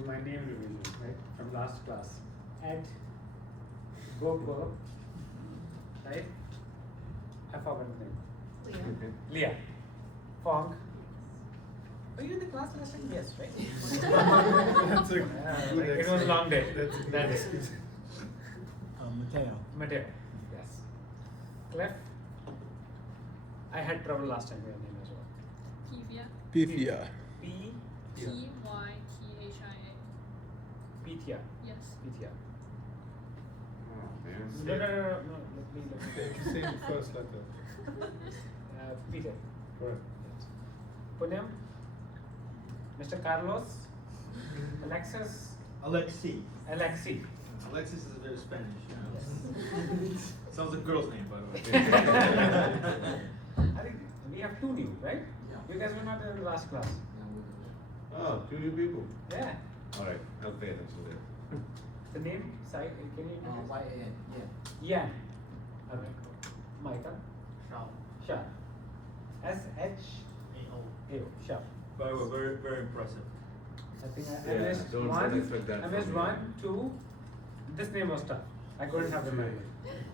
do my name revision, right, from last class. At Boko, right? I forgot the name. Leah. Leah. Fong. Were you in the class last time? Yes, right? That's a good It was a long day. That's a good That day. excuse. Mateo. Mateo. Yes. Clef. I had trouble last time with your name as well. Pivia. Pithia. P. P-Y-T-H-I-A. Pithia. Yes. Pithia. Oh, man. No. Let me. If you say the first letter. Peter. Correct. Yes. Punyam. Mr. Carlos. Alexis. Alexi. Alexi. Alexis is very Spanish, you know. Yes. Sounds like a girl's name, by the way. I think we have two new, right? Yeah. You guys were not there in the last class. Oh, 2 new people. Yeah. Alright, I'll pay attention there. The name, Sai, can you introduce? Y-A-N, Yan. Okay. Michael. Shao. Shah. S-H-A-O. Shah. By the way, very, very impressive. I think I Yeah, missed don't one. expect that I missed from me. 1, 2. This name was tough. I couldn't have remembered.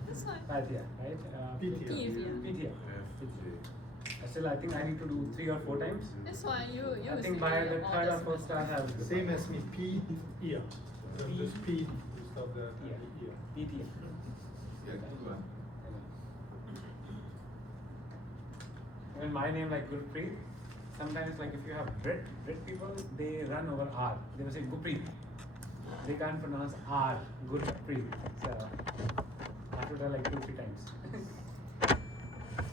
That's fine. Pathia, right? Pithia. Pithia. Pithia. F, Still, I think I need to do 3 or 4 times. That's why you I think by the third or fourth class I will. Same as me, P, ear. P. Just P, stop the Yeah. ear. Pithia. Yeah, good one. Even my name like Gurpreet, sometimes like if you have Brit people, they run over R. They will say Gurpreet. They can't pronounce R, Gurpreet. So I have to tell like 2-3 times.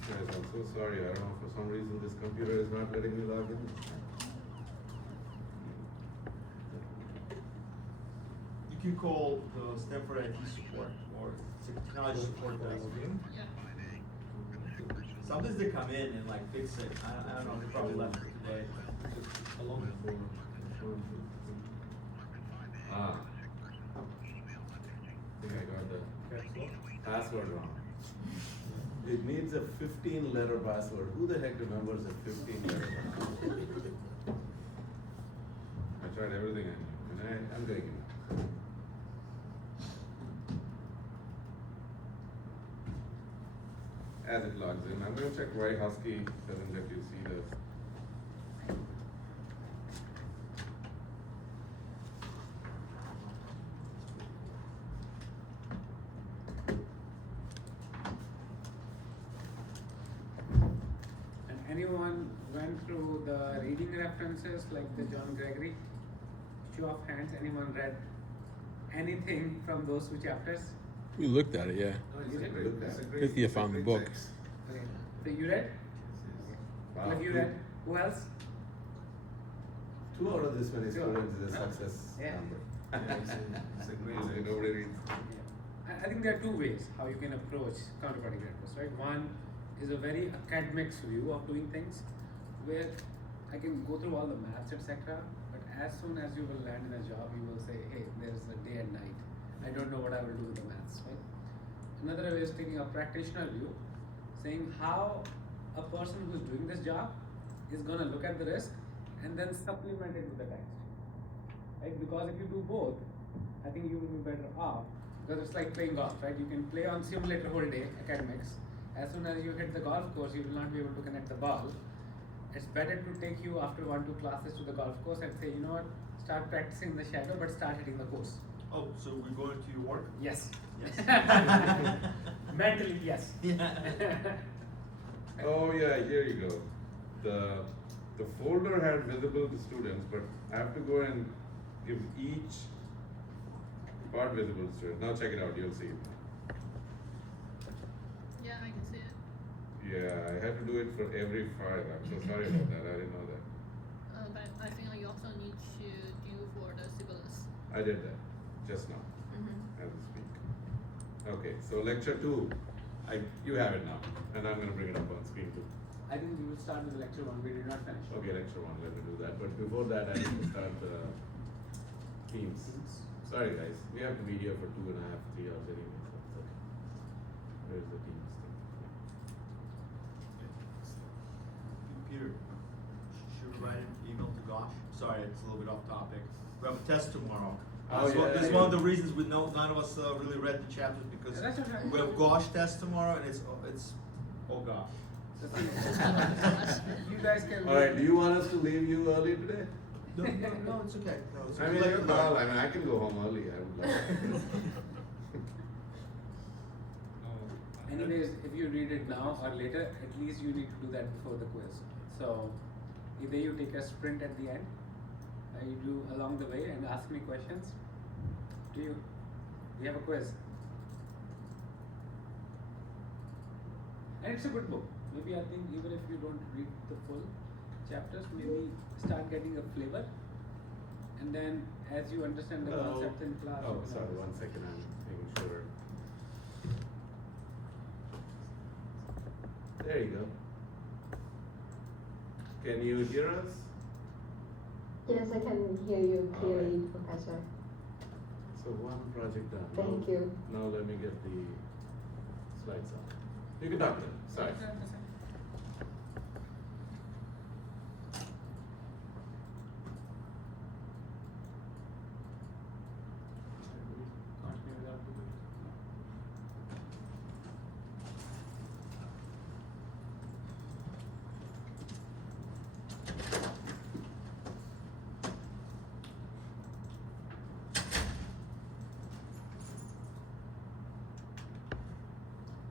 Guys, I'm so sorry. I don't know, for some reason this computer is not letting me log in. You can call the Stanford IT support or technology support desk. Yeah. Sometimes they come in and like fix it. I don't know, they probably left for today. How long before? Ah. I think I got the Caps lock? password wrong. It needs a 15-letter password. Who the heck remembers a 15-letter password? I tried everything I knew, and I'm getting it. As it logs in, I'm going to check why Husky doesn't let you see the. And anyone went through the reading references like the John Gregory? Show of hands, anyone read anything from those 2 chapters? We looked at it, yeah. You did? Pythia found the book. Okay. So you read? Wow. Like you read? Who else? 2 out of this many 2 out of- students is a no. success Yeah. number. Yeah, it's a great Usually idea. nobody reads. I think there are 2 ways how you can approach counterparty creditors, right? One is a very academics view of doing things, where I can go through all the maths, etc. But as soon as you will land in a job, you will say, hey, there's a day and night. I don't know what I will do with the maths, right? Another way is taking a practitioner view, saying how a person who's doing this job is going to look at the risk and then supplement it with the text, right? Because if you do both, I think you will be better off, because it's like playing golf, right? You can play on simulator whole day, academics. As soon as you hit the golf course, you will not be able to connect the ball. It's better to take you after 1-2 classes to the golf course and say, you know what, start practicing in the shadow, but start hitting the course. Oh, so we're going to your work? Yes. Yes. Mentally, yes. Oh yeah, here you go. The folder had visible to students, but I have to go and give each part visible to students. Now check it out, you'll see it. Yeah, I can see it. Yeah, I had to do it for every file. I'm so sorry about that. I didn't know that. But I think you also need to do for the syllabus. I did that just now as we speak. Okay, so lecture 2. You have it now, and I'm going to bring it up on screen too. I think we will start with lecture 1, we did not finish. Okay, lecture 1, let me do that. But before that, I need to start the themes. Sorry guys, we have to be here for 2.5, 3 hours anyway, so it's okay. Where's the themes thing? Peter, should we write an email to Gosh? So sorry, it's a little bit off topic. We have a test tomorrow. Oh, This one- yeah, this is yeah. one of the reasons none of us really read the chapters because That's okay. we have Gauche test tomorrow and it's oh gosh. You guys can. Alright, do you want us to leave you early today? No, it's okay. No, it's I okay. mean, Like your to call, learn. I mean, I can go home early, I would like. Anyways, if you read it now or later, at least you need to do that before the quiz. So either you take a sprint at the end, or you do along the way and ask me questions. We have a quiz. And it's a good book. Maybe I think even if you don't read the full chapters, maybe start getting a flavor. And then as you understand the Hello. concept in class. Oh, you can sorry, always- 1 second, I'm making sure. There you go. Can you hear us? Yes, I can hear you clearly, Professor. So one project done. Thank Now- you. Now let me get the slides up. You can talk to them, sorry. Continue without Google.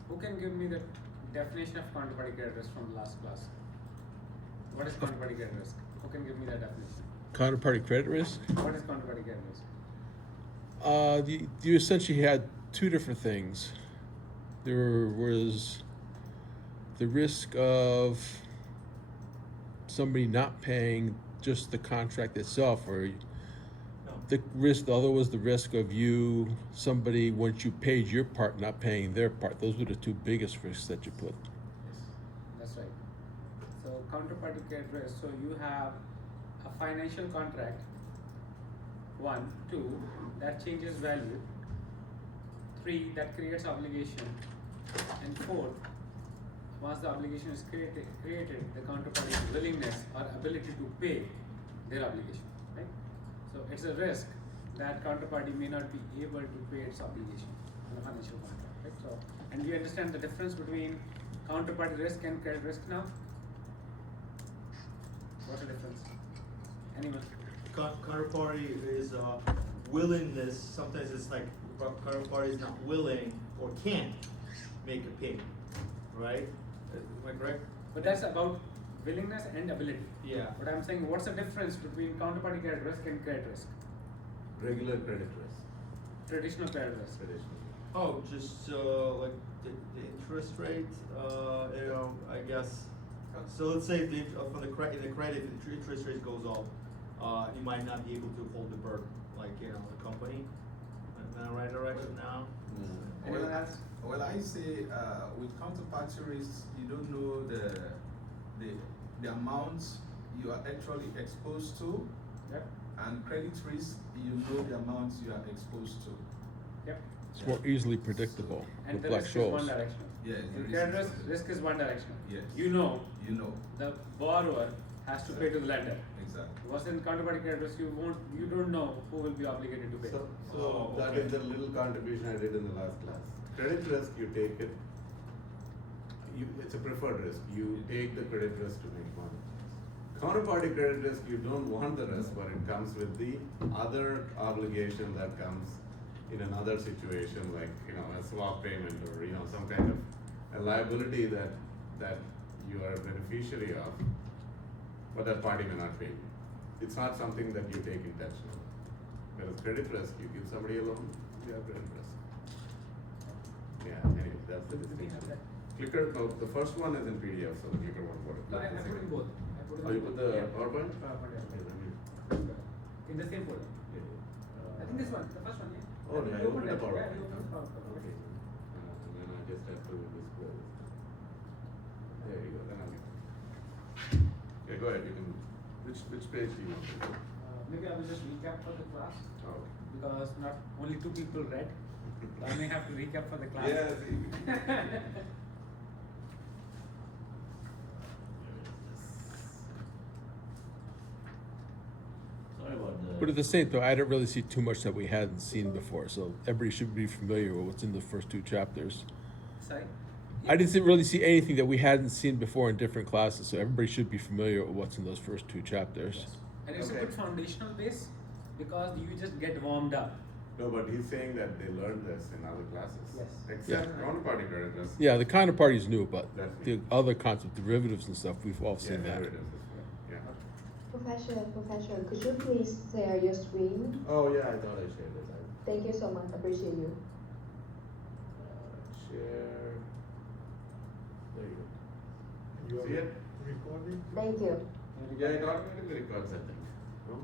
Who can give me the definition of counterparty credit risk from the last class? What is counterparty credit risk? Who can give me that definition? Counterparty credit risk. What is counterparty credit risk? You essentially had two different things. There was the risk of somebody not paying just the contract itself, or No. the other was the risk of somebody, once you paid your part, not paying their part. Those were the two biggest risks that you put. That's right. So counterparty credit risk. So you have a financial contract. 1, 2, that changes value. 3, that creates obligation. And 4, once the obligation is created, the counterparty's willingness or ability to pay their obligation, right? So it's a risk that counterparty may not be able to pay its obligation on a financial contract, right? So, and we understand the difference between counterparty risk and credit risk now. What's the difference? Anyone? Counterparty is willingness. Sometimes it's like counterparty is not willing or can't make a payment, right? Am I correct? But that's about willingness and ability. Yeah. But I'm saying, what's the difference between counterparty credit risk and credit risk? Regular credit risk, Traditional credit risk. traditional. Oh, just like the interest rate. I guess. So let's say from the credit, if the interest rate goes up, you might not be able to hold the burden, like the company. Am I in the right direction now? Anyone else? Well, I say with counterparty risks, you don't know the amounts you are actually exposed to, Yep. and credit risk, you know the amounts you are exposed to. Yep. It's more easily predictable And with the Black risk is one Scholes. directional. Yes, In the credit risk risk is one directional. Yes. You know You know, the borrower has to pay to the lender. exactly. What's in counterparty credit risk, you don't know who will be obligated to pay. So that is the little contribution I did in the last class. Credit risk, you take it, it's a preferred risk, you take the credit risk to make money. Counterparty credit risk, you don't want the risk, but it comes with the other obligation that comes in another situation, like, a swap payment or, some kind of a liability that you are a beneficiary of, but that party may not pay you. It's not something that you take intentionally. Whereas credit risk, you give somebody a loan, you have credit risk. Yeah, anyway, that's the distinction. Clicker, no, the first one is in PDF, so the clicker won't work. No, I put in both. Oh, you put the Yeah. PowerPoint? PowerPoint, yeah. Okay, let me- In the same folder. I think this one, the first one, yeah. Oh, yeah, I You opened the it, yeah, PowerPoint. you opened the PowerPoint. Okay. And then I just have to display this. There you go, then I'll get. Okay, go ahead, you can, which page do you want to go? Maybe I will just recap for the class, Oh, okay. because not only 2 people read. So I may have to recap for the class. Yeah, see. But at the same time, I didn't really see too much that we hadn't seen before, so everybody should be familiar with what's in the first two chapters. Sorry? I didn't really see anything that we hadn't seen before in different classes, so everybody should be familiar with what's in those first two chapters. And it's a Okay. good foundational base because you just get warmed up. No, but he's saying that they learned this in other classes. Yes. Except Yeah. counterparty credit risk. Yeah, the counterparty is new, but the Definitely. other concept, derivatives and stuff, we've all Yeah, seen that. derivatives as well. Yeah. Professor, could you please share your screen? Oh yeah, I thought I shared it. Thank you so much, appreciate you. Share. There you go. You are See it? recording? Thank you. Yeah, it automatically records, I think. No?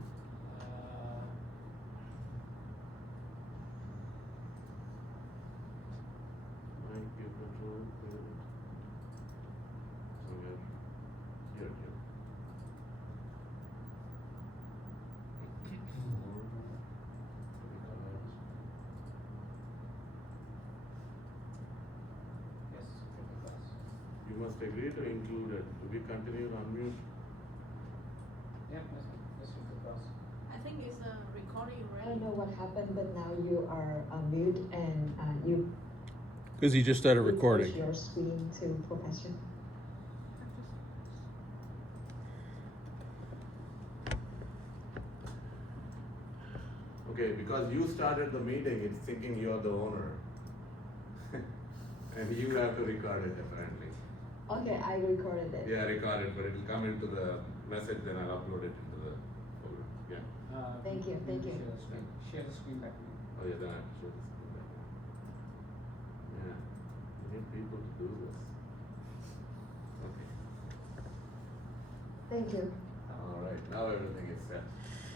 Might be control. Somewhere here. Yes. You must agree to include it. Do we continue to unmute? Yeah, let's look across. I think it's a recording I already. don't know what happened, but now you are on mute and you Because he just started you recording. push your screen to Professor. Okay, because you started the meeting, it's thinking you're the owner. And you have to record it apparently. Okay, I recorded it. Yeah, record it, but it'll come into the message, then I'll upload it into the folder. Yeah. Thank you, thank you. Share the screen. Share the screen back to me. Oh yeah, then I have to show this thing back. Yeah. We need people to do this. Okay. Thank you. Alright, now everything is set.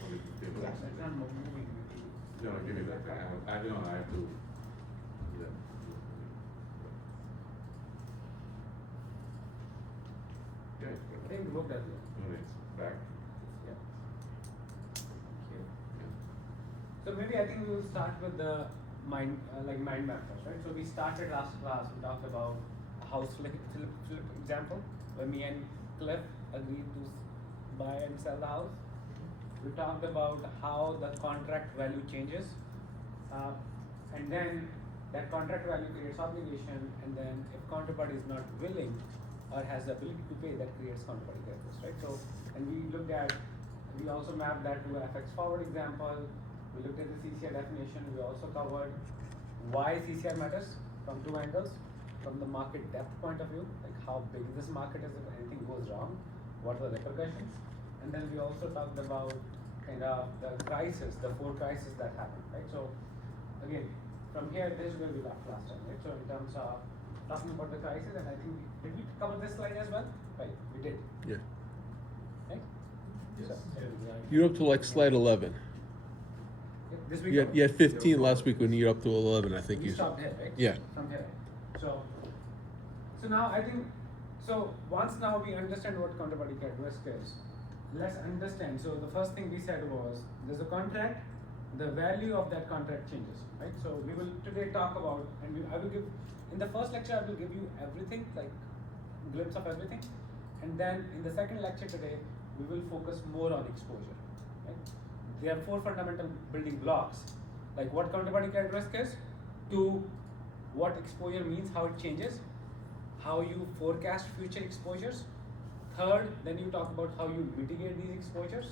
Only 15 minutes. It's not moving with you. No, give me that. I have to. Yeah. Okay. I think we looked at it. No, it's back. Yeah. Thank you. Yeah. So maybe I think we will start with the mind map first, right? So we started last class, we talked about a house flip example, where me and Cliff agreed to buy and sell the house. We talked about how the contract value changes, and then that contract value creates obligation, and then if counterparty is not willing or has the ability to pay, that creates counterparty credit risk, right? So, and we also mapped that to a FX forward example. We looked at the CCR definition. We also covered why CCR matters from two angles. From the market depth point of view, like how big this market is, if anything goes wrong, what are the repercussions? And then we also talked about kind of the crisis, the 4 crises that happened, right? So again, from here, this is where we left last time, right? So in terms of talking about the crisis, and I think did we cover this slide as well? Right, we did. Yeah. Right? Yes. So, You're up to like slide 11. this week. You had 15 last week when you're up to 11, I think We you stopped here, right? Yeah. From here. So now I think, so once now we understand what counterparty credit risk is, let's understand. So the first thing we said was, there's a contract, the value of that contract changes, right? So we will today talk about, and I will give, in the first lecture I will give you everything, like glimpse of everything. And then in the second lecture today, we will focus more on exposure, right? There are 4 fundamental building blocks, like what counterparty credit risk is, 2, what exposure means, how it changes, how you forecast future exposures, 3rd, then you talk about how you mitigate these exposures,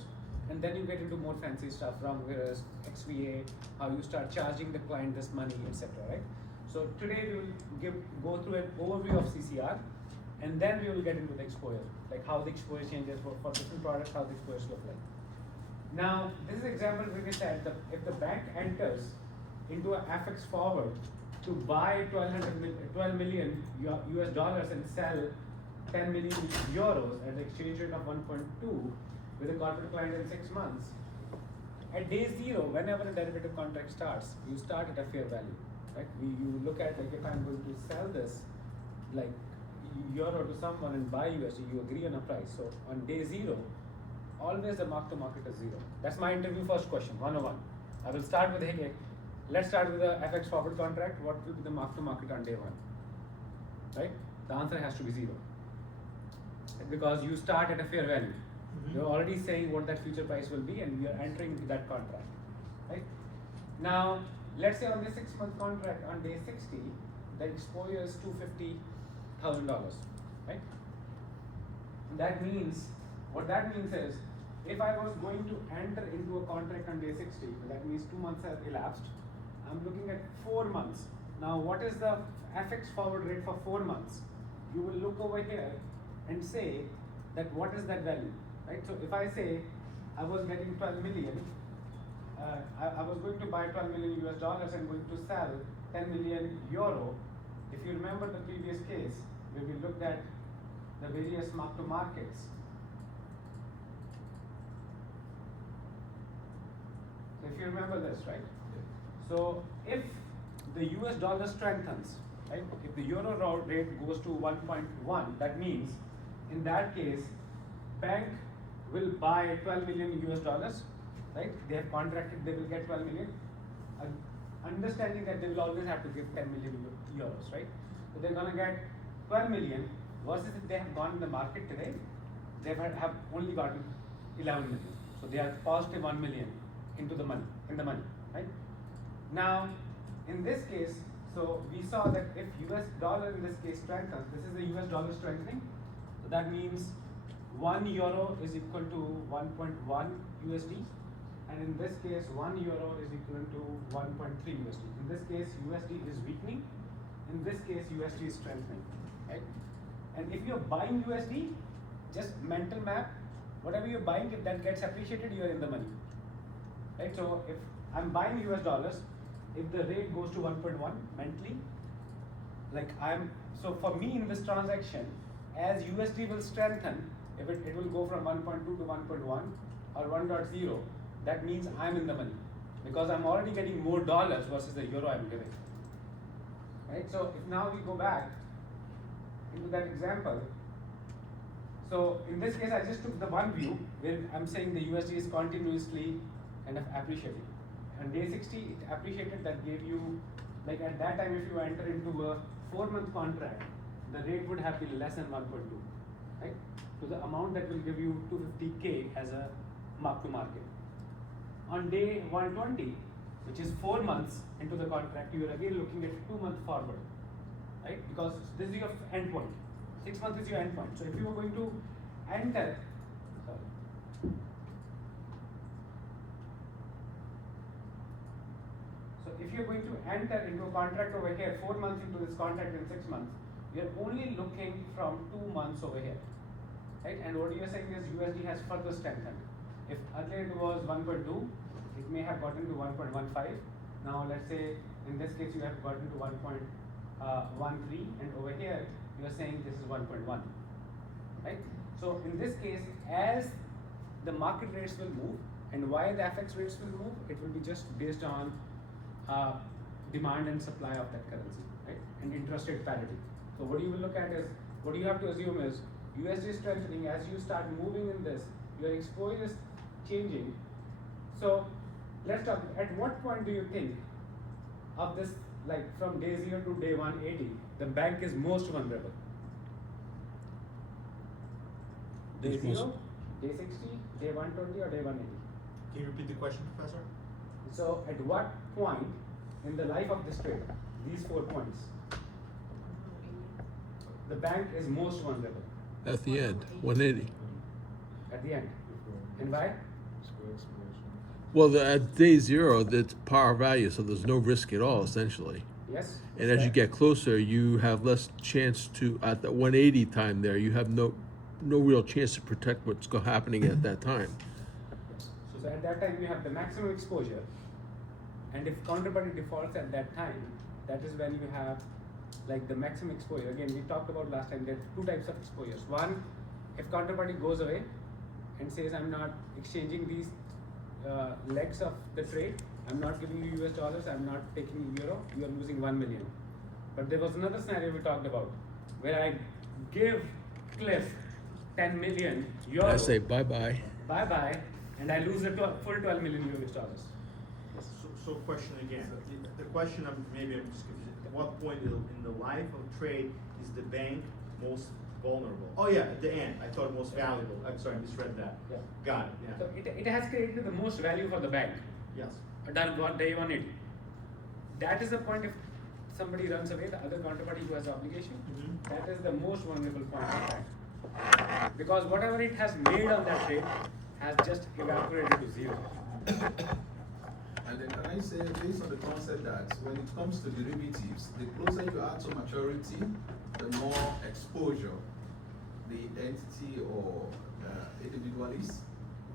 and then you get into more fancy stuff, wrong risk, XVA, how you start charging the client this money, etc. Right? So today we will go through an overview of CCR, and then we will get into the exposure, like how the exposure changes for different products, how the exposures look like. Now, this is an example where we said that if the bank enters into an FX forward to buy 12 million US dollars and sell 10 million euros at the exchange rate of 1.2 with a corporate client in 6 months. At day 0, whenever a derivative contract starts, you start at a fair value, right? You look at, like, if I'm going to sell this, like euro to someone and buy USD, you agree on a price. So on day 0, always the mark to market is 0. That's my interview first question, 101. I will start with, hey, let's start with the FX forward contract. What will be the mark to market on day 1? Right? The answer has to be 0. Because you start at a fair value. We're already saying what that future price will be, and we are entering into that contract, right? Now, let's say on the 6-month contract on day 60, the exposure is $250,000, right? That means, what that means is, if I was going to enter into a contract on day 60, that means 2 months have elapsed, I'm looking at 4 months. Now, what is the FX forward rate for 4 months? You will look over here and say that what is that value, right? So if I say I was getting 12 million, I was going to buy 12 million US dollars and going to sell 10 million euro. If you remember the previous case where we looked at the various mark to markets. So if you remember this, right? So if the US dollar strengthens, right? If the euro rate goes to 1.1, that means in that case, bank will buy 12 million US dollars, right? They have contracted, they will get 12 million. Understanding that they will always have to give 10 million euros, right? So they're gonna get 12 million versus if they have gone in the market today, they have only gotten 11 million. So they are positive 1 million into the money, right? Now, in this case, so we saw that if US dollar in this case strengthens, this is the US dollar strengthening, so that means 1 euro is equal to 1.1 USD, and in this case 1 euro is equal to 1.3 USD. In this case USD is weakening, in this case USD is strengthening, right? And if you're buying USD, just mental map, whatever you're buying, if that gets appreciated, you're in the money, right? So if I'm buying US dollars, if the rate goes to 1.1 mentally, like so for me in this transaction, as USD will strengthen, if it will go from 1.2 to 1.1 or 1.0, that means I'm in the money because I'm already getting more dollars versus the euro I'm giving, right? So if now we go back into that example, so in this case I just took the one view where I'm saying the USD is continuously kind of appreciating. On day 60 it appreciated, that gave you, like at that time if you enter into a 4-month contract, the rate would have been less than 1.2, right? So the amount that will give you 250K as a mark to market. On day 120, which is 4 months into the contract, you are again looking at 2 months forward, right? Because this is your end point. 6 months is your end point. So if you are going to enter, if you're going to enter into a contract over here, 4 months into this contract in 6 months, you're only looking from 2 months over here, right? And what you're saying is USD has further strengthened. If earlier it was 1.2, it may have gotten to 1.15. Now let's say in this case you have gotten to 1.13, and over here you're saying this is 1.1, right? So in this case, as the market rates will move, and why the FX rates will move, it will be just based on demand and supply of that currency, right? And interest rate parity. So what you will look at is, what you have to assume is USD strengthening. As you start moving in this, your exposure is changing. So let's talk, at what point do you think of this, like from day 0 to day 180, the bank is most vulnerable? Day 0, day 60, day 120, or day 180? Can you repeat the question, Professor? So at what point in the life of this trade, these 4 points, the bank is most vulnerable? At the end, 180. At the end. And why? Well, at day 0, that's par value, so there's no risk at all, essentially. Yes. And as you get closer, you have less chance to, at the 180 time there, you have no real chance to protect what's happening at that time. So at that time you have the maximum exposure, and if counterparty defaults at that time, that is when you have like the maximum exposure. Again, we talked about last time, there are 2 types of exposures. One, if counterparty goes away and says I'm not exchanging these legs of the trade, I'm not giving you US dollars, I'm not taking euro, you are losing 1 million. But there was another scenario we talked about where I give Cliff 10 million euro. I say bye-bye. Bye-bye, and I lose the full 12 million US dollars. So question again, the question, maybe I'm just confused, at what point in the life of trade is the bank most vulnerable. Oh yeah, at the end, I thought most valuable. I'm sorry, I misread that. Yeah. Got it, yeah. So it has created the most value for the bank. Yes. Done what day 180. That is the point if somebody runs away, the other counterparty who has the obligation, Mhm. that is the most vulnerable point of bank. Because whatever it has made on that trade has just evaporated to zero. And then can I say, based on the concept that when it comes to derivatives, the closer you are to maturity, the more exposure the entity or individual is?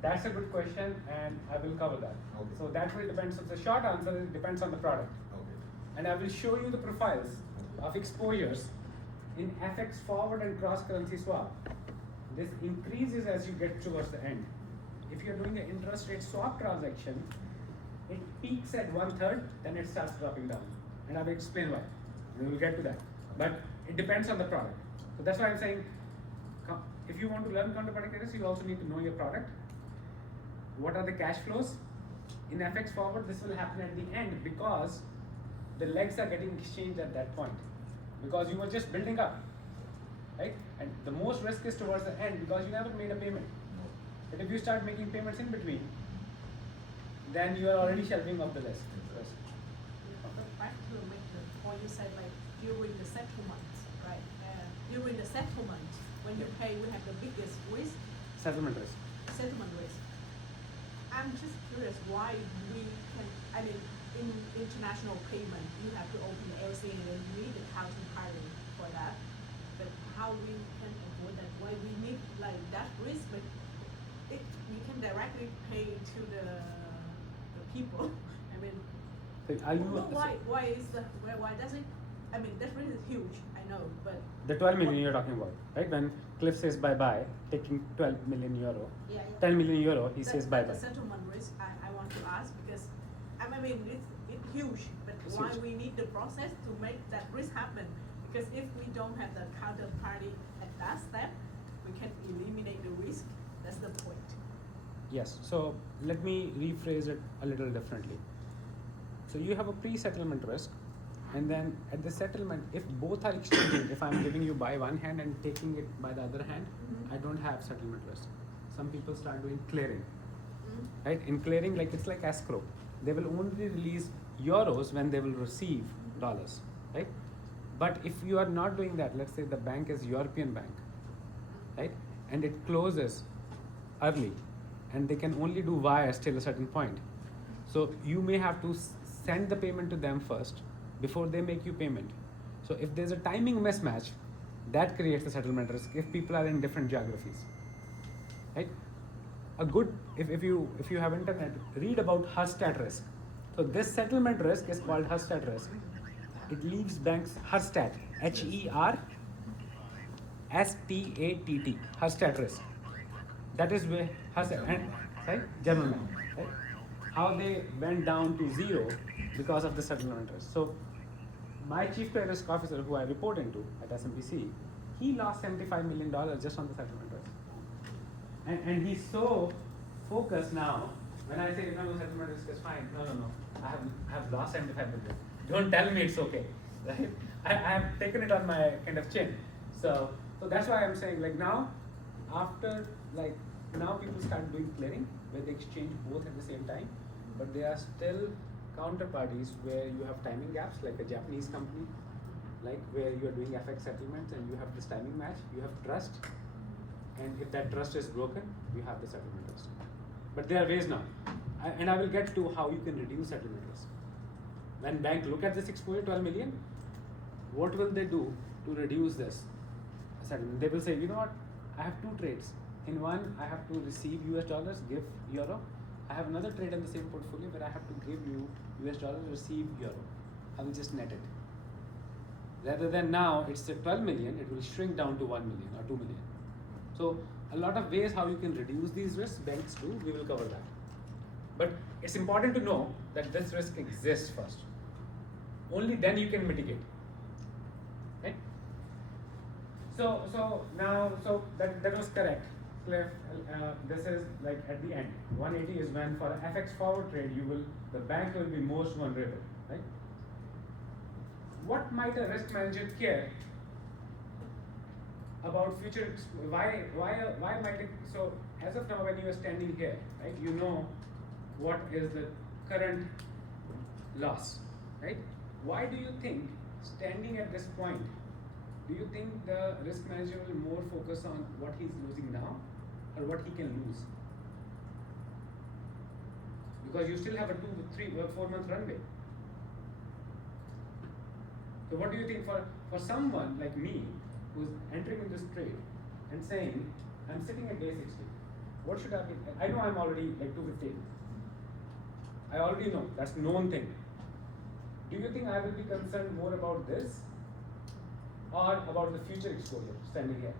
That's a good question, and I will cover that. Okay. So that really depends. So the short answer is it depends on the product. Okay. And I will show you the profiles of exposures in FX forward and cross currency swap. This increases as you get towards the end. If you're doing an interest rate swap transaction, it peaks at 1/3, then it starts dropping down. And I will explain why. We will get to that. But it depends on the product. So that's why I'm saying, if you want to learn counterparty risk, you also need to know your product. What are the cash flows? In FX forward, this will happen at the end because the legs are getting exchanged at that point. Because you were just building up, right? And the most risk is towards the end because you never made a payment. But if you start making payments in between, then you are already shelving off the risk. Back to make the point you said, like during the settlement, right? During the settlement, when you pay, we have the biggest risk, Settlement risk. settlement risk. I'm just curious why we can, I mean, in international payment, you have to open the LC and then you need the counterparty for that. But how we can avoid that? Why we need like that risk, but we can directly pay to the people. I mean, So are you why does it? I mean, that risk is huge. I know, but the 12 million you're talking about, right? When Cliff says bye bye, taking 12 million euro, yeah. 10 million euro, he That- says bye but bye. The settlement risk, I want to ask because I mean it's huge, but It's why huge. we need the process to make that risk happen? Because if we don't have the counterparty at that step, we can eliminate the risk. That's the point. Yes, so let me rephrase it a little differently. So you have a pre-settlement risk, and then at the settlement, if both are exchanging, if I'm giving you by one hand and taking it by the other hand, Mhm. I don't have settlement risk. Some people start doing clearing, Mm. right? In clearing, like it's like escrow. They will only release euros when they will receive dollars, right? But if you are not doing that, let's say the bank is European bank, right? And it closes early, and they can only do wires till a certain point. So you may have to send the payment to them first before they make you payment. So if there's a timing mismatch, that creates a settlement risk if people are in different geographies, right? A good, if you have internet, read about Herstatt risk. So this settlement risk is called Herstatt risk. It leaves banks Herstatt, HERSTATT, Herstatt risk. That is where Herstatt, and right, German bank, right? How they went down to zero because of the settlement risk. So my chief credit risk officer, who I report into at SMBC, he lost $75 million just on the settlement risk. And he's so focused now. When I say no, settlement risk is fine. No. I have lost 75 million. Don't tell me it's okay. Right? I have taken it on my kind of chin. So that's why I'm saying like now, after like now people start doing clearing where they exchange both at the same time, but there are still counterparties where you have timing gaps, like a Japanese company, like where you are doing FX settlements and you have this timing match, you have trust, and if that trust is broken, you have the settlement risk. But there are ways now, and I will get to how you can reduce settlement risk. When bank look at this exposure, 12 million, what will they do to reduce this settlement? They will say, you know what, I have two trades. In one, I have to receive US dollars, give euro. I have another trade in the same portfolio where I have to give you US dollars, receive euro. I will just net it. Rather than now, it's at 12 million, it will shrink down to 1 million or 2 million. So a lot of ways how you can reduce these risks, banks do, we will cover that. But it's important to know that this risk exists first. Only then you can mitigate. Right? So that was correct. Cliff, this is like at the end. 180 is when for an FX forward trade, the bank will be most vulnerable, right? What might a risk manager care about future, why might it, so as of now when you are standing here, right, you know what is the current loss, right? Why do you think standing at this point, do you think the risk manager will more focus on what he's losing now or what he can lose? Because you still have a 2, 3, 4 month runway. So what do you think for someone like me who's entering in this trade and saying, I'm sitting at day 60, what should I be? I know I'm already like 215. I already know, that's known thing. Do you think I will be concerned more about this or about the future exposure standing here?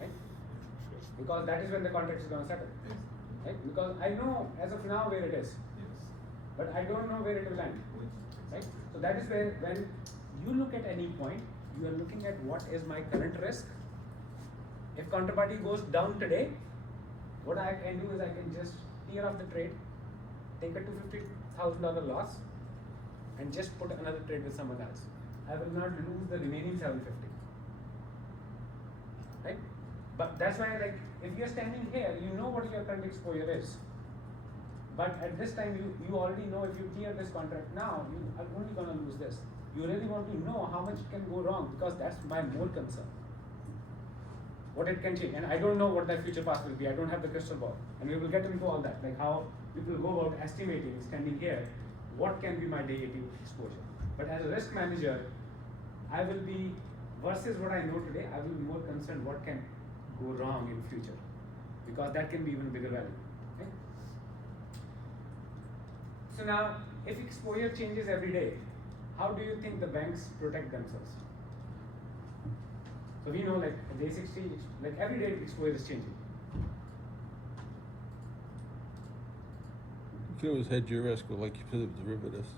Right? Because that is when the contract is going to settle. Right? Because I know as of now where it is, but I don't know where it will end. Right? So that is where when you look at any point, you are looking at what is my current risk. If counterparty goes down today, what I can do is I can just tear off the trade, take a $250,000 loss, and just put another trade with someone else. I will not lose the remaining 750. Right? But that's why, like, if you're standing here, you know what your current exposure is. But at this time, you already know if you clear this contract now, you are only going to lose this. You really want to know how much can go wrong, because that's my more concern. What it can change, and I don't know what that future path will be. I don't have the crystal ball, and we will get into all that, like how people go about estimating standing here, what can be my day 80 exposure. But as a risk manager, I will be, versus what I know today, I will be more concerned what can go wrong in future, because that can be even bigger value. Okay? So now, if exposure changes every day, how do you think the banks protect themselves? So we know, like at day 60, like every day exposure is changing. You can always hedge your risk, but like you said with derivatives.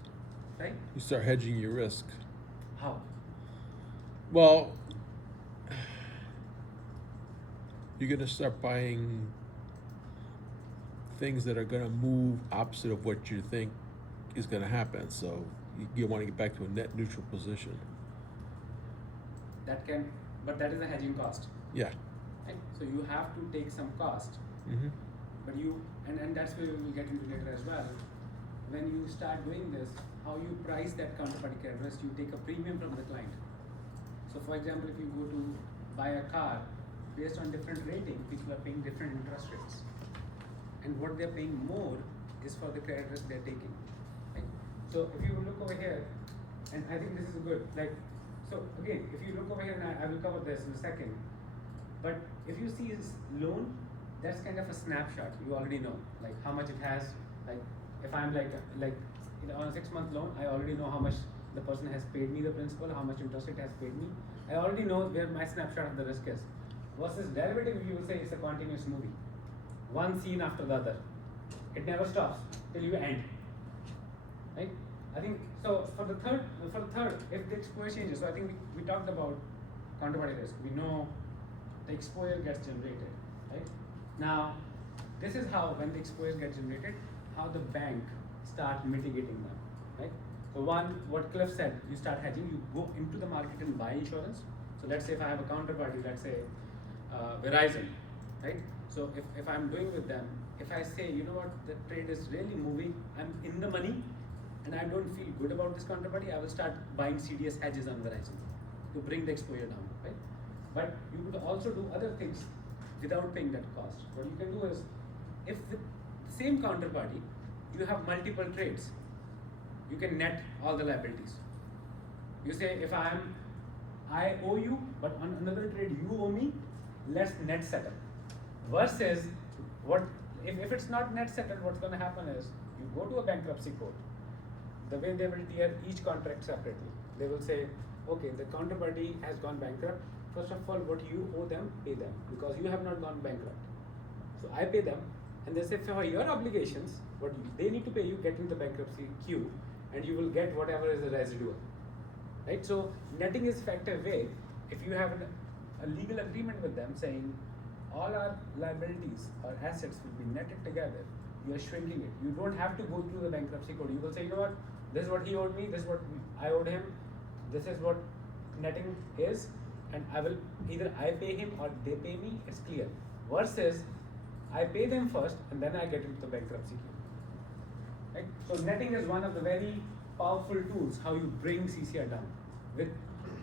Right? You start hedging your risk. How? Well, you're gonna start buying things that are gonna move opposite of what you think is gonna happen. So you want to get back to a net neutral position. That can, but that is a hedging cost. Yeah. Right? So you have to take some cost. Mm-hmm. But you, and that's where we will get into later as well. When you start doing this, how you price that counterparty credit risk, you take a premium from the client. So for example, if you go to buy a car, based on different rating, people are paying different interest rates. And what they're paying more is for the credit risk they're taking. Right? So if you look over here, and I think this is good, like, so again, if you look over here, and I will cover this in a second, but if you see his loan, that's kind of a snapshot. You already know, like how much it has. Like if I'm like on a 6-month loan, I already know how much the person has paid me the principal, how much interest it has paid me. I already know where my snapshot of the risk is. Versus derivative, you will say it's a continuous movie, one scene after the other. It never stops till you end. Right? I think so. For the third, if the exposure changes, so I think we talked about counterparty risk. We know the exposure gets generated. Right? Now, this is how, when the exposure gets generated, how the bank start mitigating them, right? So one, what Cliff said, you start hedging, you go into the market and buy insurance. So let's say if I have a counterparty, let's say Verizon, right? So if I'm doing with them, if I say, you know what, the trade is really moving, I'm in the money, and I don't feel good about this counterparty, I will start buying CDS hedges on Verizon to bring the exposure down, right? But you could also do other things without paying that cost. What you can do is, if the same counterparty, you have multiple trades, you can net all the liabilities. You say, if I owe you, but on another trade you owe me, let's net settle. Versus, if it's not net settled, what's going to happen is, you go to a bankruptcy court, the way they will tier each contract separately. They will say, okay, the counterparty has gone bankrupt. First of all, what you owe them, pay them, because you have not gone bankrupt. So I pay them, and they say for your obligations, what they need to pay you, get in the bankruptcy queue, and you will get whatever is the residual. Right? So netting is effective way. If you have a legal agreement with them saying all our liabilities or assets will be netted together, you are shrinking it. You don't have to go through the bankruptcy code. You will say, you know what, this is what he owed me, this is what I owed him, this is what netting is, and I will either I pay him or they pay me. It's clear. Versus I pay them first and then I get into the bankruptcy queue. Right? So netting is one of the very powerful tools how you bring CCR down with,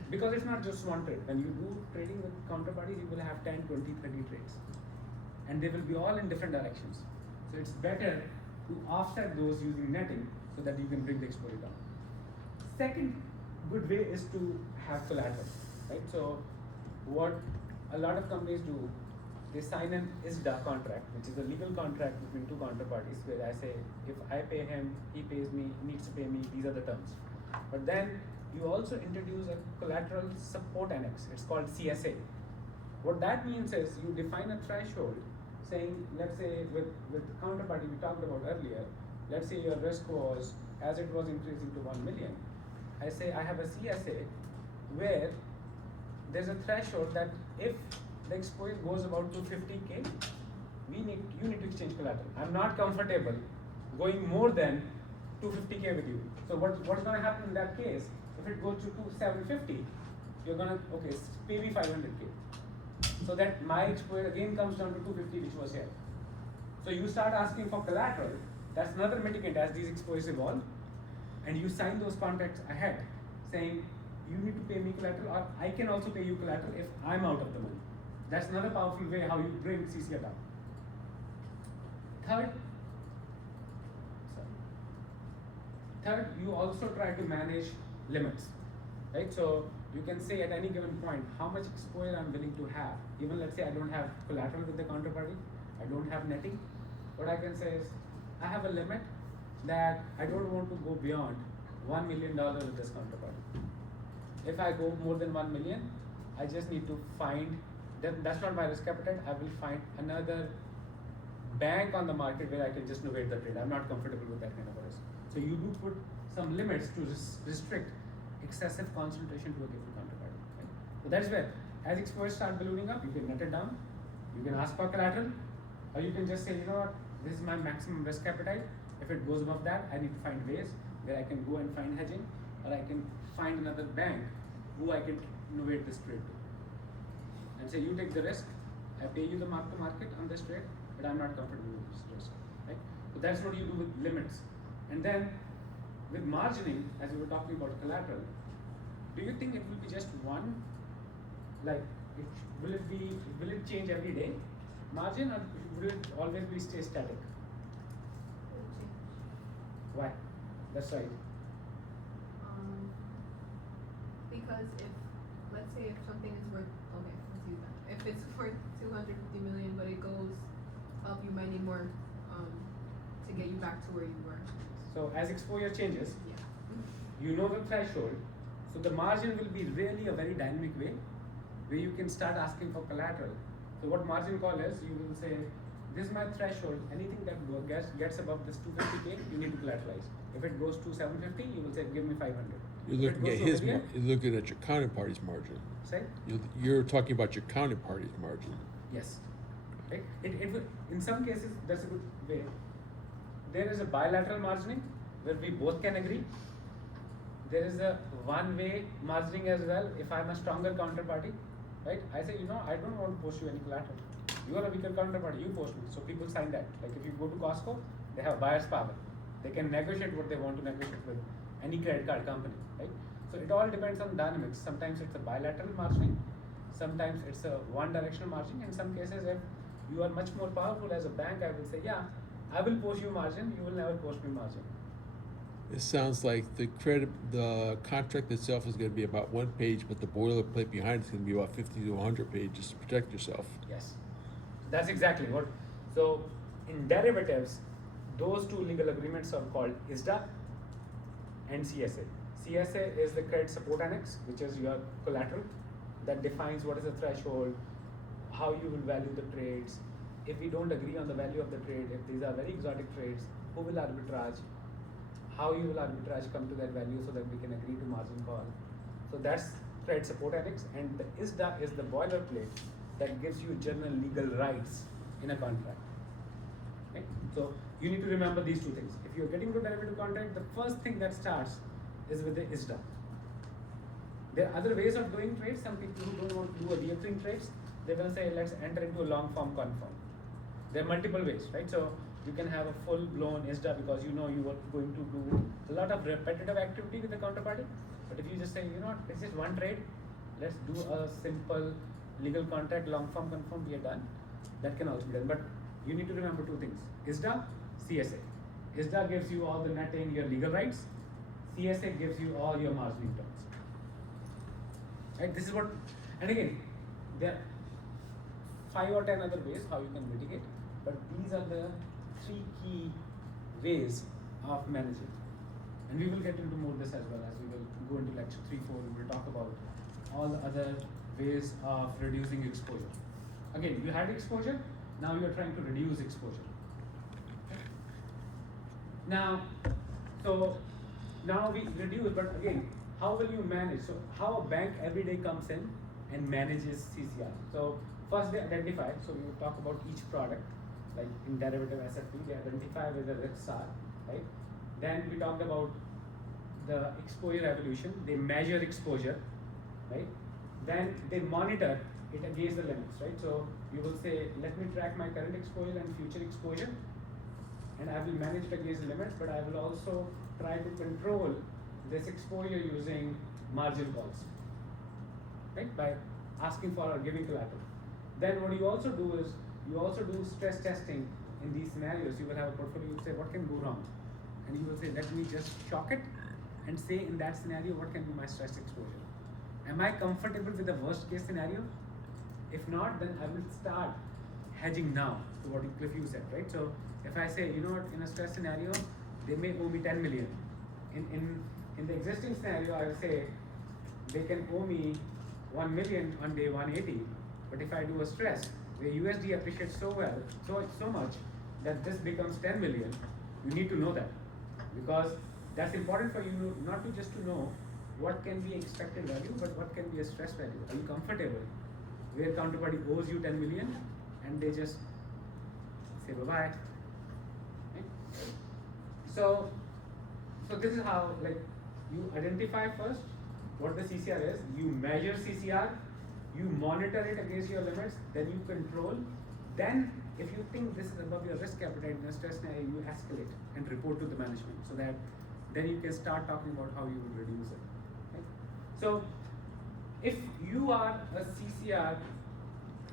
because it's not just one trade. When you do trading with counterparties, you will have 10, 20, 30 trades, and they will be all in different directions. So it's better to offset those using netting so that you can bring the exposure down. Second good way is to have collateral, right? So what a lot of companies do, they sign an ISDA contract, which is a legal contract between two counterparties, where I say, if I pay him, he pays me, he needs to pay me, these are the terms. But then you also introduce a collateral support annex. It's called CSA. What that means is you define a threshold saying, let's say with the counterparty we talked about earlier, let's say your risk was, as it was increasing to 1 million, I say I have a CSA where there's a threshold that if the exposure goes about 250K, you need to exchange collateral. I'm not comfortable going more than 250K with you. So what's going to happen in that case? If it goes to 750, you're going to, okay, pay me 500K. So that my exposure again comes down to 250, which was here. So you start asking for collateral. That's another mitigant as these exposures evolve. And you sign those contracts ahead saying, you need to pay me collateral, or I can also pay you collateral if I'm out of the money. That's another powerful way how you bring CCR down. Third, you also try to manage limits, right? So you can say at any given point how much exposure I'm willing to have. Even let's say I don't have collateral with the counterparty, I don't have netting. What I can say is I have a limit that I don't want to go beyond $1 million with this counterparty. If I go more than 1 million, I just need to find, that's not my risk appetite, I will find another bank on the market where I can just novate the trade. I'm not comfortable with that kind of a risk. So you do put some limits to restrict excessive concentration to a given counterparty. Right? So that's where, as exposures start ballooning up, you can net it down, you can ask for collateral, or you can just say, you know what, this is my maximum risk appetite. If it goes above that, I need to find ways where I can go and find hedging, or I can find another bank who I can innovate this trade to. And say, you take the risk, I pay you the mark to market on this trade, but I'm not comfortable with this risk. Right? So that's what you do with limits. And then with margining, as we were talking about collateral, do you think it will be just one? Like, will it change every day, margin, or will it always be stay static? Why? That's right. Because let's say if something is worth, okay, let's use that. If it's worth 250 million, but it goes up, you might need more to get you back to where you were. So as exposure changes, Yeah. you know the threshold. So the margin will be really a very dynamic way where you can start asking for collateral. So what margin call is, you will say, this is my threshold, anything that gets above this 250K, you need to collateralize. If it goes to 750, you will say, give me 500. You're If it looking goes at to his, over here, you're looking at your counterparty's margin. say, You're talking about your counterparty's margin. yes. Right? It will, in some cases, that's a good way. There is a bilateral margining where we both can agree. There is a one-way margining as well. If I'm a stronger counterparty, right? I say, you know, I don't want to post you any collateral. You are a weaker counterparty, you post me. So people sign that. Like if you go to Costco, they have buyer's power. They can negotiate what they want to negotiate with any credit card company, right? So it all depends on dynamics. Sometimes it's a bilateral margining, sometimes it's a one-directional margining. In some cases, if you are much more powerful as a bank, I will say, yeah, I will post you margin, you will never post me margin. It sounds like the contract itself is going to be about 1 page, but the boilerplate behind it's going to be about 50 to 100 pages to protect yourself. Yes, that's exactly what. So in derivatives, those two legal agreements are called ISDA and CSA. CSA is the credit support annex, which is your collateral that defines what is the threshold, how you will value the trades. If we don't agree on the value of the trade, if these are very exotic trades, who will arbitrage? How you will arbitrage come to that value so that we can agree to margin call. So that's credit support annex, and the ISDA is the boilerplate that gives you general legal rights in a contract. Okay? So you need to remember these two things. If you're getting to derivative contract, the first thing that starts is with the ISDA. There are other ways of doing trades. Some people who don't want to do a reoccurring trades, they will say let's enter into a long form confirm. There are multiple ways, right? So you can have a full blown ISDA because you know you are going to do a lot of repetitive activity with the counterparty. But if you just say, you know what, it's just one trade, let's do a simple legal contract, long form confirm, we are done. That can also be done. But you need to remember two things: ISDA, CSA. ISDA gives you all the netting, your legal rights. CSA gives you all your margining terms. Right? This is what, and again, there are 5 or 10 other ways how you can mitigate, but these are the 3 key ways of managing. And we will get into more this as well as we will go into lecture 3, 4. We will talk about all the other ways of reducing exposure. Again, you had exposure, now you are trying to reduce exposure. Okay? Now, so now we reduce, but again, how will you manage? So how a bank every day comes in and manages CCR. So first they identify, so we will talk about each product, like in derivative SFP, they identify where the risks are, right? Then we talked about the exposure evolution, they measure exposure, right? Then they monitor it against the limits, right? So you will say, let me track my current exposure and future exposure, and I will manage it against the limits, but I will also try to control this exposure using margin calls, right? By asking for or giving collateral. Then what you also do is, you also do stress testing in these scenarios. You will have a portfolio, you will say, what can go wrong? And you will say, let me just shock it and say in that scenario, what can be my stress exposure? Am I comfortable with the worst case scenario? If not, then I will start hedging now, to what Cliff you said, right? So if I say, you know what, in a stress scenario, they may owe me 10 million. In the existing scenario, I will say, they can owe me 1 million on day 180, but if I do a stress, where USD appreciates so well, so much, that this becomes 10 million, you need to know that. Because that's important for you not to just to know what can be expected value, but what can be a stress value. Are you comfortable where counterparty owes you 10 million and they just say bye-bye? Right? So this is how, like, you identify first what the CCR is, you measure CCR, you monitor it against your limits, then you control. Then if you think this is above your risk appetite in a stress scenario, you escalate and report to the management, so that then you can start talking about how you will reduce it. Right? So if you are a CCR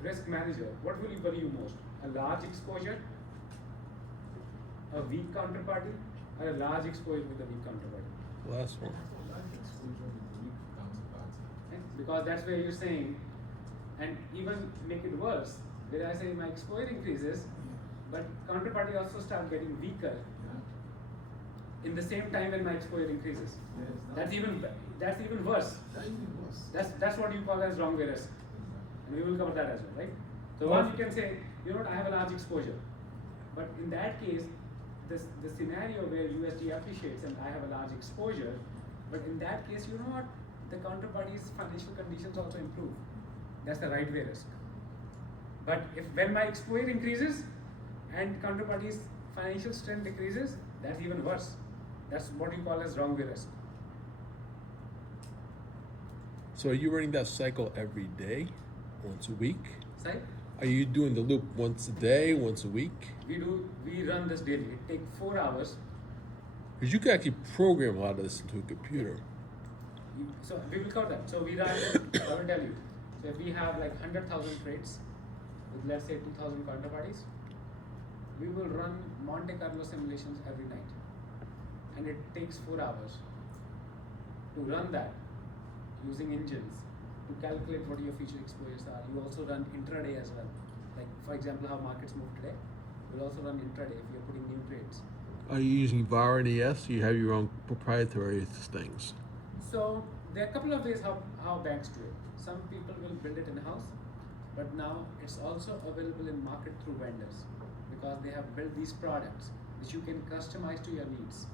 risk manager, what will you worry you most? A large exposure, a weak counterparty, or a large exposure with a weak counterparty? Last one. Right? Because that's where you're saying, and even make it worse, where I say my exposure increases, but counterparty also start getting weaker in the same time when my exposure increases. Yes, That's even worse. That even worse. That's what you call as wrong way risk, and we will cover that as well, right? So once you can say, you know what, I have a large exposure, but in that case, the scenario where USD appreciates and I have a large exposure, but in that case, you know what, the counterparty's financial conditions also improve. That's the right way risk. But if when my exposure increases and counterparty's financial strength decreases, that's even worse. That's what you call as wrong way risk. So are you running that cycle every day, once a week? Sai? Are you doing the loop once a day, once a week? We run this daily. It takes 4 hours. Because you can actually program a lot of this into a computer. So we will cover that. So we run, I will tell you. So if we have like 100,000 trades with, let's say, 2,000 counterparties, we will run Monte Carlo simulations every night. And it takes 4 hours to run that using engines to calculate what your future exposures are. You also run intraday as well. Like, for example, how markets move today. We'll also run intraday if you're putting new trades. Are you using VAR and ES? Or you have your own proprietary things? So there are a couple of ways how banks do it. Some people will build it in-house, but now it's also available in market through vendors, because they have built these products which you can customize to your needs,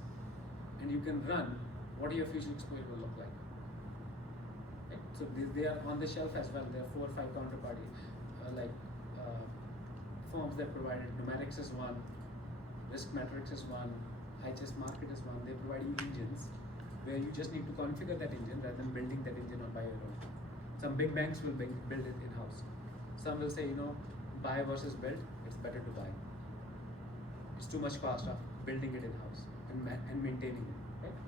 and you can run what your future exposure will look like. Right? So they are on the shelf as well. There are 4 or 5 counterparty firms that provide it. Numerics is one, Risk Matrix is one, HS Market is one. They provide you engines where you just need to configure that engine rather than building that engine on by your own. Some big banks will build it in-house. Some will say, buy versus build, it's better to buy. It's too much cost of building it in-house and maintaining it, right?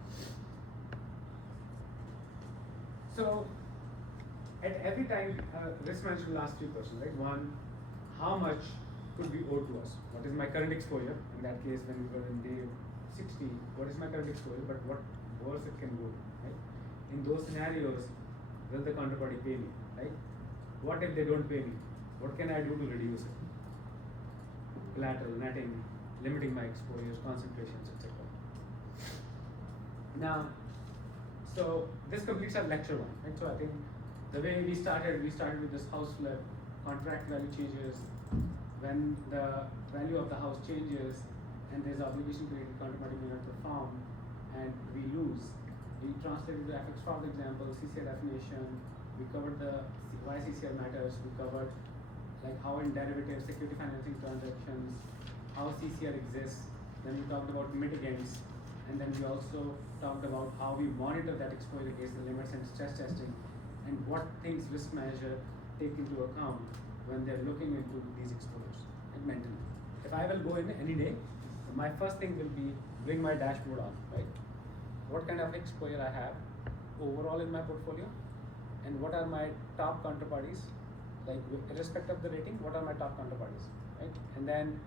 So, at every time, risk management will ask you questions, right? One, how much could be owed to us? What is my current exposure? In that case, when we were in day 60, what is my current exposure, but what worse it can go, right? In those scenarios, will the counterparty pay me, right? What if they don't pay me? What can I do to reduce it? Collateral, netting, limiting my exposures, concentrations, etc. Now, so this completes our lecture one, right? So I think the way we started with this house flip, contract value changes, when the value of the house changes and there's obligation created, counterparty may not perform, and we lose. We translated the FX fraud example, CCR definition, we covered the why CCR matters, we covered like how in derivatives, security financing transactions, how CCR exists, then we talked about mitigants, and then we also talked about how we monitor that exposure against the limits and stress testing, and what things risk manager take into account when they're looking into these exposures and mentally. If I will go in any day, my first thing will be bring my dashboard on, right? What kind of exposure I have overall in my portfolio, and what are my top counterparties, like irrespective of the rating, what are my top counterparties, right? And then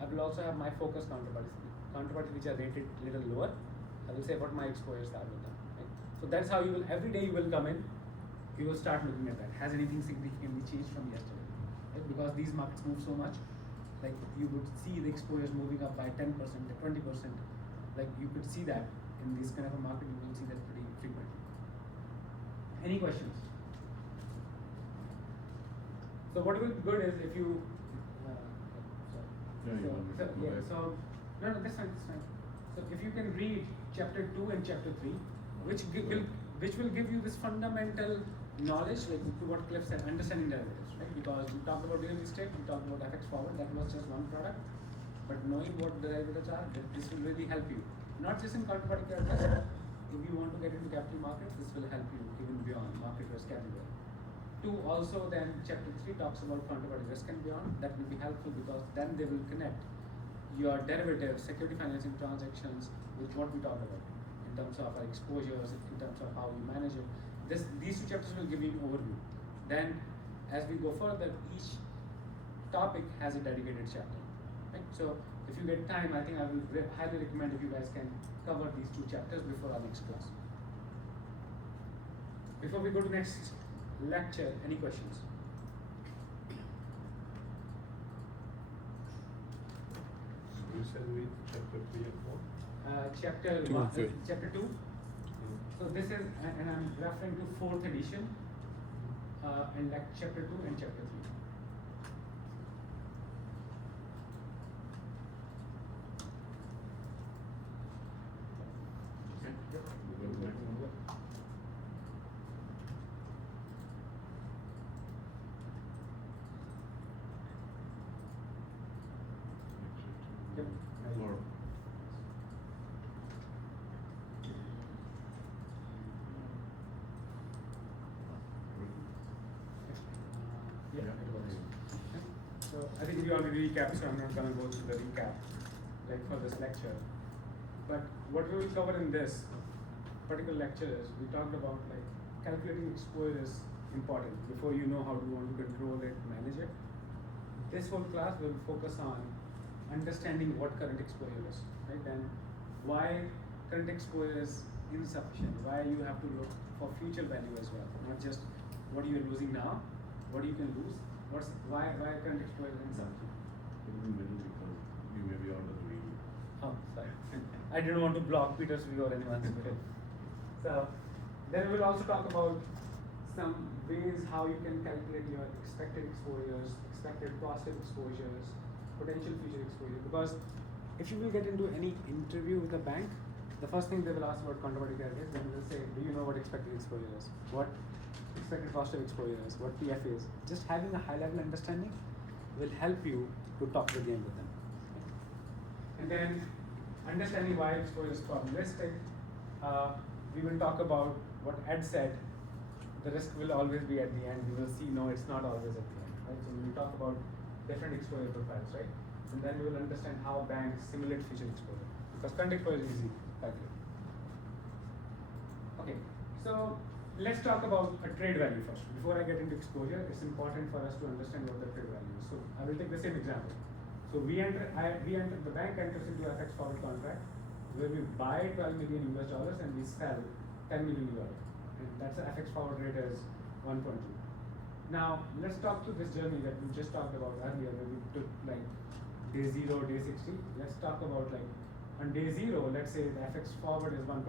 I will also have my focus counterparties which are rated little lower. I will say what my exposures are with them, right? So that's how you will, every day you will come in, you will start looking at that. Has anything significantly changed from yesterday? Right? Because these markets move so much, like you would see the exposures moving up by 10%, 20%. Like you could see that in this kind of a market, you will see that pretty frequently. Any questions? So what will be good is if you, so that's fine. So if you can read chapter 2 and chapter 3, which will give you this fundamental knowledge, like to what Cliff said, understanding derivatives, right? Because we talked about real estate, we talked about FX forward, that was just one product, but knowing what derivatives are, this will really help you. Not just in counterparty credit risk. If you want to get into capital markets, this will help you even beyond market risk category. 2 also then chapter 3 talks about counterparty risk and beyond. That will be helpful because then they will connect your derivatives, security financing transactions with what we talked about in terms of our exposures, in terms of how we manage it. These 2 chapters will give you an overview. Then as we go further, each topic has a dedicated chapter. Right? So if you get time, I think I will highly recommend if you guys can cover these 2 chapters before our next class. Before we go to next lecture, any questions? You said read chapter 3 and 4? Chapter 2 and 3. Chapter 2. So this is, and I'm referring to 4th edition, and like chapter 2 and chapter 3. More. Yeah, it works. So I think we already recapped, so I'm not gonna go through the recap like for this lecture. But what we will cover in this particular lecture is we talked about like calculating exposure is important before you know how to want to control it, manage it. This whole class will focus on understanding what current exposure is, right? And why current exposure is insufficient, why you have to look for future value as well, not just what you are losing now, what you can lose, why current exposure is insufficient. In the middle because you may be out of the read. Oh, sorry. I didn't want to block Peter's view or anyone's view. So then we will also talk about some ways how you can calculate your expected exposures, expected positive exposures, potential future exposure. Because if you will get into any interview with a bank, the first thing they will ask about counterparty credit is, then they will say, do you know what expected exposure is? What expected positive exposure is? What PF is? Just having a high level understanding will help you to talk the game with them. And then understanding why exposure is probabilistic. we will talk about what Ed said. The risk will always be at the end. We will see, no, it's not always at the end, right? So we will talk about different exposure profiles, right? And then we will understand how banks simulate future exposure. Because current exposure is easy to calculate. Okay, so let's talk about a trade value first. Before I get into exposure, it's important for us to understand what the trade value is. So I will take the same example. So the bank enters into FX forward contract where we buy 12 million US dollars and we sell 10 million euros. And that's the FX forward rate is 1.2. Now let's talk to this journey that we just talked about earlier, where we took like day 0, day 60. Let's talk about like on day 0, let's say the FX forward is 1.2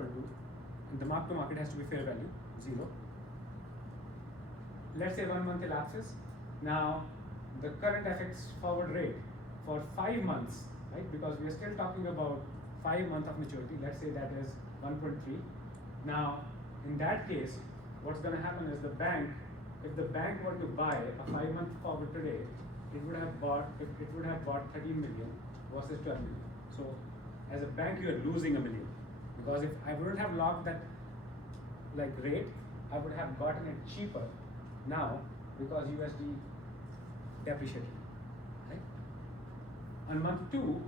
and the mark to market has to be fair value, 0. Let's say 1 month elapses. Now the current FX forward rate for 5 months, right? Because we are still talking about 5 months of maturity. Let's say that is 1.3. Now, in that case, what's going to happen is the bank, if the bank were to buy a 5 month forward today, it would have bought 13 million versus 12 million. So, as a bank, you are losing $1 million, because if I wouldn't have locked that like rate, I would have gotten it cheaper now because USD depreciated, right? On month 2,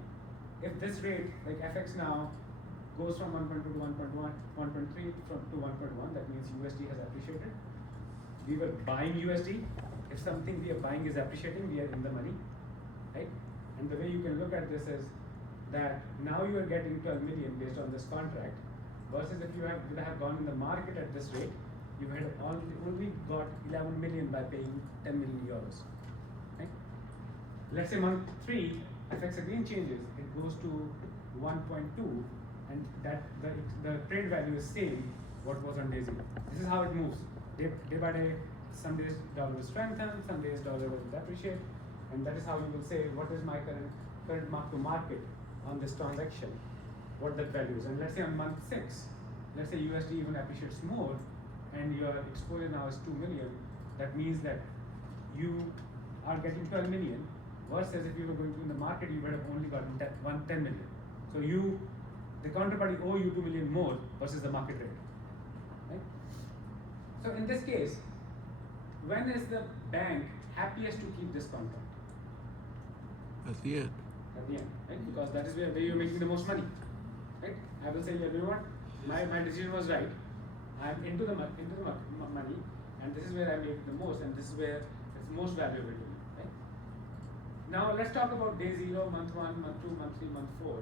if this rate, like FX now, goes from 1.2 to 1.1, 1.3 to 1.1, that means USD has appreciated. We were buying USD. If something we are buying is appreciating, we are in the money, right? And the way you can look at this is that now you are getting 12 million based on this contract, versus if you would have gone in the market at this rate, you had only got 11 million by paying 10 million euros, right? Let's say month 3, FX again changes, it goes to 1.2, and that the trade value is same what was on day 0. This is how it moves. Day by day, some days dollar will strengthen, some days dollar will depreciate, and that is how you will say what is my current mark to market on this transaction, what that value is. And let's say on month 6, let's say USD even appreciates more, and your exposure now is 2 million. That means that you are getting 12 million, versus if you were going to in the market, you would have only gotten 10 million. So the counterparty owe you 2 million more versus the market rate, right? So in this case, when is the bank happiest to keep this contract? At the end. At the end, right? Because that is where you're making the most money, right? I will say, you know what, my decision was right. I'm into the money, and this is where I make the most, and this is where it's most valuable to me, right? Now let's talk about day 0, month 1, month 2, month 3, month 4.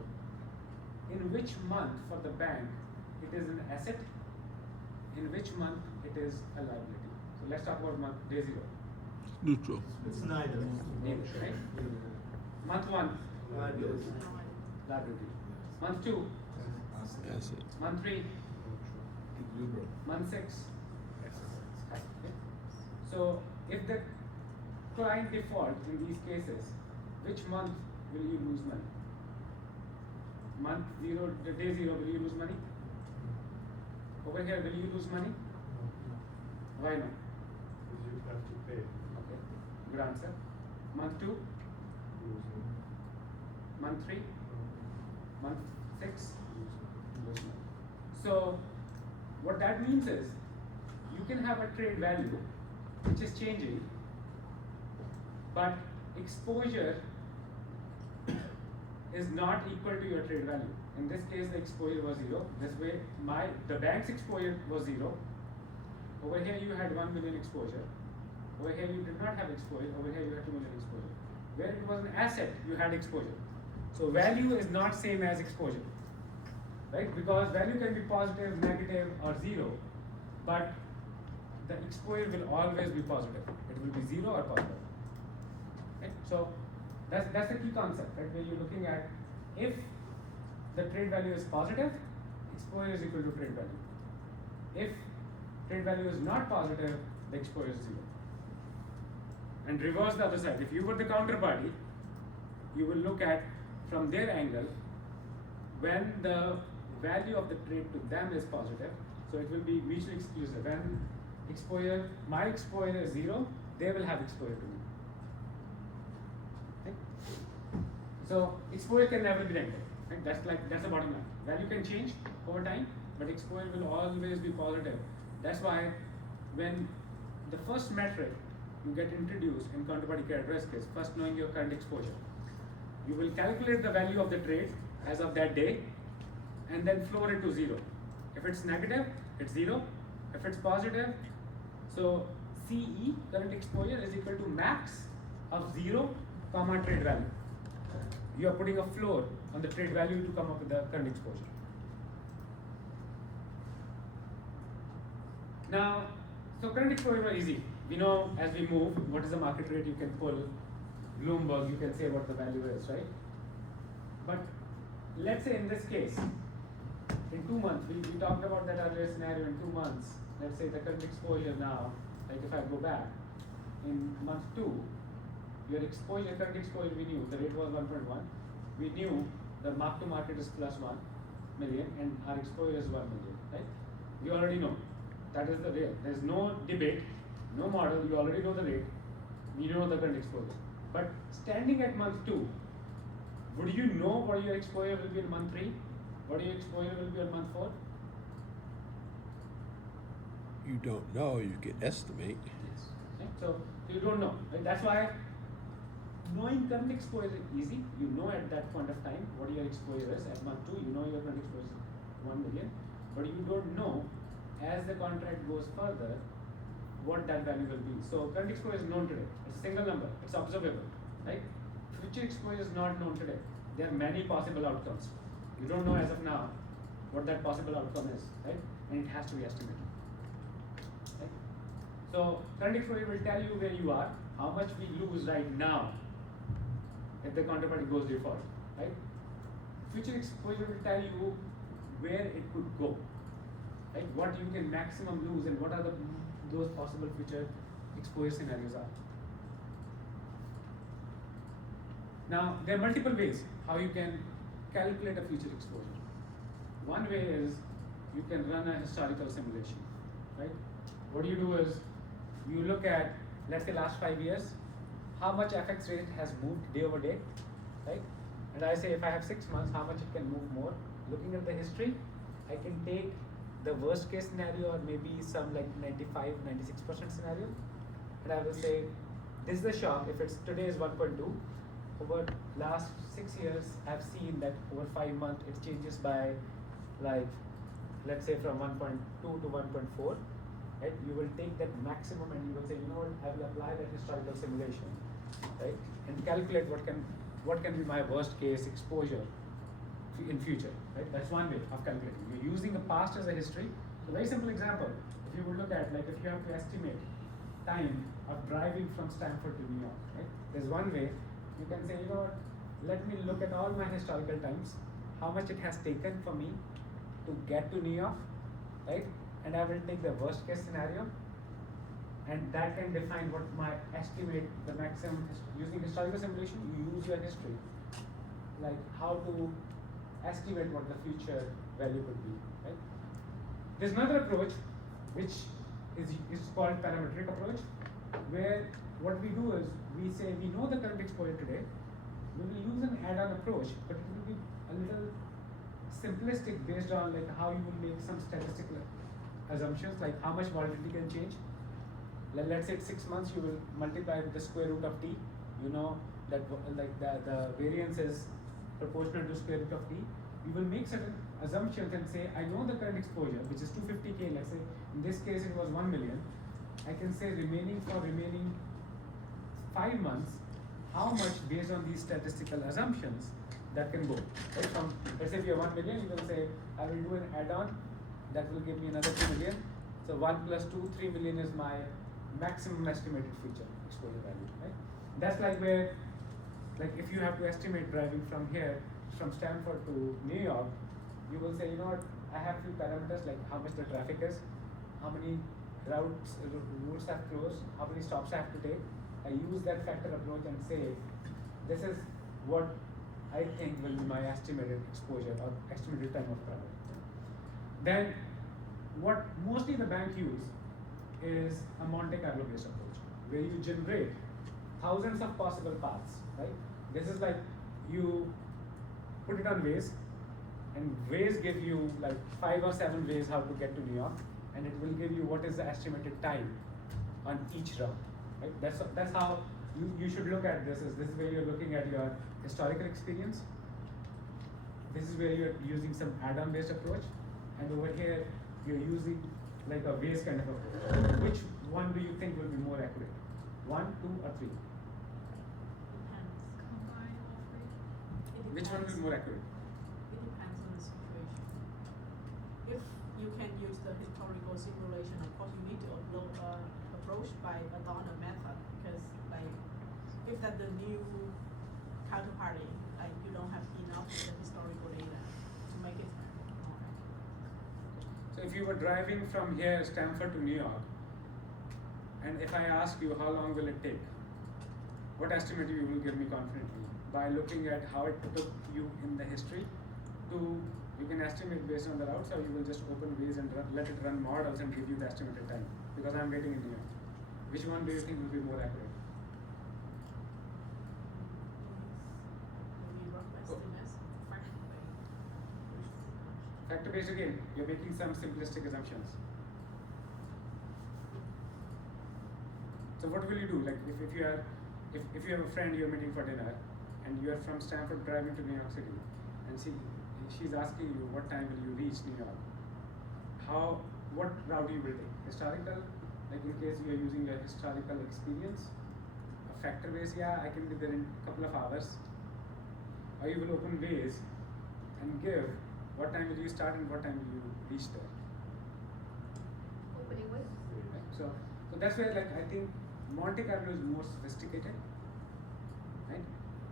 In which month for the bank it is an asset, in which month it is a liability. So let's talk about day 0. Neutral. It's neither. Neither, right? Month 1, Liability. liability. Month 2, Asset. month 3, Equilibrium. month 6. Okay. So if the client default in these cases, which month will you lose money? Month 0, day 0, will you lose money? Over here, will you lose money? Why not? Because you have to pay. Okay, good answer. Month 2, Losing. month 3, month 6, lose money. So what that means is you can have a trade value which is changing, but exposure is not equal to your trade value. In this case, the exposure was 0. This way, the bank's exposure was 0. Over here, you had 1 million exposure. Over here, you did not have exposure. Over here, you had 2 million exposure. Where it was an asset, you had exposure. So value is not same as exposure, right? Because value can be positive, negative, or 0, but the exposure will always be positive. It will be 0 or positive. Right? So that's the key concept, right? Where you're looking at, if the trade value is positive, exposure is equal to trade value. If trade value is not positive, the exposure is 0. And reverse the other side. If you were the counterparty, you will look at from their angle when the value of the trade to them is positive, so it will be mutually exclusive. When my exposure is 0, they will have exposure to me. Okay? So exposure can never be negative. Right? That's the bottom line. Value can change over time, but exposure will always be positive. That's why when the first metric you get introduced in counterparty credit risk is first knowing your current exposure. You will calculate the value of the trade as of that day and then floor it to 0. If it's negative, it's 0. If it's positive, so CE, current exposure, is equal to max of 0 comma trade value. You are putting a floor on the trade value to come up with the current exposure. Now, so current exposure is easy. We know as we move, what is the market rate, you can pull Bloomberg, you can say what the value is, right? But let's say in this case, in 2 months, we talked about that earlier scenario in 2 months. Let's say the current exposure now, like if I go back, in month 2, your exposure, current exposure we knew, the rate was 1.1. We knew the mark to market is plus 1 million and our exposure is 1 million, right? We already know. That is the rate. There's no debate, no model, you already know the rate, you know the current exposure. But standing at month 2, would you know what your exposure will be in month 3? What your exposure will be in month 4? You don't know, you can estimate. Yes. Okay? So you don't know. Right? That's why knowing current exposure is easy. You know at that point of time what your exposure is. At month 2, you know your current exposure is 1 million. But you don't know as the contract goes further what that value will be. So current exposure is known today. It's a single number. It's observable. Right? Future exposure is not known today. There are many possible outcomes. You don't know as of now what that possible outcome is, right? And it has to be estimated. Right? So current exposure will tell you where you are, how much we lose right now if the counterparty goes default, right? Future exposure will tell you where it could go, right? What you can maximum lose and what are those possible future exposure scenarios are. Now, there are multiple ways how you can calculate a future exposure. One way is you can run a historical simulation, right? What you do is you look at, let's say, last 5 years, how much FX rate has moved day over day, right? And I say if I have 6 months, how much it can move more. Looking at the history, I can take the worst case scenario or maybe some like 95, 96% scenario, and I will say, this is the shock. If it's today is 1.2, over last 6 years, I've seen that over 5 months, it changes by like, let's say from 1.2 to 1.4, right? You will take that maximum and you will say, you know what, I will apply that historical simulation, right? And calculate what can be my worst case exposure in future, right? That's one way of calculating. You're using the past as a history. So very simple example, if you would look at, like if you have to estimate time of driving from Stanford to New York, right? There's one way, you can say, you know what, let me look at all my historical times, how much it has taken for me to get to New York, right? And I will take the worst case scenario, and that can define what my estimate, the maximum, using historical simulation, you use your history, like how to estimate what the future value could be, right? There's another approach, which is called parametric approach, where what we do is, we say we know the current exposure today, we will use an add-on approach, but it will be a little simplistic based on like how you will make some statistical assumptions, like how much volatility can change. Let's say it's 6 months, you will multiply with the square root of t. You know that like the variance is proportional to square root of t. You will make certain assumptions and say, I know the current exposure, which is 250K, let's say, in this case it was 1 million. I can say remaining 5 months, how much based on these statistical assumptions that can go. Right? From, let's say if you have 1 million, you will say, I will do an add-on that will give me another 2 million. So 1 plus 2, 3 million is my maximum estimated future exposure value. Right? That's like where, like if you have to estimate driving from here, from Stanford to New York, you will say, you know what, I have few parameters like how much the traffic is, how many routes have closed, how many stops I have to take. I use that factor approach and say, this is what I think will be my estimated exposure or estimated time of travel. Then, what mostly the bank use is a Monte Carlo based approach, where you generate thousands of possible paths, right? This is like you put it on Waze and Waze give you like 5 or 7 ways how to get to New York, and it will give you what is the estimated time on each route. Right? That's how you should look at this. This is where you're looking at your historical experience. This is where you're using some add-on based approach, and over here you're using like a Waze kind of approach. Which one do you think will be more accurate? 1, 2, or 3? Depends. Combine all three. It Which one will be depends. more accurate? It depends on the situation. If you can use the historical simulation, of course you need to approach by adopt a method, because like if that the new counterparty, like you don't have enough of the historical data to make it more accurate. So if you were driving from here, Stanford to New York, and if I ask you how long will it take, what estimate you will give me confidently by looking at how it took you in the history to, you can estimate based on the routes, or you will just open Waze and let it run models and give you the estimated time, because I'm waiting in New York. Which one do you think will be more accurate? Maybe rough estimates, Factor based again, you're making some simplistic assumptions. So what will you do? Like if you are, if you have a friend you're meeting for dinner, and you are from Stanford driving to New York City, and she's asking you what time will you reach New York? What route you will take? Historical, like in case you are using your historical experience. A factor base, yeah, I can be there in a couple of hours. Or you will open Waze and give what time will you start and what time will you reach there. Opening with? Right? So that's where like I think Monte Carlo is more sophisticated, right?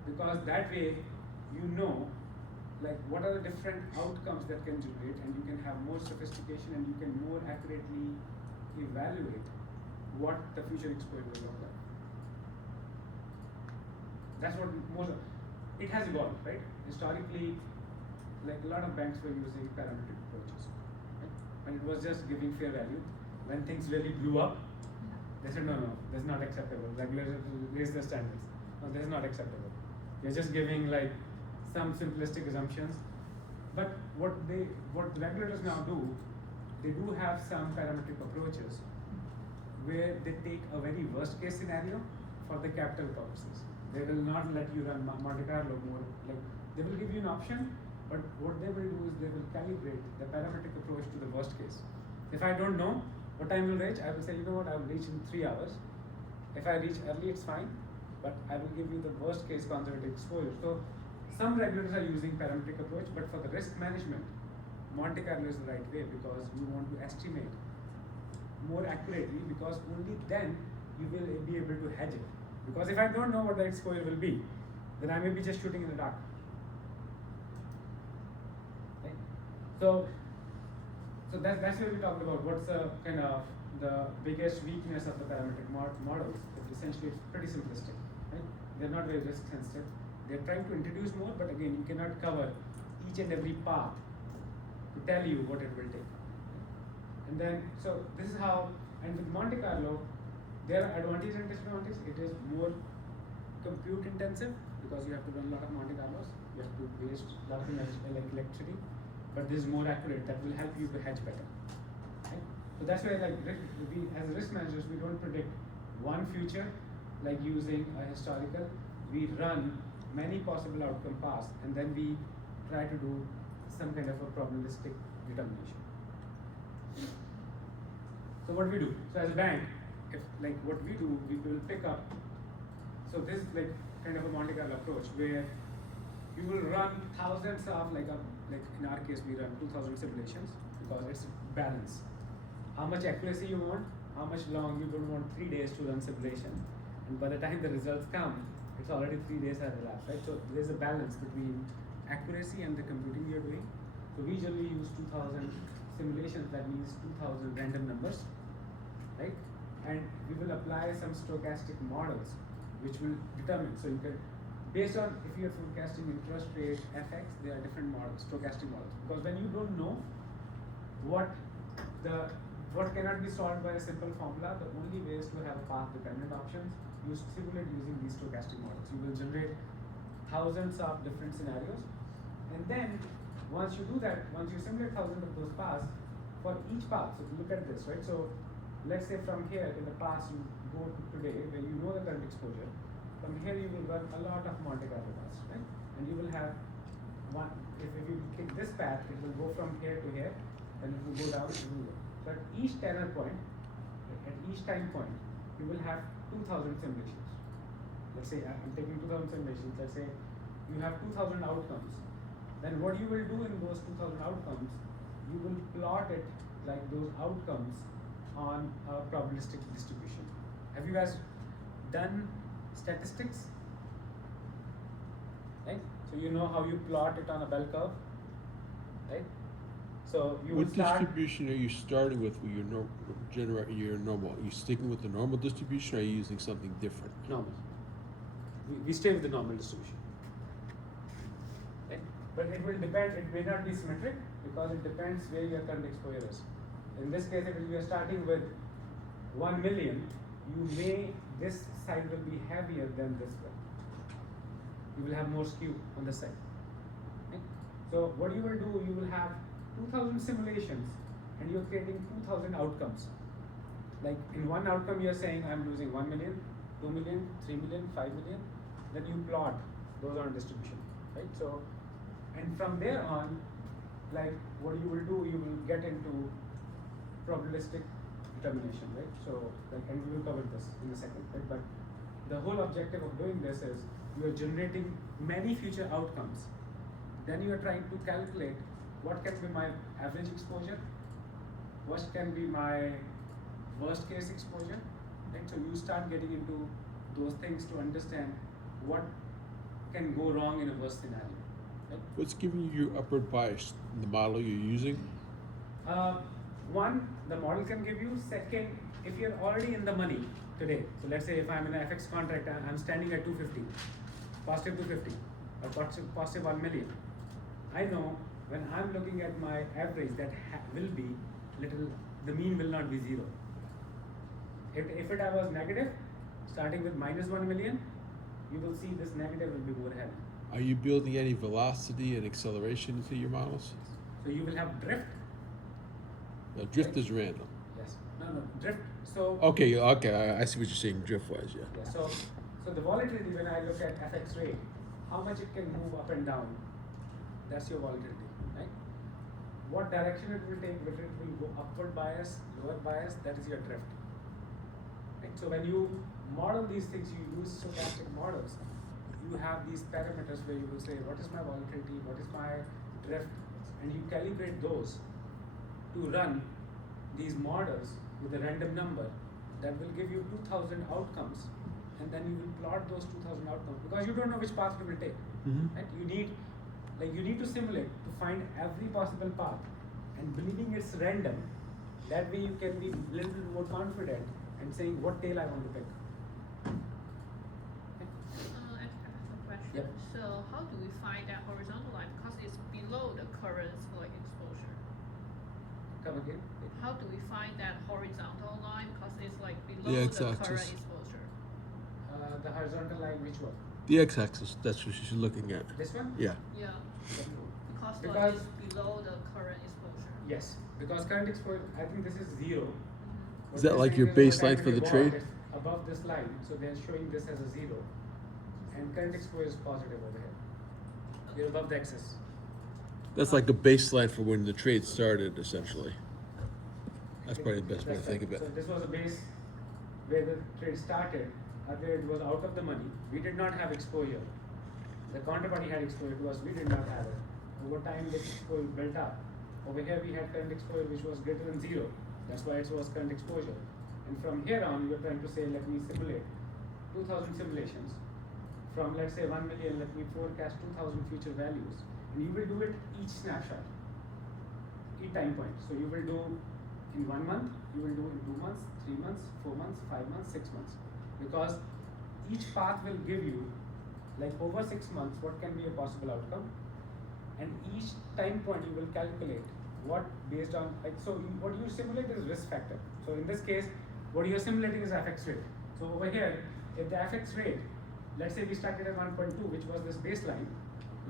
Because that way you know like what are the different outcomes that can generate, and you can have more sophistication and you can more accurately evaluate what the future exposure will look like. That's what it has evolved, right? Historically, like a lot of banks were using parametric approaches, right? When it was just giving fair value. When things really blew up, they said, no, that's not acceptable. Regulators raise the standards. No, this is not acceptable. You're just giving like some simplistic assumptions. But what regulators now do, they do have some parametric approaches where they take a very worst case scenario for the capital purposes. They will not let you run Monte Carlo more, like they will give you an option, but what they will do is they will calibrate the parametric approach to the worst case. If I don't know what time will reach, I will say, you know what, I will reach in 3 hours. If I reach early, it's fine, but I will give you the worst case conservative exposure. So some regulators are using parametric approach, but for the risk management, Monte Carlo is the right way, because you want to estimate more accurately, because only then you will be able to hedge it. Because if I don't know what the exposure will be, then I may be just shooting in the dark. Okay? So that's where we talked about what's the kind of the biggest weakness of the parametric models. Essentially, it's pretty simplistic. Right? They're not very risk sensitive. They're trying to introduce more, but again, you cannot cover each and every path to tell you what it will take. And then, so this is how, and with Monte Carlo, there are advantages and disadvantages. It is more compute intensive because you have to run a lot of Monte Carlos. You have to waste a lot of electricity, but this is more accurate. That will help you to hedge better. Right? So that's why, like, we as risk managers, we don't predict one future, like using a historical. We run many possible outcome paths, and then we try to do some kind of a probabilistic determination. So what we do? So as a bank, if like what we do, we will pick up. So this is like kind of a Monte Carlo approach where you will run thousands of like in our case we run 2,000 simulations because it's balance. How much accuracy you want, how much long. You don't want 3 days to run simulation, and by the time the results come, it's already 3 days have elapsed, right? So there's a balance between accuracy and the computing you're doing. So we generally use 2,000 simulations. That means 2,000 random numbers, right? And we will apply some stochastic models which will determine. So you can, based on if you're forecasting interest rate, FX, there are different models, stochastic models. Because when you don't know what cannot be solved by a simple formula, the only way is to have a path dependent options. You simulate using these stochastic models. You will generate thousands of different scenarios, and then once you do that, once you simulate 1,000 of those paths, for each path, so look at this, right? So let's say from here in the past you go to today where you know the current exposure. From here you will run a lot of Monte Carlo paths, right? And you will have one, if you take this path, it will go from here to here, and it will go down to here. So at each tenor point, at each time point, you will have 2,000 simulations. Let's say I'm taking 2,000 simulations, let's say you have 2,000 outcomes. Then what you will do in those 2,000 outcomes, you will plot it like those outcomes on a probabilistic distribution. Have you guys done statistics? Right? So you know how you plot it on a bell curve, right? So you What will start. distribution are you starting with your your normal? Are you sticking with the normal distribution or are you using something different? Normal. We stay with the normal distribution. Right? But it will depend, it may not be symmetric because it depends where your current exposure is. In this case, if you are starting with 1 million, this side will be heavier than this one. You will have more skew on the side. Right? So what you will do, you will have 2,000 simulations and you're creating 2,000 outcomes. Like in one outcome you're saying I'm losing 1 million, 2 million, 3 million, 5 million, then you plot those on distribution, right? So, and from there on, like what you will do, you will get into probabilistic determination, right? So, like, and we will cover this in a second, right? But the whole objective of doing this is you are generating many future outcomes. Then you are trying to calculate what can be my average exposure, what can be my worst case exposure, right? So you start getting into those things to understand what can go wrong in a worst scenario, right? What's giving you your upward bias? The model you're using? One, the model can give you. Second, if you're already in the money today, so let's say if I'm in an FX contract, I'm standing at 250, positive 250, or positive 1 million. I know when I'm looking at my average, that will be the mean will not be 0. If it was negative, starting with minus 1 million, you will see this negative will be more heavy. Are you building any velocity and acceleration into your models? So you will have drift. Now, drift is random. Yes. No, drift. So. Okay, I see what you're saying drift-wise, yeah. Yeah. So the volatility, when I look at FX rate, how much it can move up and down, that's your volatility, right? What direction it will take, whether it will go upward bias, lower bias, that is your drift. Right? So when you model these things, you use stochastic models. You have these parameters where you will say, what is my volatility, what is my drift, and you calibrate those to run these models with a random number that will give you 2,000 outcomes, and then you will plot those 2,000 outcomes because you don't know which path it will take. Mm-hmm. Right? You need to simulate to find every possible path, and believing it's random, that way you can be a little bit more confident and saying what tail I want to pick. I have a question. Yep. So how do we find that horizontal line because it's below the current like exposure? Come again? How do we find that horizontal line because it's like below The the x-axis. current exposure? The horizontal line, which one? The x-axis, that's what she's looking at. This one? Yeah. Yeah, because like Because- it's below the current exposure. Yes, because current exposure, I think this is 0. Mhm. Is What that they're like saying your is over baseline time for when the you trade? walk, it's above this line, so they're showing this as a 0. And current exposure is positive over here. You're above the axis. That's like a baseline for when the trade started, essentially. That's probably the best way to That's think right. of it. So this was a base where the trade started. Earlier it was out of the money. We did not have exposure. The counterparty had exposure to us. We did not have it. Over time, this exposure built up. Over here, we had current exposure which was greater than 0. That's why it was current exposure. And from here on, you're trying to say, let me simulate 2,000 simulations. From let's say 1 million, let me forecast 2,000 future values. And you will do it each snapshot, each time point. So you will do in 1 month, you will do in 2 months, 3 months, 4 months, 5 months, 6 months. Because each path will give you, like over 6 months, what can be a possible outcome. And each time point you will calculate what based on, like, so what you simulate is risk factor. So in this case, what you're simulating is FX rate. So over here, if the FX rate, let's say we started at 1.2, which was this baseline.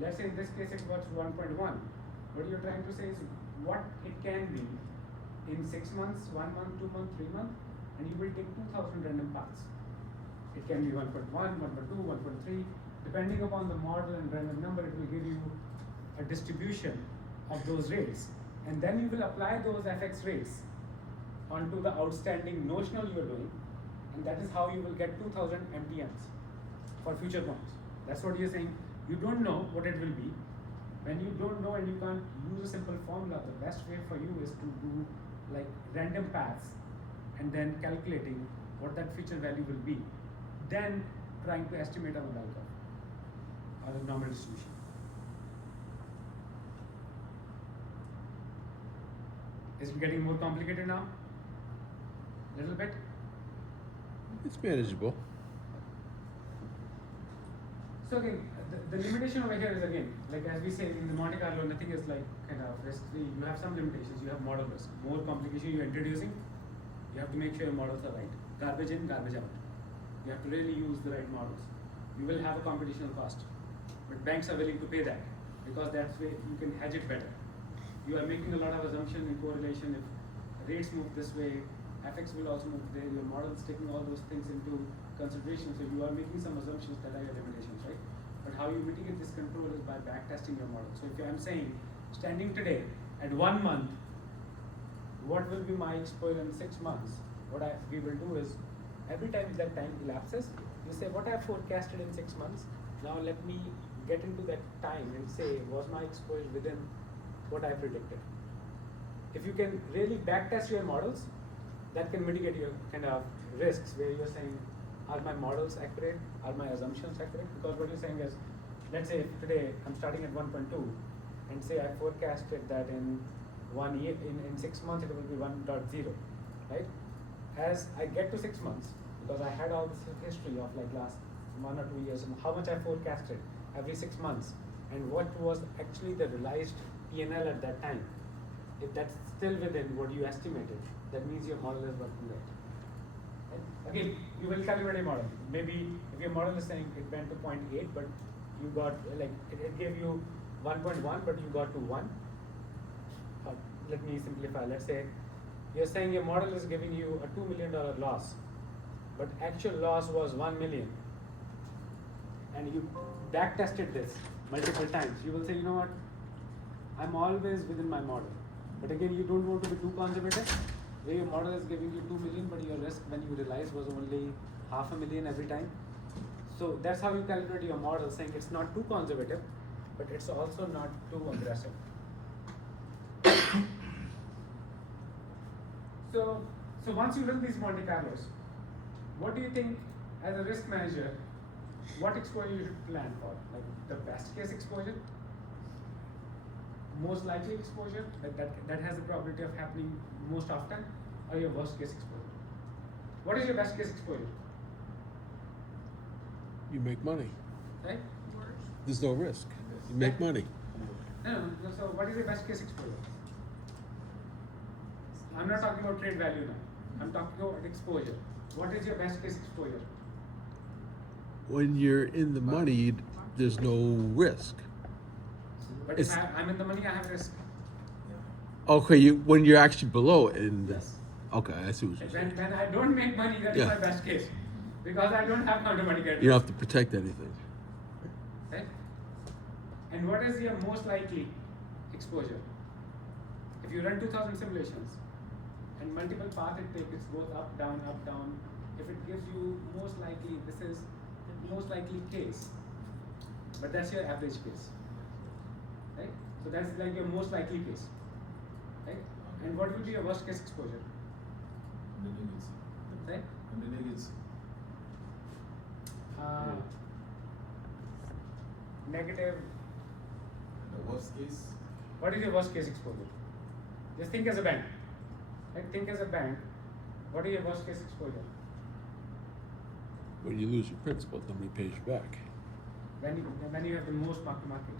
Let's say in this case it was 1.1. What you're trying to say is what it can be in 6 months, 1 month, 2 months, 3 months, and you will take 2000 random paths. It can be 1.1, 1.2, 1.3, depending upon the model and random number, it will give you a distribution of those rates. And then you will apply those FX rates onto the outstanding notional you're doing, and that is how you will get 2000 MTMs for future bonds. That's what you're saying. You don't know what it will be. When you don't know and you can't use a simple formula, the best way for you is to do like random paths and then calculating what that future value will be, then trying to estimate on the bell curve or the normal distribution. Is it getting more complicated now? Little bit? It's manageable. So again, the limitation over here is again, like as we say in the Monte Carlo, nothing is like kind of risk-free. You have some limitations. You have model risk. More complication you're introducing, you have to make sure your models are right. Garbage in, garbage out. You have to really use the right models. You will have a computational cost, but banks are willing to pay that because that's where you can hedge it better. You are making a lot of assumptions in correlation. If rates move this way, FX will also move there. Your model is taking all those things into consideration. So you are making some assumptions that are your limitations, right? But how you mitigate this control is by backtesting your model. So if I'm saying, standing today at 1 month, what will be my exposure in 6 months? What we will do is, every time that time elapses, you say, what I forecasted in 6 months, now let me get into that time and say, was my exposure within what I predicted? If you can really backtest your models, that can mitigate your kind of risks where you're saying, are my models accurate? Are my assumptions accurate? Because what you're saying is, let's say if today I'm starting at 1.2 and say I forecasted that in 1 year, in 6 months it will be 1.0, right? As I get to 6 months, because I had all this history of like last 1 or 2 years and how much I forecasted every 6 months and what was actually the realized P&L at that time. If that's still within what you estimated, that means your model is working right. Right? Again, you will calibrate a model. Maybe if your model is saying it went to 0.8, but you got like it gave you 1.1, but you got to 1. Let me simplify. Let's say you're saying your model is giving you a $2 million loss, but actual loss was 1 million, and you back tested this multiple times. You will say, you know what? I'm always within my model. But again, you don't want to be too conservative. Where your model is giving you 2 million, but your risk when you realize was only $500,000 every time. So that's how you calibrate your model, saying it's not too conservative, but it's also not too aggressive. So once you run these Monte Carlos, what do you think as a risk manager, what exposure you should plan for? Like the best case exposure? Most likely exposure that has the probability of happening most often, or your worst case exposure? What is your best case exposure? You make money. Right? There's no risk. You make money. No. So what is your best case exposure? I'm not talking about trade value now. I'm talking about exposure. What is your best case exposure? When you're in the money, there's no risk. But if I'm in the money, I have risk. Okay, when you're actually below it, and Yes. okay, I see what you're saying. When I don't make money, that is Yeah. my best case. Because I don't have counterparty credit. You don't have to protect anything. Right? And what is your most likely exposure? If you run 2000 simulations and multiple paths it takes, it goes up, down, if it gives you most likely, this is the most likely case, but that's your average case. Right? So that's like your most likely case. Right? And what will be your worst case exposure? The negative. Right? And the negative. Negative. And the worst case. What is your worst case exposure? Just think as a bank. Right? Think as a bank. What is your worst case exposure? When you lose your principal, nobody pays you back. When you have the most mark to market.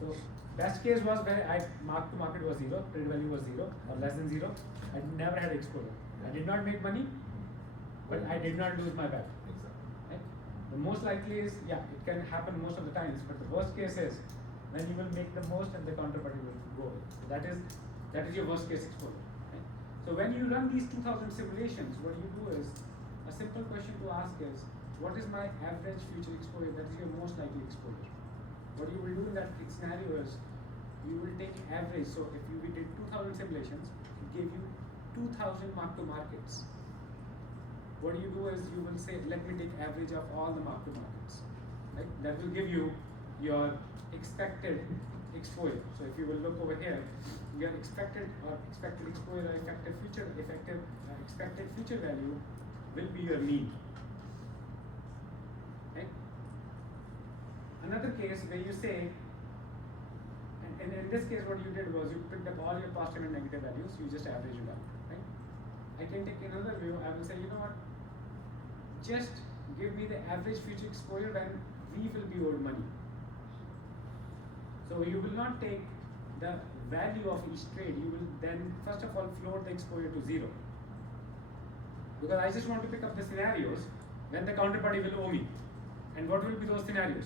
So best case was where mark to market was 0, trade value was 0 or less than 0. I never had exposure. I did not make money, but I did not lose my bet. Exactly. Right? The most likely is, yeah, it can happen most of the times, but the worst case is when you will make the most and the counterparty will go away. So that is your worst case exposure. Right? So when you run these 2000 simulations, what you do is, a simple question to ask is, what is my average future exposure? That is your most likely exposure. What you will do in that scenario is, you will take average. So if we did 2000 simulations, it gave you 2000 mark-to-markets. What you do is, you will say, let me take average of all the mark-to-markets. Right? That will give you your expected exposure. So if you will look over here, your expected exposure, expected future value will be your mean. Okay? Another case where you say, and in this case what you did was you picked up all your positive and negative values, you just average it out. Right? I can take another view, I will say, you know what, just give me the average future exposure when we will be owed money. So you will not take the value of each trade, you will then first of all float the exposure to 0. Because I just want to pick up the scenarios when the counterparty will owe me. And what will be those scenarios?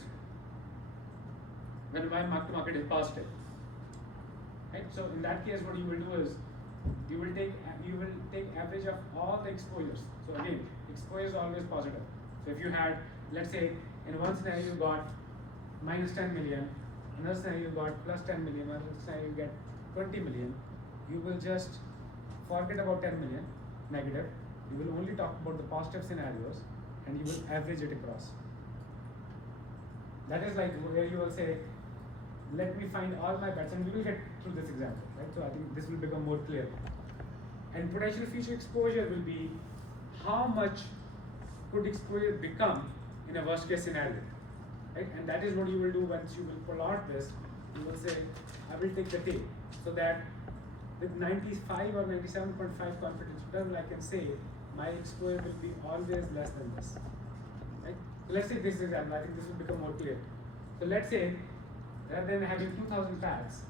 When my mark to market is positive. Right? So in that case what you will do is, you will take average of all the exposures. So again, exposure is always positive. So if you had, let's say, in one scenario you got minus 10 million, another scenario you got plus 10 million, another scenario you get 20 million, you will just forget about 10 million negative. You will only talk about the positive scenarios and you will average it across. That is like where you will say, let me find all my bets, and we will get through this example, right? So I think this will become more clear. And potential future exposure will be how much could exposure become in a worst case scenario, right? And that is what you will do once you will plot this. You will say, I will take the tail, so that with 95 or 97.5 confidence interval, I can say my exposure will be always less than this, right? So let's say this example, I think this will become more clear. So let's say, rather than having 2000 paths,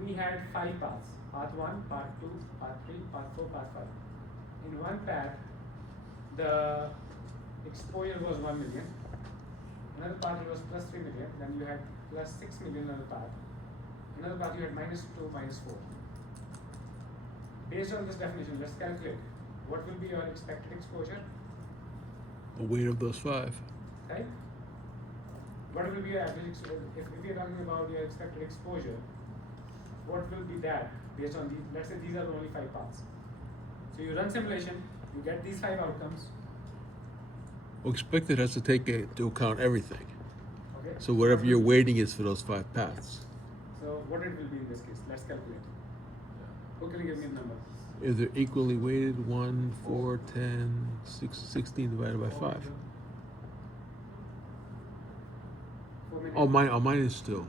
we had 5 paths: path 1, path 2, path 3, path 4, path 5. In one path, the exposure was 1 million. Another path it was plus 3 million. Then you had plus 6 million on the path. Another path you had minus 2, minus 4. Based on this definition, let's calculate what will be your expected exposure. The weight of those 5. Right? What will be your average exposure? If we are talking about your expected exposure, what will be that based on these? Let's say these are only 5 paths. So you run simulation, you get these 5 outcomes. Well, expected has to take into account everything. Okay. So whatever your weighting is for those 5 paths. So what it will be in this case? Let's calculate. Who can give me a number? Is it equally weighted? 1, 4, 10, 6, 16 divided by 5. 4 million. Oh, mine is 2.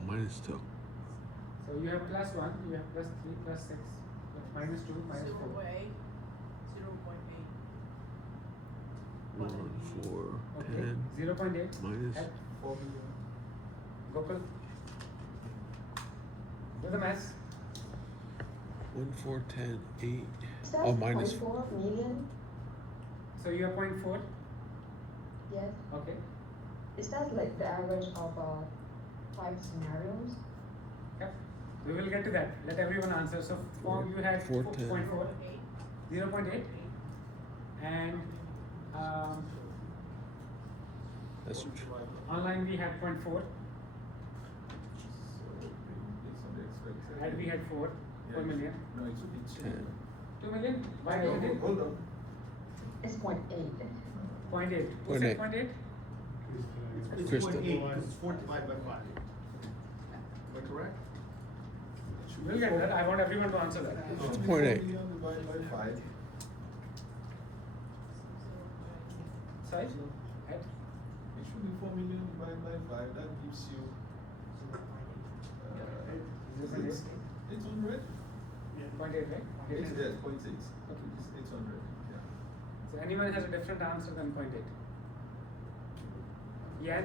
So you have plus 1, you have plus 3, plus 6, minus 2, minus 4. 0.8. 1, 4, Okay. 10, 0.8. minus At 4 million. Gokul. Do the maths. 1, 4, 10, 8. Is that Oh, minus 0.4 million? So you have 0.4. Yes. Okay. Is that like the average of 5 scenarios? Yep. We will get to that. Let everyone answer. So form you had 4.10. 0.4, 0.8, and That's online we had 0.4, So based on the expected. and we had 4 Yeah, million. No, it should be 10. 2 million? Why No, did it? hold on. It's 0.8. 0.8. Who said 0.8? It's Crystal. 0.8, because it's 4 divided by 5. Am I correct? We'll get to that. I want everyone to answer that. It It's should be 0.8. 4 million divided by 5. Sorry? Right? It should be 4 million divided by 5. That gives you. It's 800. 0.8, right? It's Okay. yes, 0.6. It's 800. Yeah. So anyone has a different answer than 0.8? Yeah?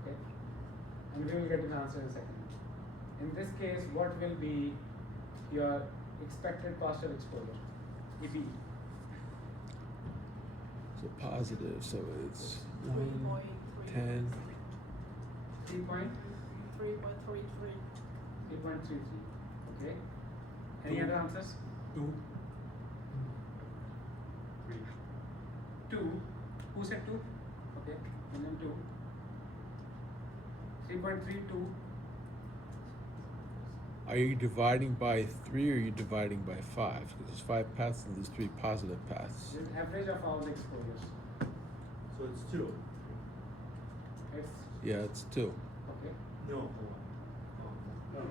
Okay. And we will get to the answer in a second. In this case, what will be your expected positive exposure? EPE. So positive, so it's 1, 10. 3.33. 3.33. Okay. Any other answers? 2. 2. Who said 2? Okay. And then 2. 3.32. Are you dividing by 3 or are you dividing by 5? Because there's 5 paths and there's 3 positive paths. This is average of all the exposures. So it's 2. It's Yeah, it's 2. okay. No, hold on.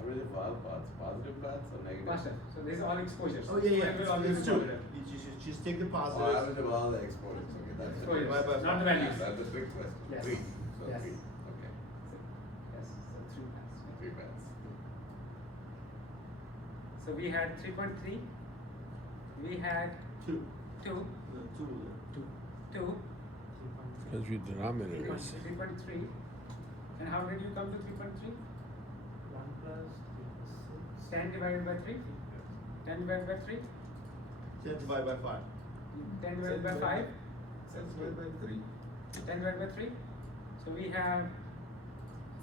Average of all paths, positive paths or negative? Positive. So these are all exposures. Oh, yeah, Exposure will always it's be 2. positive. You should just take the Oh, positives. average of all the exposures, okay, that's it. Exposures, Divide by not the five. values. That's a trick question. Yes. 3, so Yes. 3, okay, Yes. So 3 paths. 3 paths. So we had 3.3. We had 2. 2. 2. 2. Because your denominator is. 3.3. And how did you come to 3.3? 1 plus 10 divided by 3. 10 divided by 3. 10 divided by 5. 10 divided by 5. 10 divided by 3. 10 divided by 3. So we have,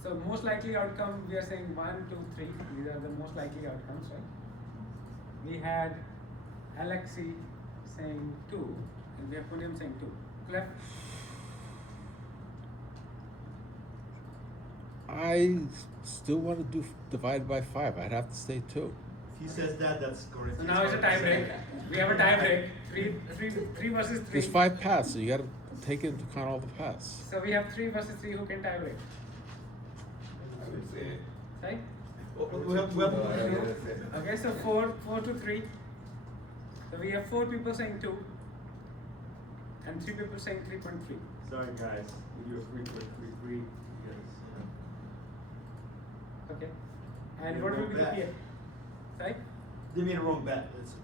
so most likely outcome, we are saying 1, 2, 3. These are the most likely outcomes, right? We had Alexi saying 2, and we have Punyam saying 2. Clef? I still want to do divide by 5. I'd have to say 2. If he says that, that's correct. So now it's a tie break. We have a tie break. 3 versus 3. There's 5 paths, so you got to take into account all the paths. So we have 3 versus 3. Who can tie break? I would say. Right? We have No, I would say. Okay, so 4 to 3. So we have 4 people saying 2 and 3 people saying 3.3. Sorry, guys. We do a 3.33. Yes. Okay. And You what will wrote be the that. PF? Right? They made a wrong bet. It's okay.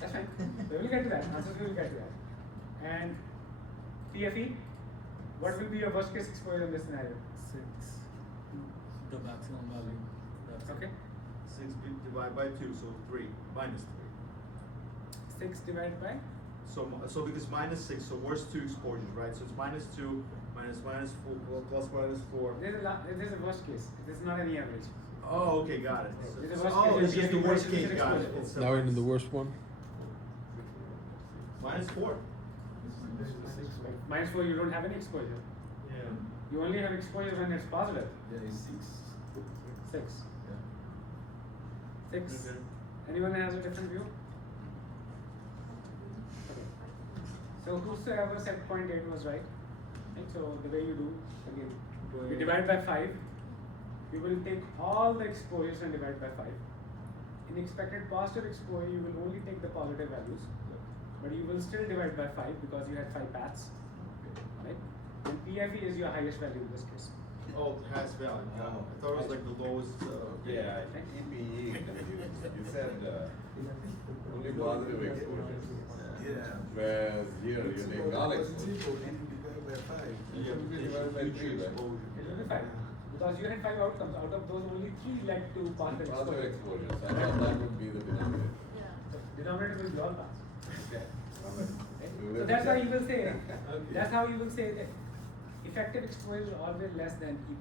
That's fine. We will get to that. Answers we will get to that. And PFE? What will be your worst case exposure in this scenario? 6. The maximum value. That's Okay. 6 divided by 2, so 3. Minus 3. 6 divided by? So because minus 6, so worst 2 exposures, right? So it's minus 2, minus 4, plus minus 4. This is a worst case. This is not any average. Oh, okay, got it. So, This is the worst oh, case. it's just the worst It's case, an got it. exposure. It's Now we're into the worst one. minus 4. Minus 4, you don't have any exposure. Yeah. You only have exposure when it's positive. There is 6. 6. Yeah. 6. Okay. Anyone has a different view? Okay. So whosoever said 0.8 was right. Right? So the way you do, again, you divide by 5. You will take all the exposures and divide by 5. In expected positive exposure, you will only take the positive values. But you will still divide by 5 because you had 5 paths. Right? And PFE is your highest value in this case. Oh, it has value. Got it. I thought it was like the lowest. Yeah, EPE, you said only positive exposures. Yeah. Whereas here you take all exposures. Divided by 5. You have to be divided by 3, right? It will be 5. Because you had 5 outcomes. Out of those, only 3 led to positive Positive exposure. exposures, I thought that would be the denominator. Yeah. So denominator will be all paths. Okay. Okay? So that's how you will say. That's how you will say that effective exposure is always less than EPE.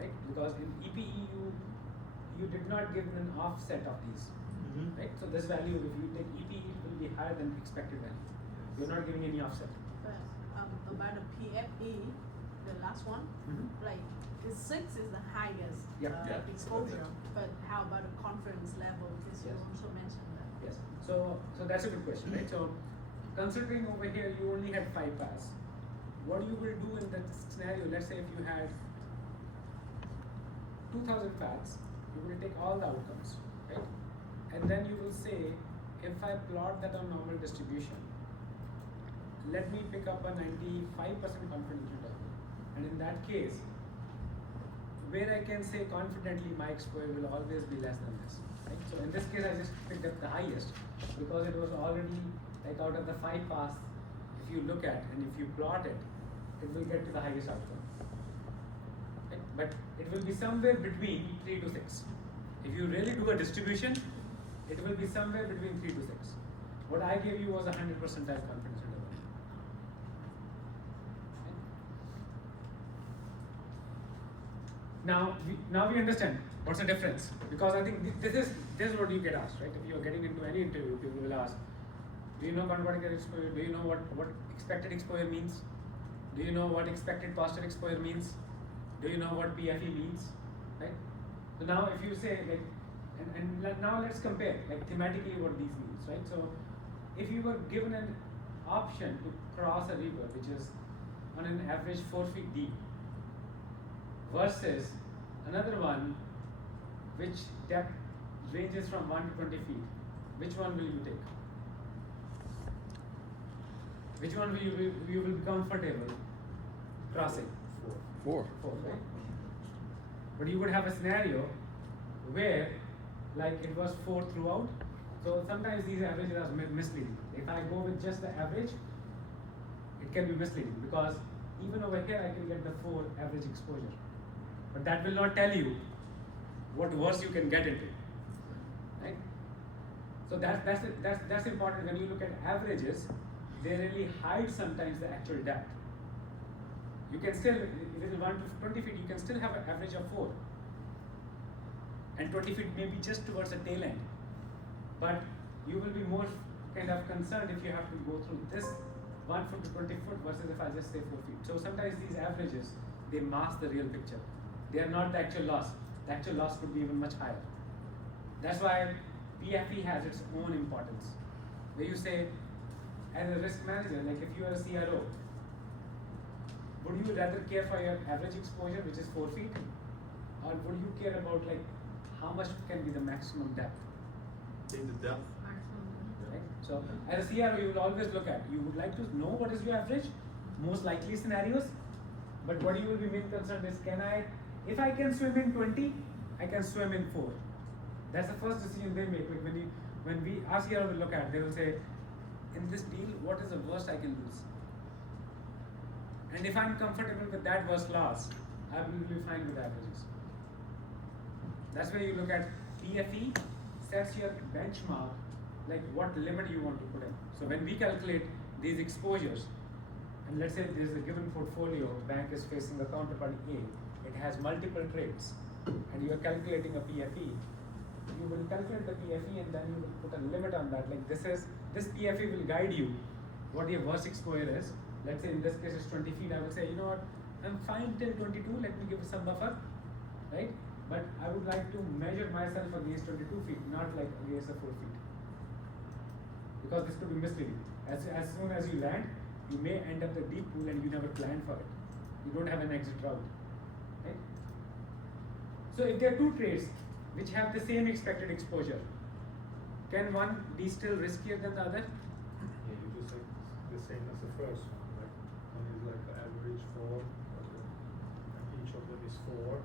Right? Because in EPE you did not give an offset of these. Mhm. Right? So this value, if you take EPE, it will be higher than expected value. You're not giving any offset. But about the PFE, the last one, like the 6 is the highest Yep. Yeah. exposure. But how about the confidence level? Because you Yes. also mentioned that. Yes. So that's a good question, right? So considering over here you only had 5 paths, what you will do in that scenario, let's say if you had 2000 paths, you will take all the outcomes, right? And then you will say, if I plot that on normal distribution, let me pick up a 95% confidence interval. And in that case, where I can say confidently my exposure will always be less than this. Right? So in this case I just picked up the highest because it was already like out of the 5 paths, if you look at and if you plot it, it will get to the highest outcome. Right? But it will be somewhere between 3 to 6. If you really do a distribution, it will be somewhere between 3 to 6. What I gave you was a 100 percentile confidence interval. Now we understand what's the difference, because I think this is what you get asked, right? If you are getting into any interview, people will ask, do you know counterparty credit exposure? Do you know what expected exposure means? Do you know what expected positive exposure means? Do you know what PFE means? Right? So now if you say like, now let's compare like thematically what these means, right? So if you were given an option to cross a river which is on an average 4 feet deep versus another one which depth ranges from 1 to 20 feet, which one will you take? Which one will you will be comfortable crossing? Four. 4, right? But you would have a scenario where like it was 4 throughout. So sometimes these averages are misleading. If I go with just the average, it can be misleading because even over here I can get the 4 average exposure. But that will not tell you what worse you can get into. Right? So that's important. When you look at averages, they really hide sometimes the actual depth. You can still, if it is 1 to 20 feet, you can still have an average of 4. And 20 feet may be just towards the tail end. But you will be more kind of concerned if you have to go through this 1 foot to 20 foot versus if I just say 4 feet. So sometimes these averages, they mask the real picture. They are not the actual loss. The actual loss could be even much higher. That's why PFE has its own importance. Where you say, as a risk manager, like if you are a CRO, would you rather care for your average exposure, which is 4 feet, or would you care about like how much can be the maximum depth? Take the depth. Right? So as a CRO, you will always look at, you would like to know what is your average, most likely scenarios, but what you will be main concerned is, if I can swim in 20, I can swim in 4. That's the first decision they make. Like when we ask CRO will look at, they will say, in this deal, what is the worst I can lose? And if I'm comfortable with that worst loss, I will be fine with averages. That's where you look at PFE sets your benchmark, like what limit you want to put in. So when we calculate these exposures, and let's say there's a given portfolio, bank is facing the counterparty A, it has multiple trades, and you are calculating a PFE, you will calculate the PFE and then you will put a limit on that. Like this PFE will guide you what your worst exposure is. Let's say in this case it's 20 feet, I will say, you know what, I'm fine till 22, let me give some buffer, right? But I would like to measure myself against 22 feet, not like against the 4 feet. Because this could be misleading. As soon as you land, you may end up the deep pool and you never planned for it. You don't have an exit route. Right? So if there are two trades which have the same expected exposure, can one be still riskier than the other? Yeah, you just like the same as the first one. Like one is like average 4, and each of them is 4,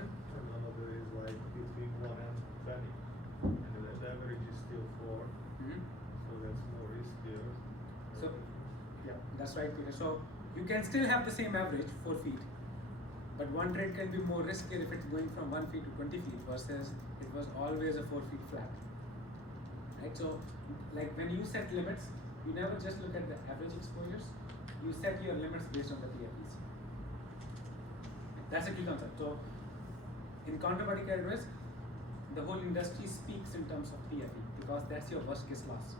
and another is like between 1 and 20, and the average is still 4. So that's more riskier. So, yeah, that's right, Peter. So you can still have the same average, 4 feet, but one trade can be more riskier if it's going from 1 feet to 20 feet versus it was always a 4 feet flat. Right? So, like when you set limits, you never just look at the average exposures. You set your limits based on the PFEs. That's a key concept. So, in counterparty credit risk, the whole industry speaks in terms of PFE because that's your worst case loss.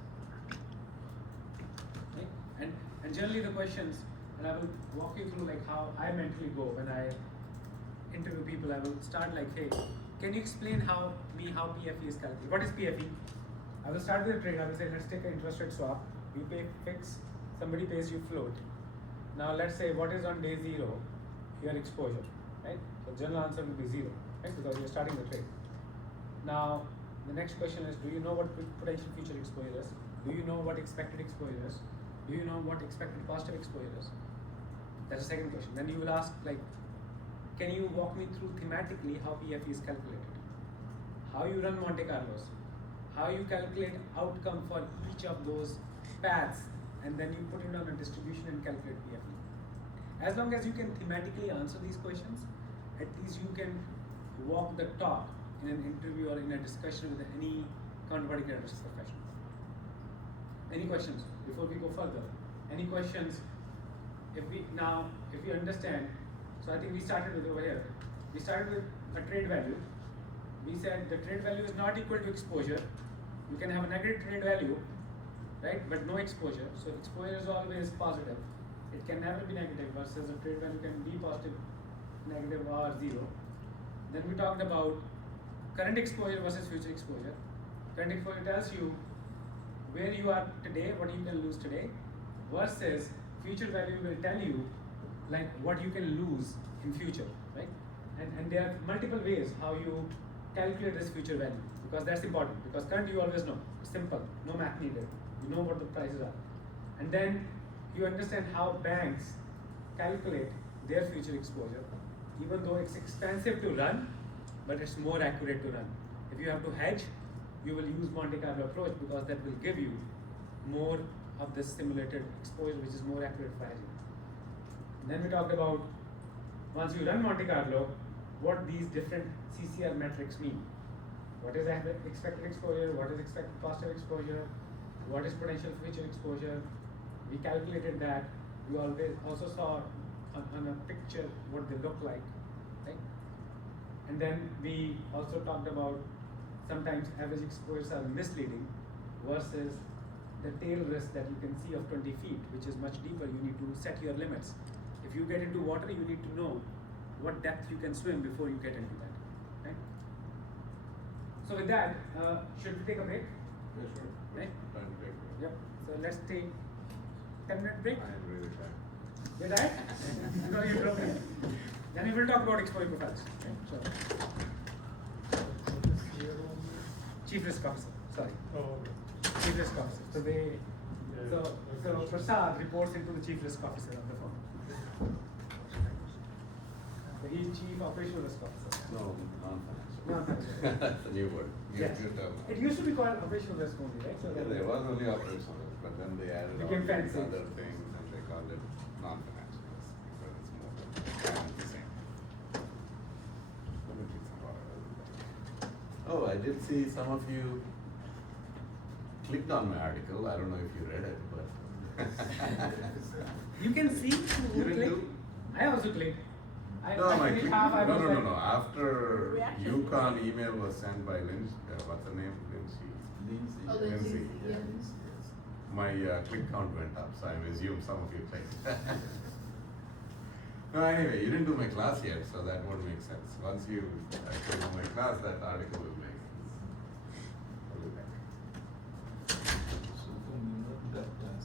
Okay? And generally the questions, and I will walk you through like how I mentally go when I interview people. I will start like, hey, can you explain how PFE is calculated? What is PFE? I will start with a trade. I will say, let's take an interest rate swap. You pay fixed, somebody pays you float. Now let's say what is on day 0, your exposure, right? So general answer will be 0, right? Because you're starting the trade. Now the next question is, do you know what potential future exposure is? Do you know what expected exposure is? Do you know what expected positive exposure is? That's the second question. Then you will ask like, can you walk me through thematically how PFE is calculated? How you run Monte Carlos? How you calculate outcome for each of those paths, and then you put it on a distribution and calculate PFE. As long as you can thematically answer these questions, at least you can walk the talk in an interview or in a discussion with any counterparty credit risk professional. Any questions before we go further? Any questions? If you understand, so I think we started with over here. we started with a trade value. We said the trade value is not equal to exposure. You can have a negative trade value, right, but no exposure. So exposure is always positive. It can never be negative, versus a trade value can be positive, negative, or zero. Then we talked about current exposure versus future exposure. Current exposure tells you where you are today, what you can lose today, versus future value will tell you like what you can lose in future, right? And there are multiple ways how you calculate this future value, because that's important, because current you always know, it's simple, no math needed, you know what the prices are. And then you understand how banks calculate their future exposure, even though it's expensive to run, but it's more accurate to run. If you have to hedge, you will use Monte Carlo approach, because that will give you more of this simulated exposure, which is more accurate for hedging. Then we talked about, once you run Monte Carlo, what these different CCR metrics mean. What is expected exposure, what is expected cost of exposure, what is potential future exposure. We calculated that. We always also saw on a picture what they look like, right? And then we also talked about sometimes average exposures are misleading versus the tail risk that you can see of 20 feet, which is much deeper. You need to set your limits. If you get into water, you need to know what depth you can swim before you get into that, right? So with that, should we take a break? Yeah, sure. Right? Time to take a break. Yep. So let's take 10-minute break. I am really tired. You're right? No, you're broken. Then we will talk about exposure profiles. Okay? So, Chief Risk Officer. Sorry. Oh, Chief Risk Officer. So they. yeah. So Prasad reports into the Chief Risk Officer on the phone. So he's Chief Operational Risk Officer. No, non-financial. Non-financial. That's a new word. Yes. New term. It used to be called operational risk only, right? So Yeah, there was only operational risk, but then they added all Became these fancy. other things and they called it non-financial risk because it's more kind of the same. Let me drink some water. Oh, I did see some of you clicked on my article. I don't know if you read it, but. You can see You who didn't clicked. do? I also clicked. No, I my finished half, I was like, no. After Reaction. UConn email was sent by Lynch, what's her name? Lindsay. Lindsay. Oh, Lindsay. Yeah, Yeah. Lindsay, yes. My click count went up, so I assume some of you clicked. No, anyway, you didn't do my class yet, so that won't make sense. Once you actually do my class, that article will make sense. I'll be back. So from you not that class.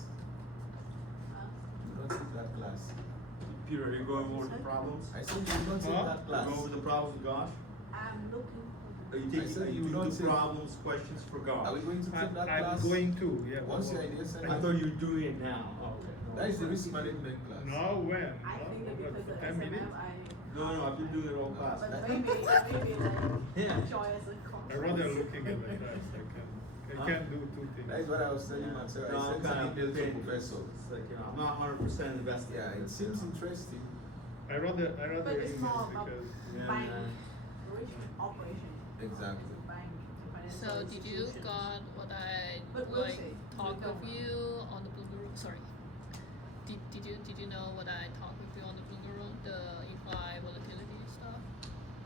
You not take that class. Peter, are you going over the problems? I said you not take that class. Go over the problems, Gosh? I'm looking Are you I taking, said are you you don't doing say- problems, questions for Gosh? Are we going to take that I'm class? going to, yeah. What's the idea, sir? I thought you were doing it now. Oh, okay. That is the risk management class. Now when? I think that because For of 10 minutes? SMF, No, I've been doing it all class. but maybe like Yeah. join as a I conference. rather looking at the class. I Huh? can do two things. That is what I was telling myself. No, I I'm sent an kind email of to okay. professor. It's like, you know, I'm not 100% invested. Yeah, it seems interesting. I rather But it's email more about because Yeah, buying yeah. operation. Exactly. Buying financial So did you institutions. got what I But we'll like see. talk We don't with know. you on the Blue Guru? Sorry. Did you know what I talked with you on the Blue Guru, the implied volatility stuff?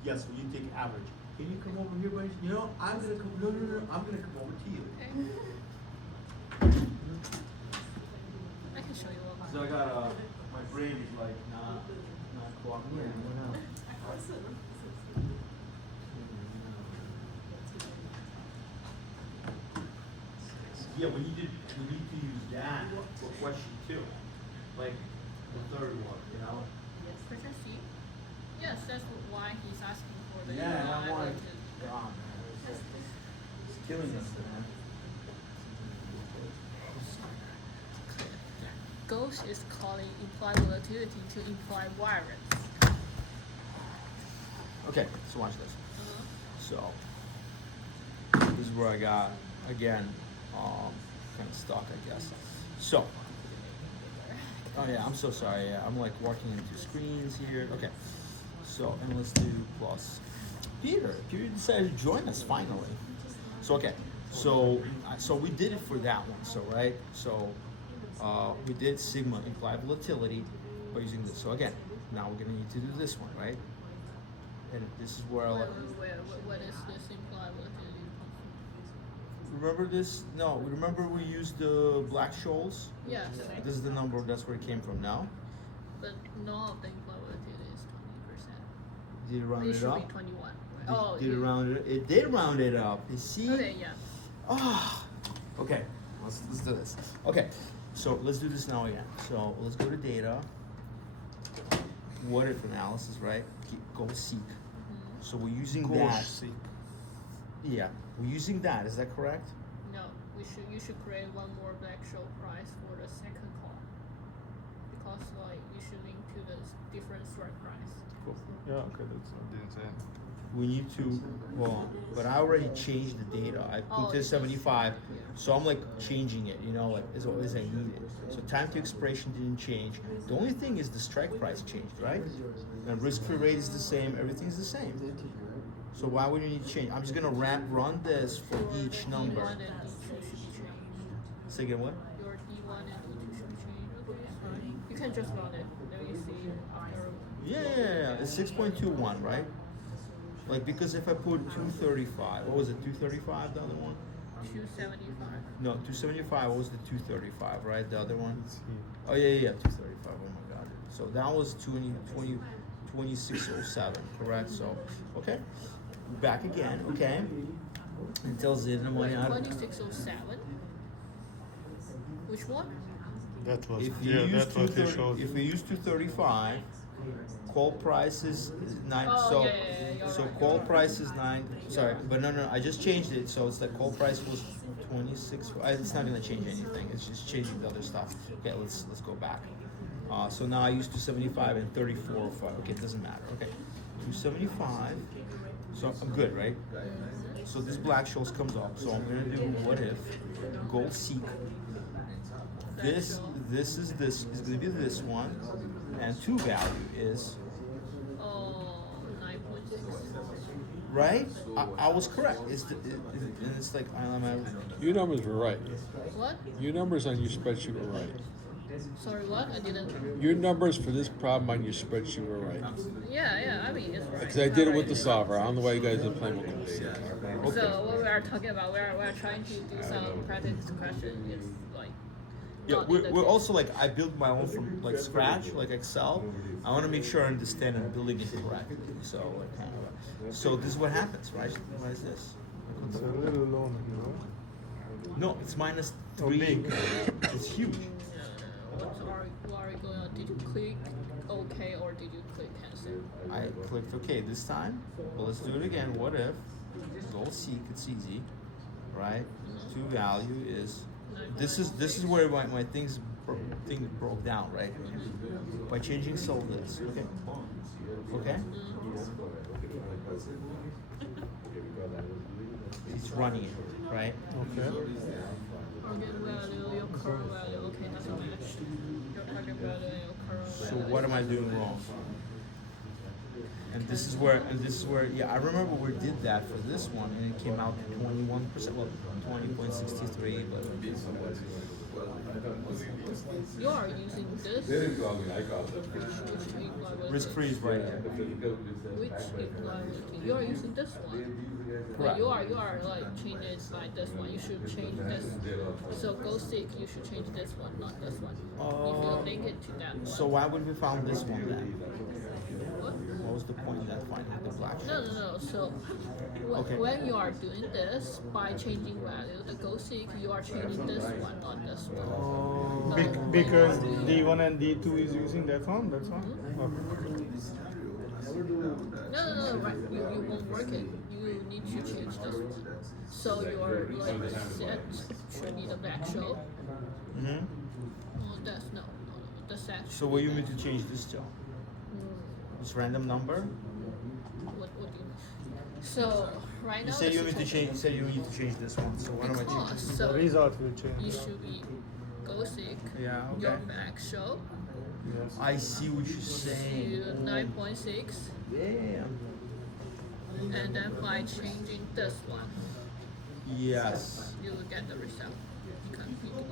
Yes, when you take average. Can you come over here, buddy? You know, I'm gonna come, no, I'm gonna come over to you. Okay. I can show you all. So I got, my brain is like, not cooperating. Yeah, we need to use that for question two, like the third one, you know? Percent C? Yes, that's why he's asking for the Yeah, and I implied want, volatility. God, man, it's killing us, man. Ghost is calling implied volatility to imply variance. Okay, so watch this. Uh-huh. So this is where I got again kind of stuck, I guess. So oh yeah, I'm so sorry. Yeah, I'm like working into screens here. Okay, so and let's do plus. Peter decided to join us finally. So okay, so we did it for that one. So right, so we did sigma implied volatility by using this. So again, now we're gonna need to do this one, right? and this is where like, What is this implied volatility come from? remember this? No, remember we used the Black-Scholes? Yes, This is the number. That's where it came from. Now, but none of the implied volatility is 20%. did it round It it should up? be 21. Right? Did, Oh, did it round it? It did round it up. You see? Okay, yeah. Ah, okay. Let's do this. Okay, so let's do this now again. So let's go to data. What if analysis, right? Go seek. So we're using that. Yeah, we're using that. Is that correct? No, you should create one more Black-Scholes price for the second call, because like you should link to the different strike price. Yeah, okay, that's what I didn't say. We need to, well, but I already changed the data. I put Oh, this you 75, so I'm like changing it, you know, like as always I need it. So time to expiration didn't change. The only thing is the strike price changed, right? And risk-free rate is the same, everything's the same. So why would you need to change? I'm just gonna run this for each number. D1 and D2 should be changed. Say again what? Your D1 and D2 should be changed. Okay, sorry. You can just run it. Then you see after. Yeah, it's 6.21, right? Like, because if I put 235, what was it, 235, the other one? 275. No, 275, what was the 235, right, the other one? Oh, yeah, 235, oh my god. So that was 2607, correct, so, okay. Back again, okay. It tells it the money out. 2607. Which one? That was, If you yeah, use that's what they 230 showed. if you use 235, call price is 9, Oh, so, yeah, you're so right, call you're right. price is 9, sorry, but no, I just changed it, so it's the call price was 26, it's not gonna change anything, it's just changing the other stuff. Okay, let's go back. So now I use 275 and 3405, okay, it doesn't matter, okay. 275, so I'm good, right? So this Black-Scholes comes up, so I'm gonna do what if, gold seek. This is gonna be this one, and 2 value is, Oh, 9.6. right? I was correct. And it's like Your numbers were right. What? Your numbers on your spreadsheet were right. Sorry, what? I didn't. Your numbers for this problem on your spreadsheet were right. Yeah, I mean, it's right. Because I did it with the solver. I don't know why you guys are playing with this. So what we are talking about, we're trying to do some practice question. It's like. yeah. not in the We're code. also like I built my own from like scratch, like Excel. I want to make sure I understand I'm building it correctly. So like kind of. So this is what happens, right? What is this? It's a little low, you know? No, it's minus Oh, 3. big. It's huge. What are you going on? Did you click OK or did you click cancel? I clicked OK this time. Well, let's do it again. What if? Go seek. It's easy, right? 2 value is. This is where my thing broke down, right? By changing solve this. Okay. Okay. It's running it, right? Okay. Target value, your current value. Okay, that's a match. Your target value and your current So value. what am I doing wrong? And this is where, yeah, I remember we did that for this one, and it came out 21%, well, 20.63, but You are using this. Which imply risk free is right here. Which imply you are using this one. But Correct. you are like change it like this one. You should change this. So go seek. You should change this one, not this one. If you link it to that one. So why would we found this one then? What? What was the point of that finding the black? No. So Okay. when you are doing this by changing value, the go seek, you are changing this one, not this one. Oh. Because D1 and D2 is using that one, that's one? Okay. No, right. You won't work it. You need to change this one. So your like set should need a Black-Scholes. Mm-hmm. Oh, that's no. The set. So what you mean to change this to? This random number? What do you mean? So right now. You said the you need to situation- change. You said you need to change this one. So what am I Because changing? so The result will you change. should be go seek Yeah. your Okay. Black-Scholes Yes. I see what you're saying. to 9.6, Yeah. and then by changing this one, Yes. you you will get the result.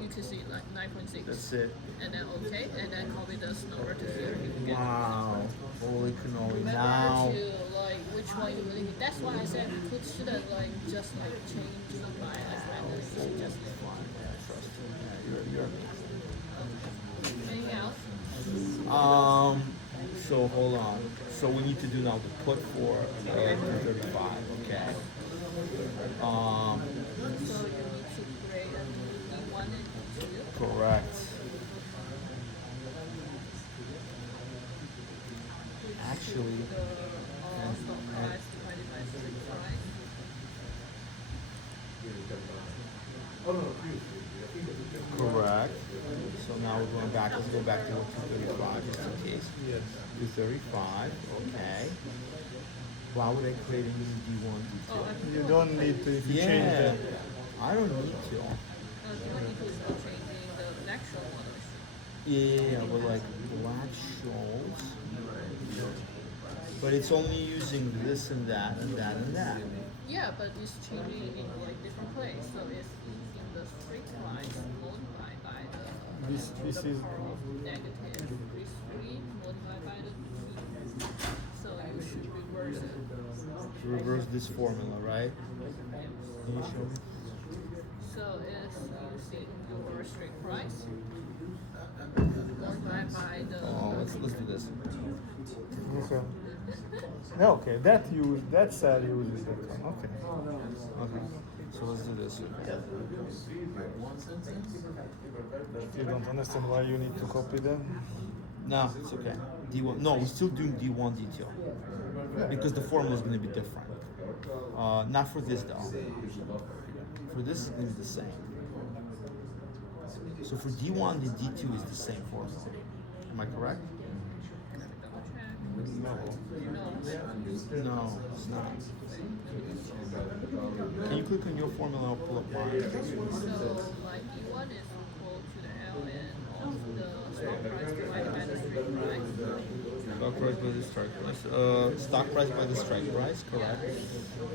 You can see like 9.6. That's it. And then okay, and then copy this number to here. You can get Wow. Holy cannoli. Remember Now. to like which one you really need. That's why I said you shouldn't like just like change by like randomly. You should just Fine. Trust you. Yeah, you're anything else. So hold on. So we need to do now the put for 35. Okay. So you need to create a new D1 and D2. Correct. Actually, The stock price divided by street price. correct. So now we're going back. Let's go back to 235 just in case. Yes. 235. Okay. Why would I create a new D1, D2? Oh, I You don't need to if you change Yeah, that. I don't need to. D1 D2 is not changing the actual one. Yeah, but like black shoals. But it's only using this and that and that and that. Yeah, but it's changing in like different place. So it's using the street price multiplied by This the is power of negative 3 multiplied by the 3. So you should reverse it. Reverse this formula, right? Can you show me? So it's using your street price multiplied by the. Oh, let's do this. Okay. Yeah, okay. That cell uses that one. Okay. Okay. So let's do this. You don't understand why you need to copy them? No, it's okay. D1. No, we're still doing D1, D2 because the formula is going to be different. Not for this though. For this, it's going to be the same. So for D1, the D2 is the same formula. Am I correct? No, it's not. Can you click on your formula? I'll pull up mine. So like E1 is equal to the ln of the stock price divided by the street price. Stock price by the strike price. Stock price by the strike price, correct.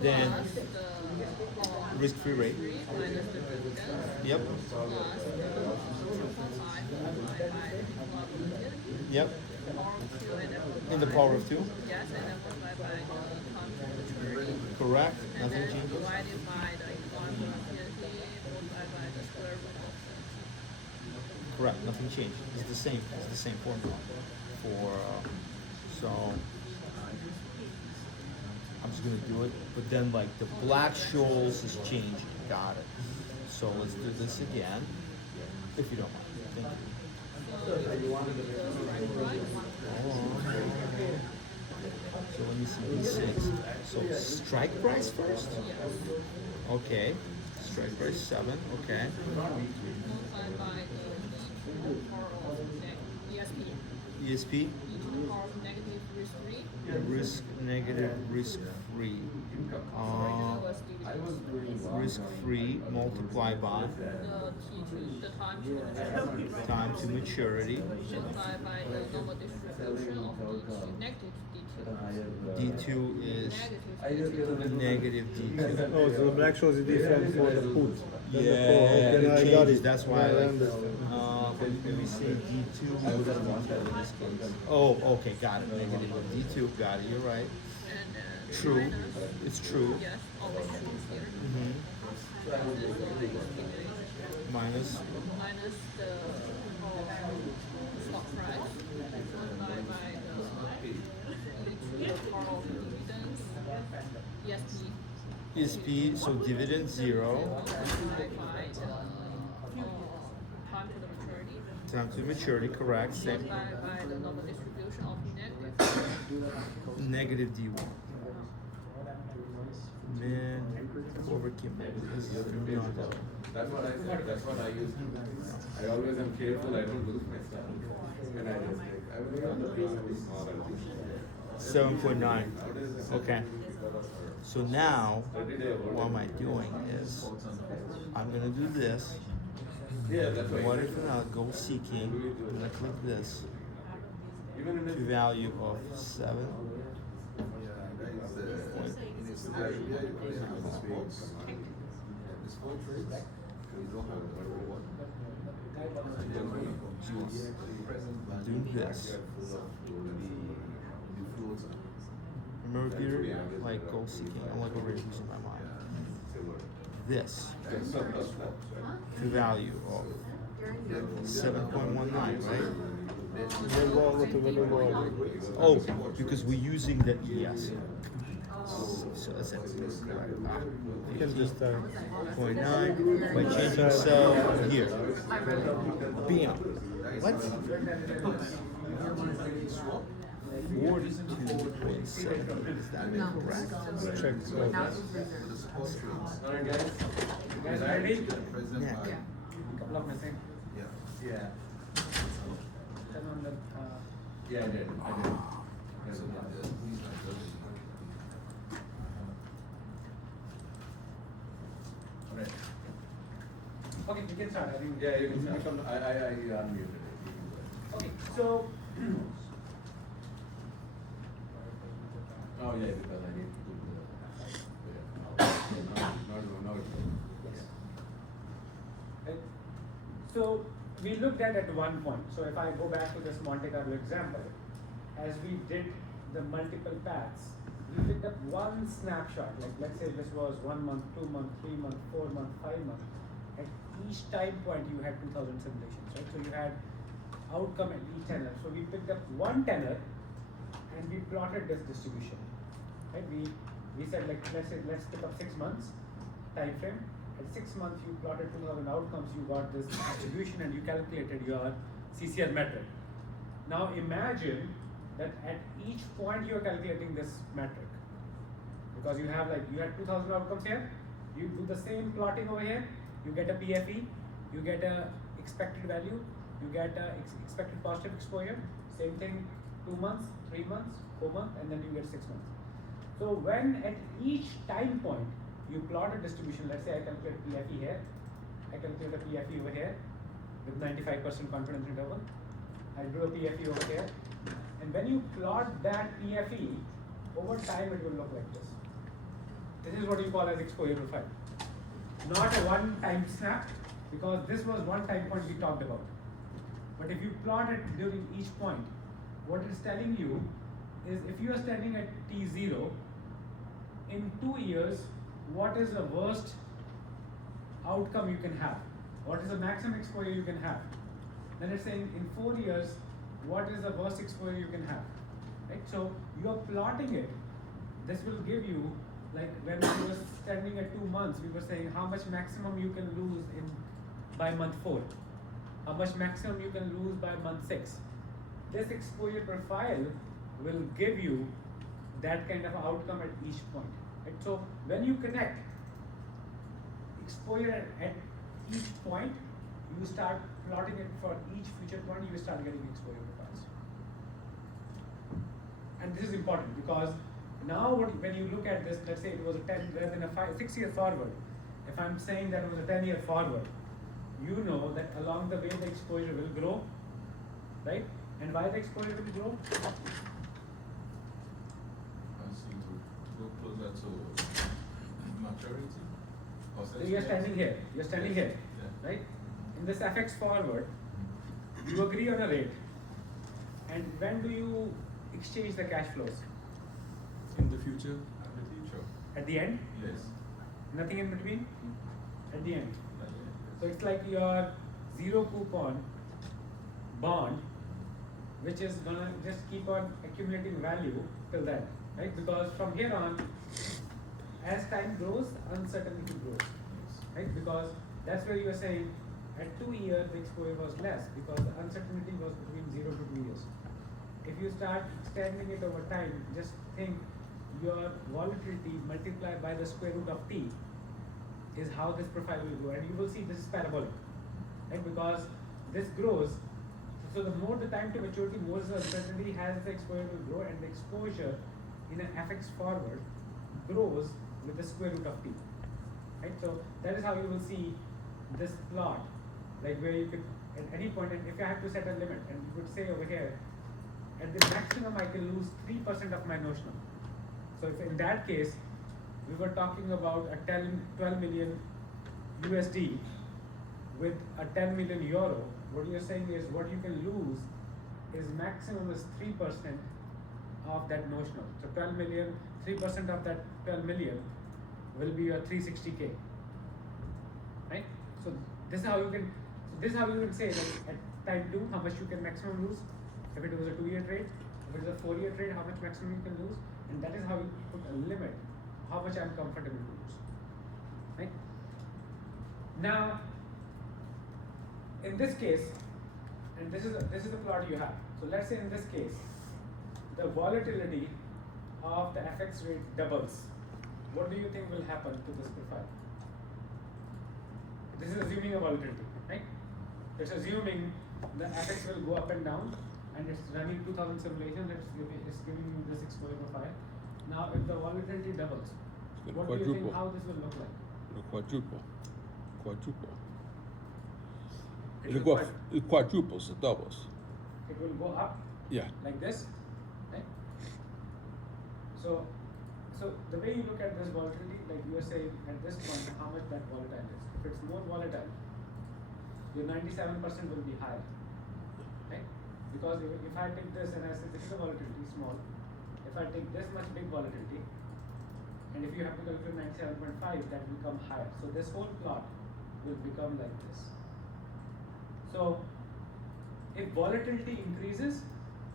Then Plus the risk-free rate. minus the dividend. Yep. Plus the 2.5 multiplied by the probability. Yep. Power of 2 and then In the power of 2. yes, and then multiplied by the time to maturity. Correct. And Nothing then changes. divided by the equal probability multiplied by the square root of 17. Correct. Nothing changed. It's the same. It's the same formula. For so I'm just gonna do it. But then like the Black Scholes is changing. Got it. So let's do this again, if you don't mind. Thank you. So let me see B6. So strike price first? Okay. Strike price 7, okay. Multiplied by the power of ESP. ESP, E to the power of negative risk free. negative, risk free. Original was dividend. Risk free multiplied by The T2, the time to maturity. time to maturity. Multiplied by the normal distribution of D2, negative D2. D2 is Negative D2. negative D2. Oh, so the black shows is different for the put. Than the call. Yeah, Okay, now it I got changes. it. That's why I Now like understand. when we say D2, what does D2 in this case? Oh, okay, got it. Negative D2, got it. You're right. And then True. minus, It's true. yes, always true here. hmm Minus Minus the stock price multiplied by the power of dividends, ESP, ESP, so dividend 0. multiplied by the time to the maturity, Time to maturity, correct. Same. multiplied by the normal distribution of negative. Negative D1. Man, overkill. This is not that. That's what I said, that's what I used to do. I always am careful, I don't lose my stuff. And I just take, I will be on the reasonably smaller. 7.9. Okay. So now, what am I doing is, I'm gonna do this. Yeah, that's why. What if I go seeking? I'm gonna click this. Even in To a value of 7. Yeah, that is the. Point. It's the spot rates. You don't have the forward. Do this. Remember Peter? Like goal seeking. I'm like already losing my mind. This. The value of 7.19, right? Oh, because we're using the ES. So that's it. You can just 0.9 by changing cell here. Bam. What? 42.7. Is that correct? check. Alright guys. Guys ready? Yeah. Couple of missing. Yeah. Turn on the Yeah, I did. Alright. okay, we can start. I think Yeah, you can become, I unmuted it. okay, so Oh, yeah, because I need to do the, no, yes. right? So we looked at one point. So if I go back to this Monte Carlo example, as we did the multiple paths, we picked up one snapshot. Like let's say this was 1 month, 2 month, 3 month, 4 month, 5 month. At each time point you had 2000 simulations, right? So you had outcome at each tenor. So we picked up one tenor and we plotted this distribution. Right? We said like let's pick up 6 months time frame. At 6 months you plotted 2000 outcomes, you got this distribution and you calculated your CCR metric. Now imagine that at each point you are calculating this metric. Because you had 2000 outcomes here, you do the same plotting over here, you get a PFE, you get a expected value, you get a expected positive exposure, same thing 2 months, 3 months, 4 months, and then you get 6 months. So when at each time point you plot a distribution, let's say I calculate PFE here, I calculate a PFE over here with 95% confidence interval, I do a PFE over here, and when you plot that PFE, over time it will look like this. This is what you call as exposure profile. Not a one-time snap, because this was one time point we talked about. But if you plot it during each point, what it's telling you is if you are standing at T0, in 2 years, what is the worst outcome you can have? What is the maximum exposure you can have? Then it's saying in 4 years, what is the worst exposure you can have? Right? So you're plotting it. This will give you, like when we were standing at 2 months, we were saying how much maximum you can lose by month 4, how much maximum you can lose by month 6. This exposure profile will give you that kind of outcome at each point. Right? So when you connect exposure at each point, you start plotting it for each future point, you start getting exposure profiles. And this is important because now when you look at this, let's say it was a 10 rather than a 6 year forward. If I'm saying that it was a 10 year forward, you know that along the way the exposure will grow, right? And why the exposure will grow? Go closer to maturity. So you're standing here, Yeah. right? In this FX forward, you agree on a rate. And when do you exchange the cash flows? In the future? At the end? Yes. Nothing in between? At the end. So it's like your zero coupon bond, which is gonna just keep on accumulating value till then, right? Because from here on, as time grows, uncertainty grows, right? Because that's where you are saying at 2 years the exposure was less because the uncertainty was between 0 to 2 years. If you start extending it over time, just think your volatility multiplied by the square root of t is how this profile will grow, and you will see this is parabolic, right? Because this grows, so the more the time to maturity, more the uncertainty has the exposure will grow, and the exposure in an FX forward grows with the square root of t, right? So that is how you will see this plot, like where you could at any point, and if I have to set a limit, and you could say over here, at the maximum I can lose 3% of my notional. So if in that case, we were talking about a 12 million USD with a 10 million euro, what you're saying is what you can lose is maximum is 3% of that notional. So 12 million, 3% of that 12 million will be your 360K. Right? So this is how you can say that at time 2 how much you can maximum lose. If it was a 2-year trade, if it is a 4-year trade, how much maximum you can lose, and that is how you put a limit, how much I'm comfortable to lose. Right? Now, in this case, and this is the plot you have. So let's say in this case, the volatility of the FX rate doubles. What do you think will happen to this profile? This is assuming a volatility, right? It's assuming the FX will go up and down, and it's running 2000 simulation. It's giving you this exposure profile. Now, if the volatility doubles, It's what gonna do you think? quadruple. How this will look like? It'll quadruple. Quadruple. It It'll will go, it quadruples, it doubles. It will go up Yeah. like this, right? So the way you look at this volatility, like you are saying at this point, how much that volatile is. If it's more volatile, your 97% will be higher, right? Because if I take this and I say this is a volatility small, if I take this much big volatility, and if you have to calculate 97.5, that will come higher. So this whole plot will become like this. So if volatility increases,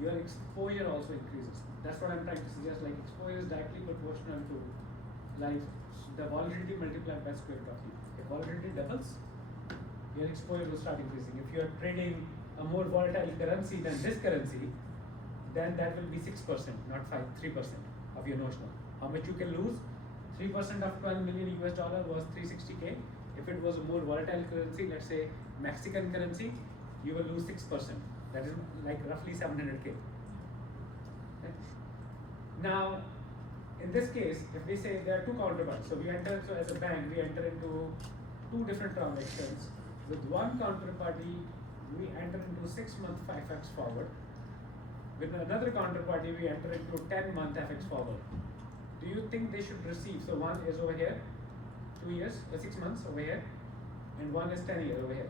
your exposure also increases. That's what I'm trying to suggest. Like exposure is directly proportional to like the volatility multiplied by square root of u. If volatility doubles, your exposure will start increasing. If you're trading a more volatile currency than this currency, then that will be 6%, not 3% of your notional. How much you can lose? 3% of 12 million US dollar was 360K. If it was a more volatile currency, let's say Mexican currency, you will lose 6%. That is like roughly 700K. Okay? Now, in this case, if we say there are two counterparts, so as a bank, we enter into two different transactions. With one counterparty, we enter into 6-month FX forward. With another counterparty, we enter into 10-month FX forward. Do you think they should receive? So one is over here, 2 years, 6 months over here, and one is 10 years over here.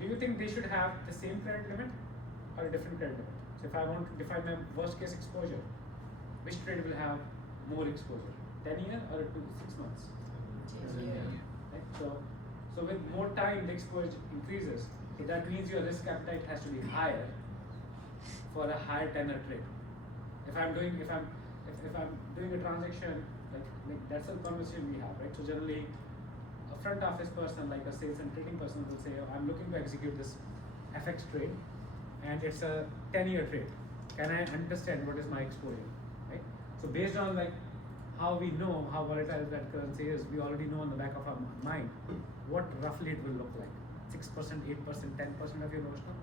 Do you think they should have the same credit limit or a different credit limit? So if I want to define my worst case exposure, which trade will have more exposure? 10 year or 6 months? 10 year. Right? So with more time the exposure increases. So that means your risk appetite has to be higher for a higher tenor trade. If I'm doing a transaction, like that's a conversation we have, right? So generally a front office person, like a sales and trading person, will say, oh, I'm looking to execute this FX trade and it's a 10-year trade. Can I understand what is my exposure? Right? So based on like how we know how volatile that currency is, we already know on the back of our mind what roughly it will look like. 6%, 8%, 10% of your notional.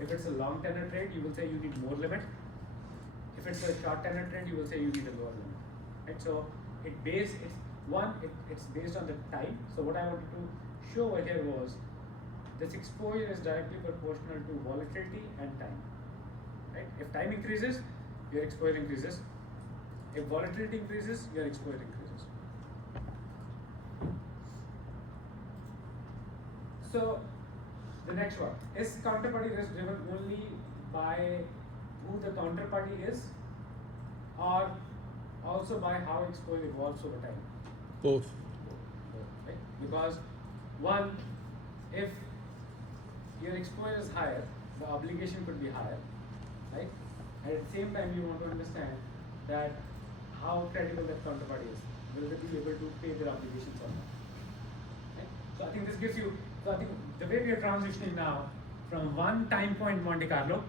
If it's a long tenor trade, you will say you need more limit. If it's a short tenor trade, you will say you need a lower limit. Right? So it's based on the time. So what I wanted to show over here was this exposure is directly proportional to volatility and time. Right? If time increases, your exposure increases. If volatility increases, your exposure increases. So the next one is counterparty risk driven only by who the counterparty is, or also by how exposure evolves over time. Both. Right? Because one, if your exposure is higher, the obligation could be higher, right? At the same time, you want to understand that how credible that counterparty is. Will they be able to pay their obligations or not? Right? So I think this gives you. So I think the way we are transitioning now from one time point Monte Carlo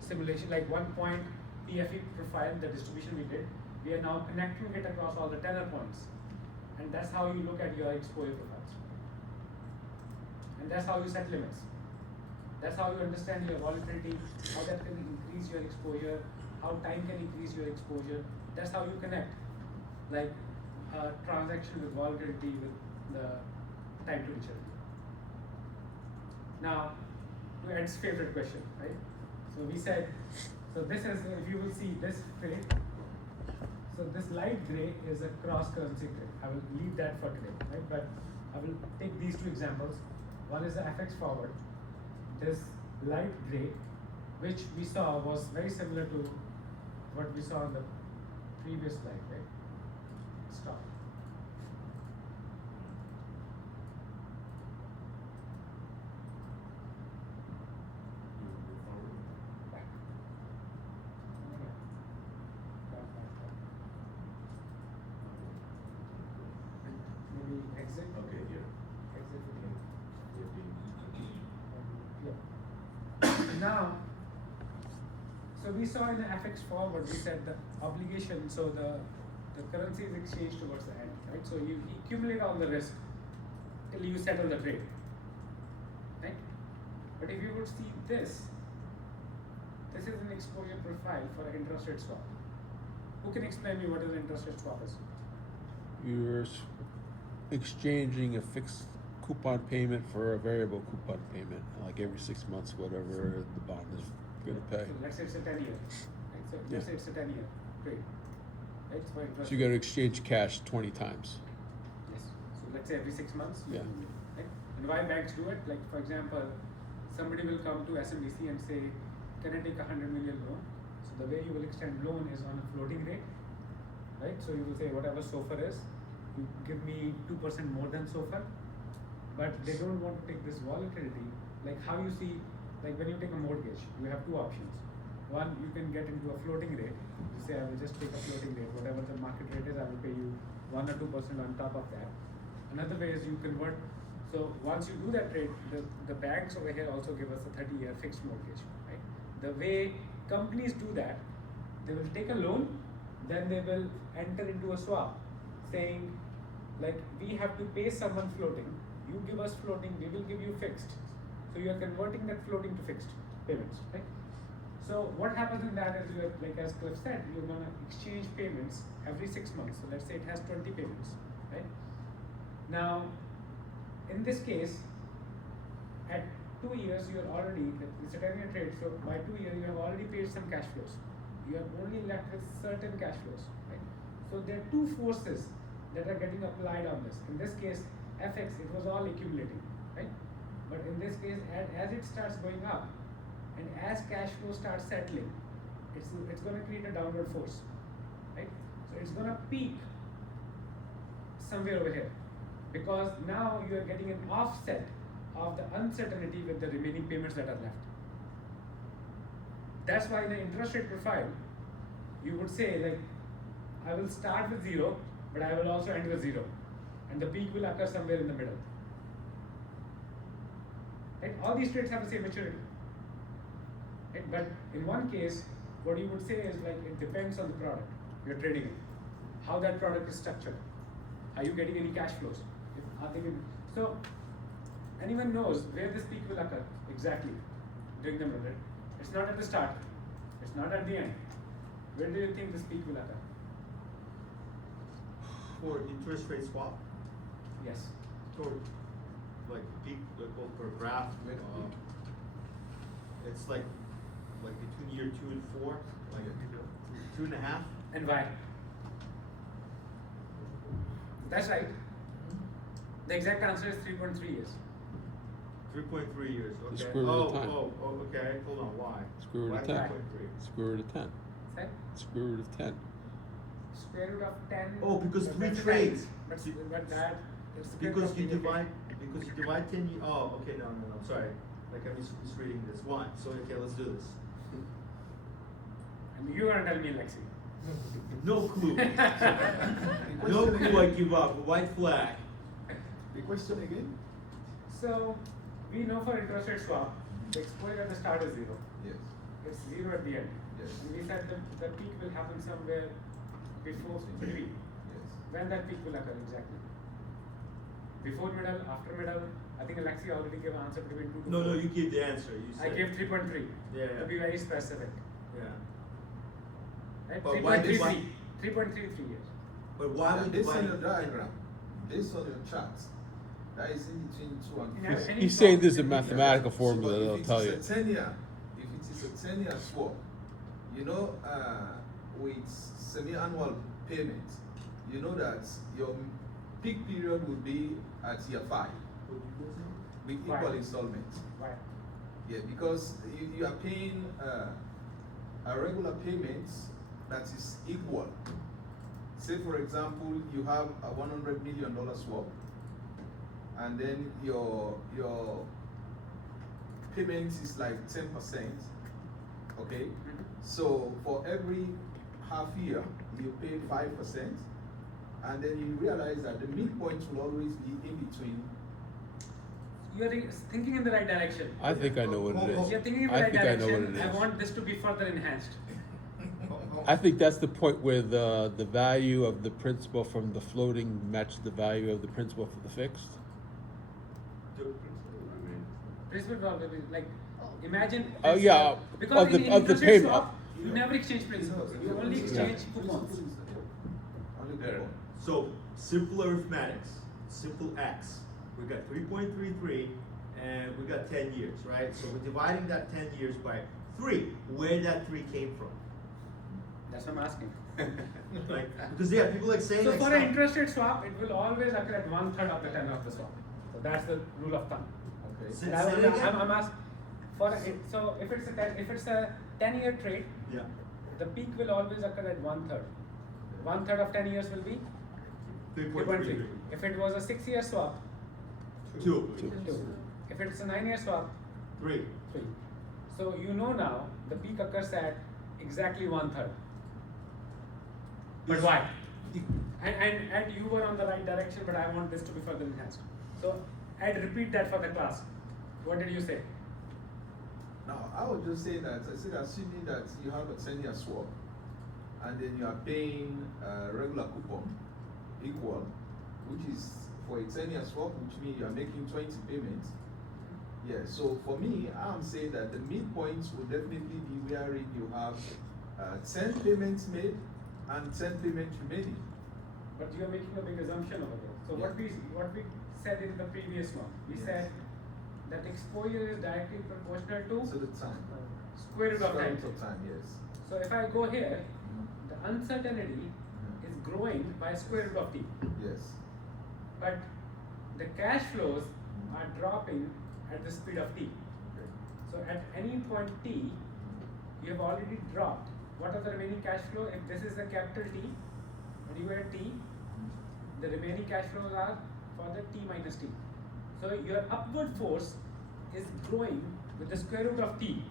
simulation, like 1 point PFE profile, the distribution we did, we are now connecting it across all the tenor points. And that's how you look at your exposure profiles. And that's how you set limits. That's how you understand your volatility, how that can increase your exposure, how time can increase your exposure. That's how you connect, like a transaction with volatility with the time to maturity. Now, to Ed's favorite question, right? So we said, so this is, if you will see this trade, so this light gray is a cross currency trade. I will leave that for today, right? But I will take these two examples. One is the FX forward. This light gray, which we saw was very similar to what we saw on the previous slide, right? Stop. Back. Back. Maybe exit. Okay, here. Exit with Yeah. yeah. Now, so we saw in the FX forward, we said the obligation, so the currency is exchanged towards the end, right? So you accumulate all the risk till you settle the trade, right? But if you would see this is an exposure profile for an interest rate swap. Who can explain me what an interest rate swap is? You're exchanging a fixed coupon payment for a variable coupon payment, like every 6 months, whatever the bond is gonna pay. So let's say it's a 10-year, right? So Yeah. let's say it's a 10-year trade, right? For interest So you gotta exchange cash 20 times. Yes. So let's say every 6 months. You Yeah. do it, right? And why banks do it? Like for example, somebody will come to SMBC and say, "Can I take a 100 million loan?" So the way you will extend loan is on a floating rate, right? So you will say whatever SOFR is, you give me 2% more than SOFR, but they don't want to take this volatility. Like how you see, like when you take a mortgage, you have two options. One, you can get into a floating rate. You say, I will just take a floating rate. Whatever the market rate is, I will pay you 1 or 2% on top of that. Another way is you convert. So once you do that trade, the banks over here also give us a 30-year fixed mortgage, right? The way companies do that, they will take a loan, then they will enter into a swap, saying, like, we have to pay someone floating, you give us floating, we will give you fixed. So you are converting that floating to fixed payments, right? So what happens in that is, you are, like as Cliff said, you're gonna exchange payments every 6 months. So let's say it has 20 payments, right? Now, in this case, at 2 years, you are already, it's a 10-year trade, so by 2 years, you have already paid some cash flows. You are only left with certain cash flows, right? So there are two forces that are getting applied on this. In this case, FX, it was all accumulating, right? But in this case, as it starts going up, and as cash flow starts settling, it's going to create a downward force, right? So it's going to peak somewhere over here, because now you are getting an offset of the uncertainty with the remaining payments that are left. That's why in the interest rate profile, you would say, like, I will start with 0, but I will also end with 0, and the peak will occur somewhere in the middle. Right? All these trades have the same maturity. Right? But in one case, what you would say is, like, it depends on the product you're trading in, how that product is structured. Are you getting any cash flows? So anyone knows where this peak will occur exactly during the middle. It's not at the start. It's not at the end. Where do you think this peak will occur? For interest rate swap, Yes. or like peak, like for graph, Where the peak? it's like between year 2 and 4, like 2.5. And why? That's right. The exact answer is 3.3 years. 3.3 years. The Okay. square root of 10. Okay. Hold on. Why? Square root Why of 10. 3.3? Square root of 10. Right? Square root of 10. Square root of 10. Oh, because but three that's trades. right. But that it's square root Because of you 3, okay. divide 10. Oh, okay. No. I'm sorry. Like I'm misreading this. One. So okay, let's do this. And you're gonna tell me, Lexi. No clue. No clue. I give up. White flag. The question again? So we know for interest rate swap, the exposure at the start is 0. Yes. It's 0 at the end. Yes. And we said the peak will happen somewhere before between. Yes. When that peak will occur exactly? Before middle, after middle. I think Alexi already gave an answer between 2 to 4. No. You gave the answer. You I said. gave 3.3. Yeah. To be very specific. Yeah. Right? But why 3.33. 3.33 years. But why Now, would based on divide? your diagram, based on your chart, that is in between 2 and 4. Yeah. Any He's saying swap- there's a any- mathematical So, formula but that'll if tell it you. is a 10-year, if it is a 10-year swap, you know, with semi-annual payments, you know that your peak period would be at year 5 with equal Right. installments. Why? Yeah, because you are paying a regular payment that is equal. Say for example, you have a $100 million swap, and then your payment is like 10%. Okay, so for every half year you pay 5%, and then you realize that the midpoint will always be in between. You're thinking in the right direction. I think I know what it is. You're thinking in the I right think I know what direction. it I is. want this to be further enhanced. I think that's the point where the value of the principal from the floating matches the value of the principal for the fixed. Principal problem is like, imagine. Oh, principal- yeah, Because of the- in of the interest rate payment. swap, you never exchange principal. You only exchange coupons. Only There. coupon. So simple arithmetics, simple X. We got 3.33 and we got 10 years, right? So we're dividing that 10 years by 3. Where that 3 came from? That's what I'm asking. Like, because yeah, people like saying So like for stuff- an interest rate swap, it will always occur at 1/3 of the tenor of the swap. So that's the rule of thumb. Okay. Say- And say it again? I'm asking for it. So if it's a 10-year trade, Yeah. the peak will always occur at 1/3. 1/3 of 10 years will be 3.33. 3.3. If it was a 6-year swap, 2. 2. If it's a 9-year swap, 3. 3. So you know now the peak occurs at exactly 1/3. But why? And you were on the right direction, but I want this to be further enhanced. So I'd repeat that for the class. What did you say? Now, I would just say that, I said assuming that you have a 10-year swap, and then you are paying a regular coupon equal, which is for a 10-year swap, which means you are making 20 payments. Yeah, so for me, I'm saying that the midpoint will definitely be wherein you have 10 payments made and 10 payments remaining. But you are making a big assumption over there. So what we said in the previous one, we Yes. said that exposure is directly proportional to So the time. square root of Square time. root of time, yes. So if I go here, the uncertainty is growing by square root of t. Yes. But the cash flows are dropping at the speed of t. Okay. So at any point t, you have already dropped. What are the remaining cash flow? If this is the capital T, and you are at t, the remaining cash flows are for the t minus t. So your upward force is growing with the square root of t,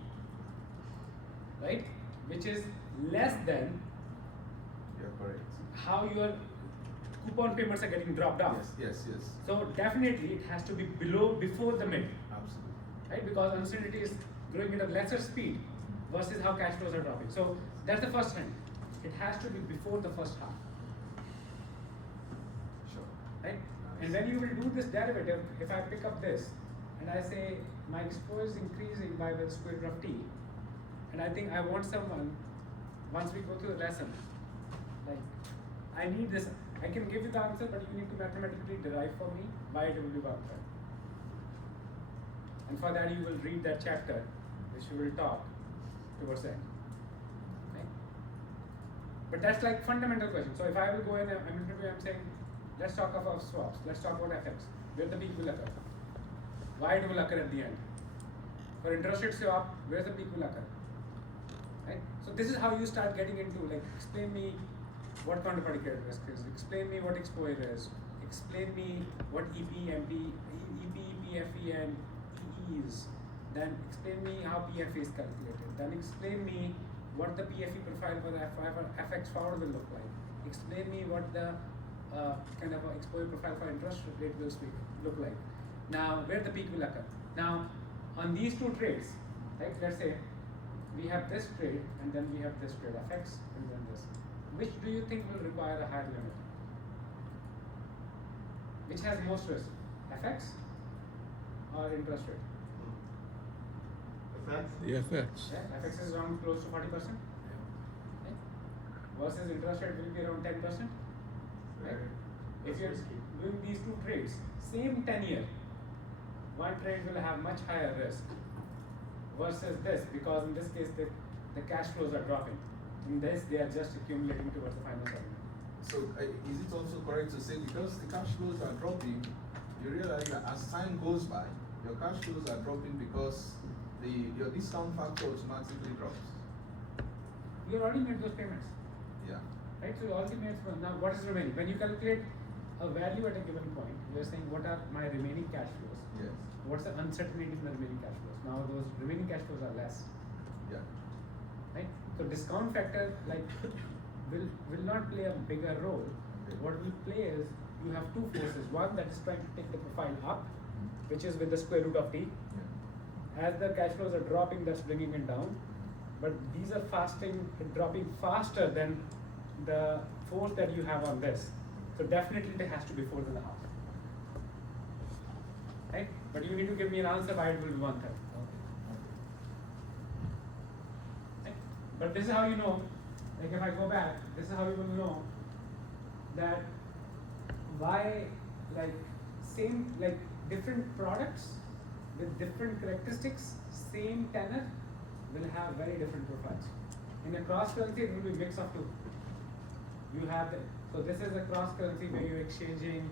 right? Which is less than You're correct. how your coupon payments are getting dropped off. Yes, yes, yes. So definitely it has to be before the mid, Absolutely. right? Because uncertainty is growing at a lesser speed versus how cash flows are dropping. So that's the first hint. It has to be before the first half, Sure. right? And when you will do this derivative, if I pick up this and I say my exposure is increasing by the square root of t, and I think I want someone, once we go through the lesson, like I need this, I can give you the answer, but you need to mathematically derive for me why it will be 1/3. And for that you will read that chapter, which we will talk towards the end. Right? But that's like fundamental question. So if I will go in an interview, I'm saying, let's talk about swaps, let's talk about FX, where the peak will occur, why it will occur at the end. For interest rate swap, where the peak will occur. Right? So this is how you start getting into, like, explain me what counterparty credit risk is, explain me what exposure is, explain me what EP, MP, EP, PFE and EE is, then explain me how PFE is calculated, then explain me what the PFE profile for the FX forward will look like, explain me what the kind of exposure profile for interest rate will look like. Now, where the peak will occur. Now, on these two trades, right, let's say we have this trade and then we have this trade, FX and then this. Which do you think will require a higher limit? Which has most risk? FX or interest rate? Effects? The FX. Yeah, FX is around close to 40%. Right? Versus interest rate will be around 10%. Right? If you're doing these two trades, same 10-year, one trade will have much higher risk versus this, because in this case the cash flows are dropping. In this, they are just accumulating towards the final settlement. So is it also correct to say because the cash flows are dropping, you realize that as time goes by, your cash flows are dropping because your discount factor automatically drops? You already made those payments, Yeah. right? So you already made some. Now what is remaining? When you calculate a value at a given point, you are saying what are my remaining cash flows? Yes. What's the uncertainty in the remaining cash flows? Now those remaining cash flows are less, Yeah. right? So discount factor will not play a bigger role. Okay. What will play is you have two forces. One that is trying to take the profile up, which is with the square root of t. Yeah. As the cash flows are dropping, that's bringing it down. But these are dropping faster than the force that you have on this. So definitely it has to be 4.5. Right? But you need to give me an answer why it will be 1/3. Right? But this is how you know, like if I go back, this is how you will know that why different products with different characteristics, same tenor will have very different profiles. In a cross currency, it will be a mix of two. You have so this is a cross currency where you're exchanging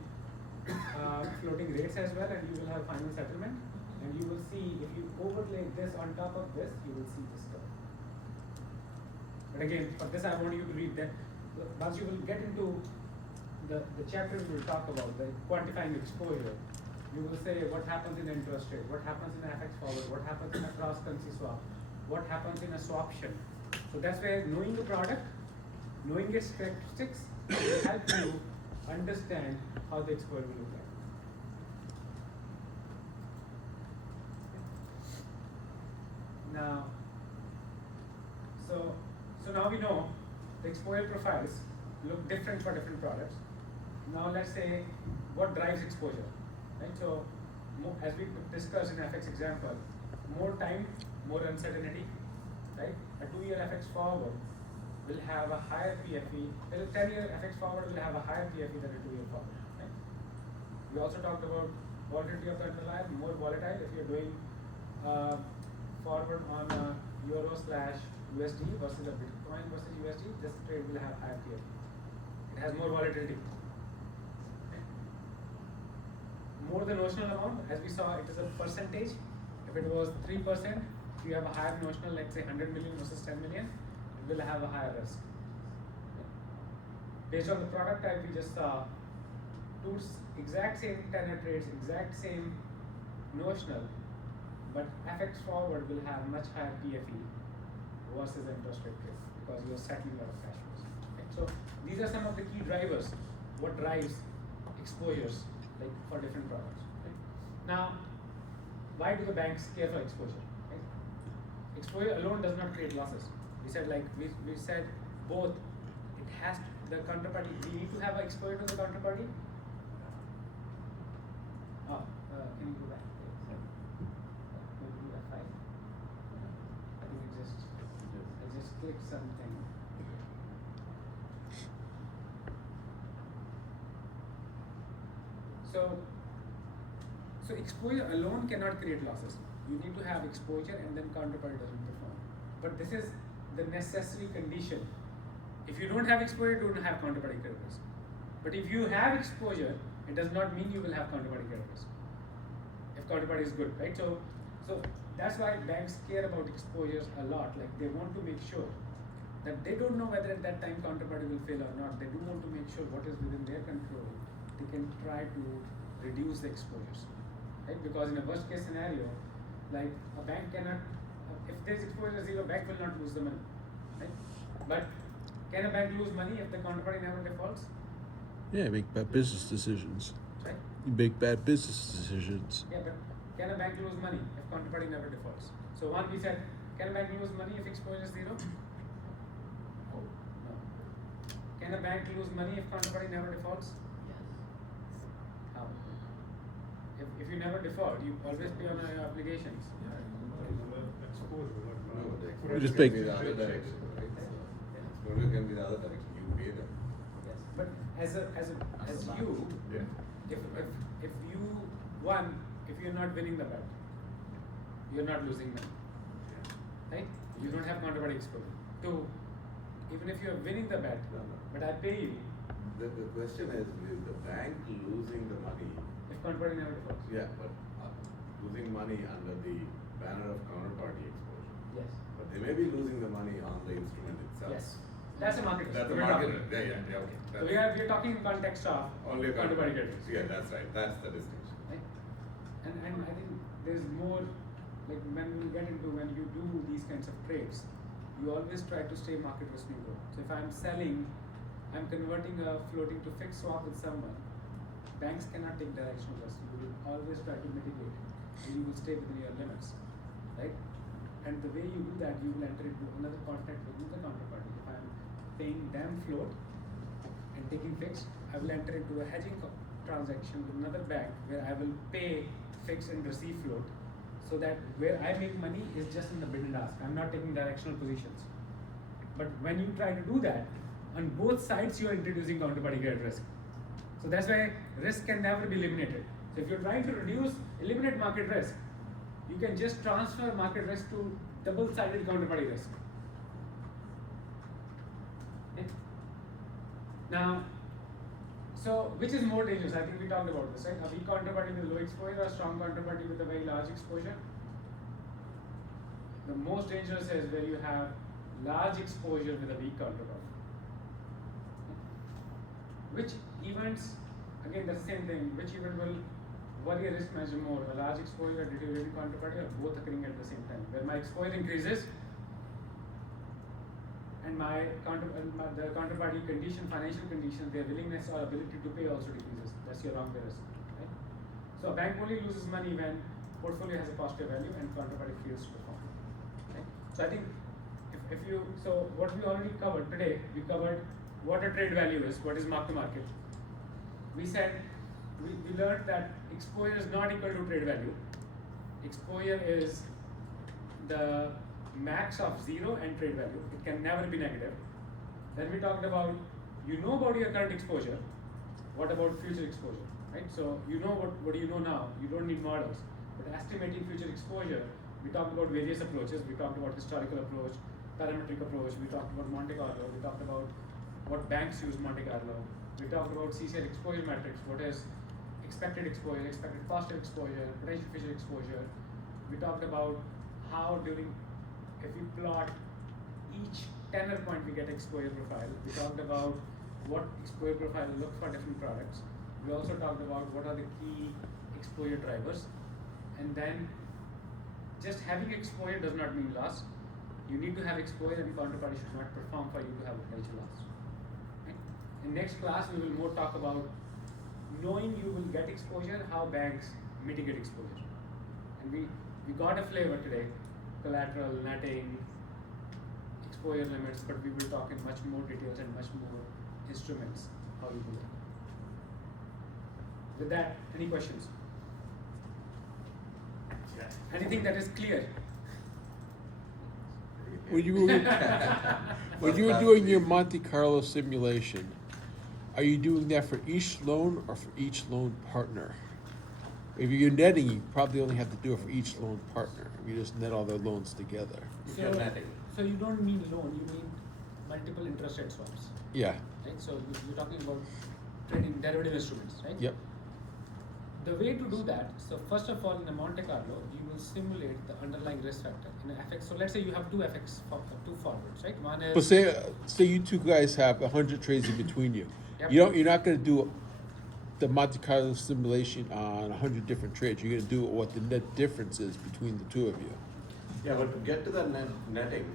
floating rates as well, and you will have final settlement. And you will see if you overlay this on top of this, you will see this curve. But again, for this I want you to read that. Once you will get into the chapter we will talk about the quantifying exposure. You will say what happens in interest rate, what happens in FX forward, what happens in a cross currency swap, what happens in a swaption. So that's where knowing the product, knowing its characteristics will help you understand how the exposure will look like. Now, so now we know the exposure profiles look different for different products. Now let's say what drives exposure, right? So as we discussed in FX example, more time, more uncertainty, right? A 2-year FX forward will have a higher PFE. A 10-year FX forward will have a higher PFE than a 2-year forward, right? We also talked about volatility of the underlying, more volatile if you're doing forward on Euro/USD versus a Bitcoin versus USD. This trade will have higher PFE. It has more volatility. More the notional amount, as we saw, it is a percentage. If it was 3%, if you have a higher notional, let's say 100 million versus 10 million, it will have a higher risk. Based on the product type we just saw, two exact same tenor trades, exact same notional, but FX forward will have much higher PFE versus interest rate trade because you are settling a lot of cash flows. Okay? So these are some of the key drivers. What drives exposures like for different products. Right? Now, why do the banks care for exposure? Right? Exposure alone does not create losses. We said we said both. It has the counterparty. We need to have an exposure to the counterparty. Can you do that? Maybe do F5. I think I just clicked something. So exposure alone cannot create losses. You need to have exposure and then counterparty doesn't perform. But this is the necessary condition. If you don't have exposure, you don't have counterparty credit risk. But if you have exposure, it does not mean you will have counterparty credit risk. If counterparty is good, right? So that's why banks care about exposures a lot. Like they want to make sure that they don't know whether at that time counterparty will fail or not. They do want to make sure what is within their control. They can try to reduce the exposures, right? Because in a worst case scenario, like a bank cannot, if there is exposure 0, bank will not lose the money, right? But can a bank lose money if the counterparty never defaults? Yeah, make bad business decisions. Right? You make bad business decisions. Yeah, but can a bank lose money if counterparty never defaults? So one we said, can a bank lose money if exposure is 0? No. Can a bank lose money if counterparty never defaults? How? If you never default, you always pay on your obligations. No, We just can take- be the other direction, right? Exposure can be the other direction. You pay them. Yes. But as you, Yeah. if you if you're not winning the bet, you're not losing money, right? You don't have counterparty exposure. 2, even if you're winning the bet, but I pay you, The question is the bank losing the money? If counterparty never defaults. Yeah, but losing money under the banner of counterparty exposure. Yes. But they may be losing the money on the instrument itself. Yes. That's a market risk. That's a We're market talking- risk. Yeah, okay. So we are talking in context of Only a counterparty credit risk. Yeah, that's right. That's the distinction. Right? And I think there's more, like when you do these kinds of trades, you always try to stay market risk neutral. So if I'm selling, I'm converting a floating to fixed swap with someone, banks cannot take directional risk. You will always try to mitigate it. And you will stay within your limits. Right? And the way you do that, you will enter into another contract with another counterparty. If I'm paying them float and taking fixed, I will enter into a hedging transaction with another bank where I will pay fixed and receive float, so that where I make money is just in the bid and ask. I'm not taking directional positions. But when you try to do that, on both sides you are introducing counterparty credit risk. So that's why risk can never be eliminated. So if you're trying to eliminate market risk, you can just transfer market risk to double-sided counterparty risk. Okay? Now, so which is more dangerous? I think we talked about this, right? A weak counterparty with low exposure or a strong counterparty with a very large exposure? The most dangerous is where you have large exposure with a weak counterparty. Which events, again that's the same thing, which event will worry a risk manager more, a large exposure, a deteriorating counterparty, or both occurring at the same time? Where my exposure increases and the counterparty condition, financial condition, their willingness or ability to pay also decreases. That's your wrong risk, right? So a bank only loses money when portfolio has a positive value and counterparty fails to perform. Okay? So I think so what we already covered today, we covered what a trade value is, what is mark to market. We said, we learned that exposure is not equal to trade value. Exposure is the max of 0 and trade value. It can never be negative. Then we talked about, you know about your current exposure. What about future exposure, right? So you know what do you know now? You don't need models. But estimating future exposure, we talked about various approaches. We talked about historical approach, parametric approach. We talked about Monte Carlo. We talked about what banks use Monte Carlo. We talked about CCL exposure matrix. What is expected exposure, expected positive exposure, potential future exposure. We talked about how if we plot each tenor point we get exposure profile. We talked about what exposure profile look for different products. We also talked about what are the key exposure drivers. And then just having exposure does not mean loss. You need to have exposure and counterparty should not perform for you to have a potential loss. Okay? In next class we will more talk about knowing you will get exposure, how banks mitigate exposure. And we got a flavor today, collateral, netting, exposure limits, but we will talk in much more details and much more instruments, how you do that. With that, any questions? Anything that is clear? When you were doing your Monte Carlo simulation, are you doing that for each loan or for each loan partner? If you're netting, you probably only have to do it for each loan partner. You just net all their loans together. So you don't mean loan, you mean multiple interest rate swaps, Yeah. right? So you're talking about trading derivative instruments, right? Yep. The way to do that, so first of all in a Monte Carlo, you will simulate the underlying risk factor in a FX. So let's say you have two forwards, right? One is But say you two guys have 100 trades in between you. Yep. You're not going to do the Monte Carlo simulation on 100 different trades. You're going to do what the net difference is between the two of you. Yeah, but to get to the netting,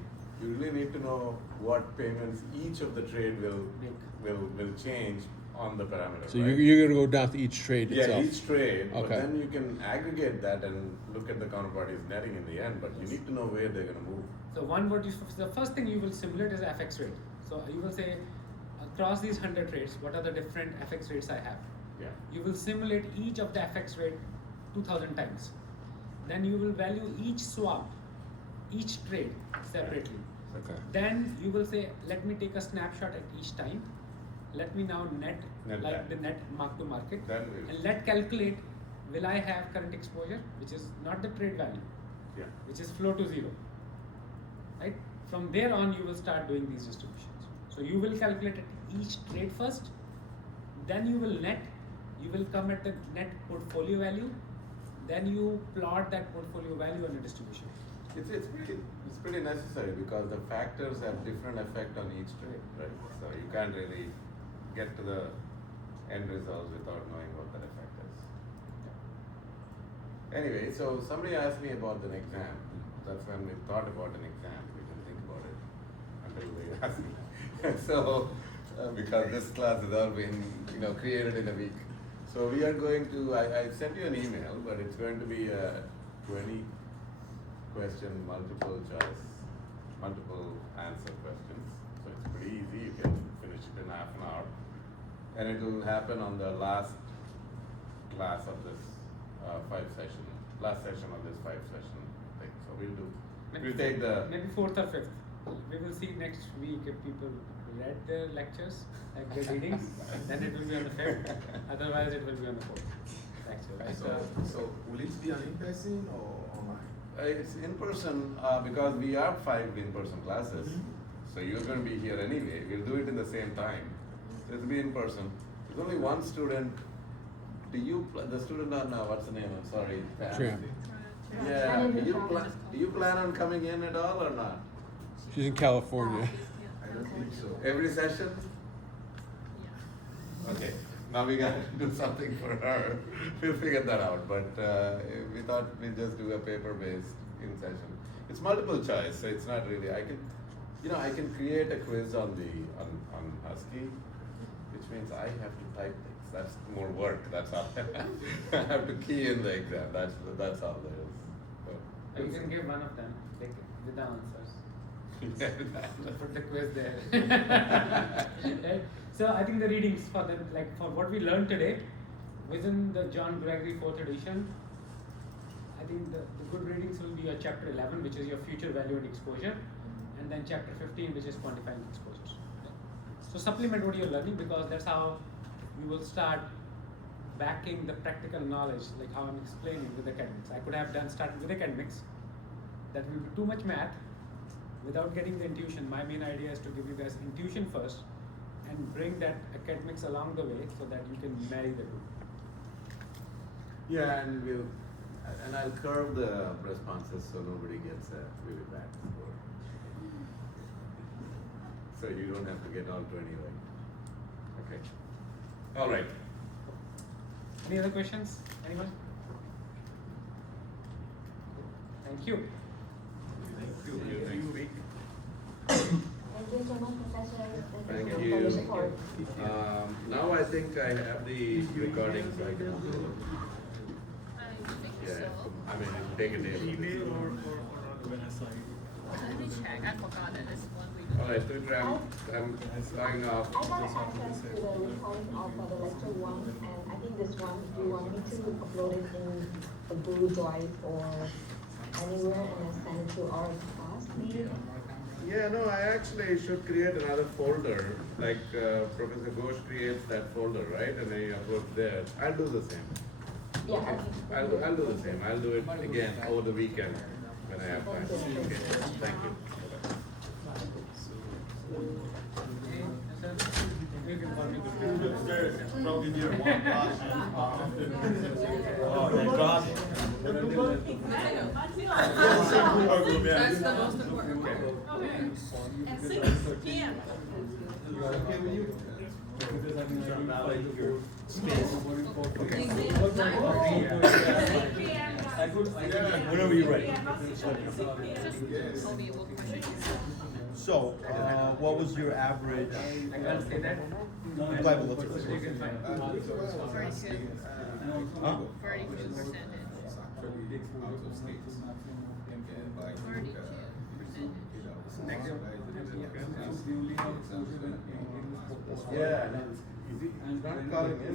you really need to know what payments each of the trade will change on the parameter. So right? you're going to go down to each trade Yeah, itself. each trade, but Okay. then you can aggregate that and look at the counterparty's netting in the end, but you need to know where they're going to move. So the first thing you will simulate is FX rate. So you will say across these 100 trades, what are the different FX rates I have? Yeah. You will simulate each of the FX rate 2000 times. Then you will value each swap, each trade separately. Okay. Then you will say, let me take a snapshot at each time. Let me now net Net like that. the net mark to market. Then we'll- And let calculate, will I have current exposure, which is not the trade value, Yeah. which is flow to 0. Right? From there on, you will start doing these distributions. So you will calculate at each trade first, then you will come at the net portfolio value, then you plot that portfolio value on a distribution. It's pretty necessary because the factors have different effect on each trade, right? So you can't really get to the end result without knowing what that effect is. Anyway, so somebody asked me about an exam. That's when we thought about an exam. We didn't think about it until they asked me. So, because this class has all been, created in a week. So we are going to, I sent you an email, but it's going to be a 20 question, multiple choice, multiple answer questions. So it's pretty easy. You can finish it in half an hour. And it will happen on the last class of this last session of this 5-session thing. So we'll take the. Maybe 4th or 5th. We will see next week if people read the lectures, like the readings, then it will be on the 5th. Otherwise, it will be on the 4th lecture. Right? So will it be an in-person or online? It's in person because we have 5 in-person classes. So you're going to be here anyway. We'll do it in the same time. So it'll be in person. There's only one student. The student on what's the name? I'm sorry. Tram. Yeah. Do you plan on coming in at all or not? She's in California. I don't think so. Every session? Yeah. Okay. Now we got to do something for her. We'll figure that out. But we thought we'll just do a paper-based in session. It's multiple choice, so it's not really. I can create a quiz on Husky, which means I have to type things. That's more work. That's all. I have to key in the exam. That's all there is. So, You can give one of them, like with the answers. yeah, Put the quiz there. Right? So I think the readings for what we learned today within the John Gregory 4th edition, I think the good readings will be your chapter 11, which is your future value and exposure, and then chapter 15, which is quantifying exposures. Right? So supplement what you're learning, because that's how you will start backing the practical knowledge, like how I'm explaining with academics. I could have started with academics. That will be too much math without getting the intuition. My main idea is to give you guys intuition first and bring that academics along the way so that you can marry the two. Yeah, and I'll curve the responses so nobody gets a really bad score. So you don't have to get all 20 right. Okay. All right. Any other questions? Anyone? Thank you. See you next week. Thank you so much, Professor. Thank for you. your support. Now I think I have the recording, so I can upload it. I think Yeah, so. I mean, take a day. Email or website? Let me check. I forgot that it's 1 week. All right, Twitter, I'm signing off. I got access to the recording of the lecture 1, and I think this one, do you want me to upload it in the Google Drive or anywhere and then send it to our class maybe? Yeah, no, I actually should create another folder, like Professor Ghosh creates that folder, right? And then you upload there. I'll do the same. Yeah, okay. I'll do the same. I'll do it again over the weekend when I have time. Okay, thank you. You can call me good. Probably near one class. Oh, thank God. That's the most important part. Okay. At 6 p.m. Okay with you? Whenever you're ready. Just tell me what question you have. So, what was your average? I can't say that. Bible literacy. So you can find. 32. Huh? 32%. Out of state. And like, 32%. Yeah, it's not calling in.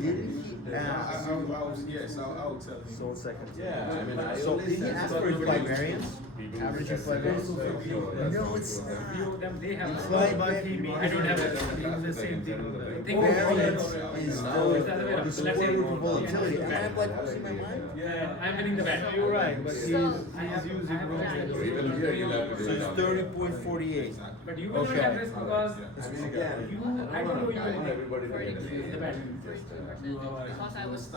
Yes, I'll tell him. So, second. Yeah, I mean, I So, only did he sent ask the for his recordings librarians? to do Average set is like settings, this. right? So that's No, how it it's goes. not. Few of them they have. It's that. like I don't have that. The same thing on the The back. thing Variance is, is No, it's the, the other way around. the So let's square say root of volatility. Am I Yeah. like losing my mind? Yeah, I'm winning the bet. You're right, but So- he's I using have wrong. that. So even here, you'll have to do So it it's on 30.48. But you will Okay. not have this because I mean, again, you, I I don't know you want will everybody to get the bet. Because I was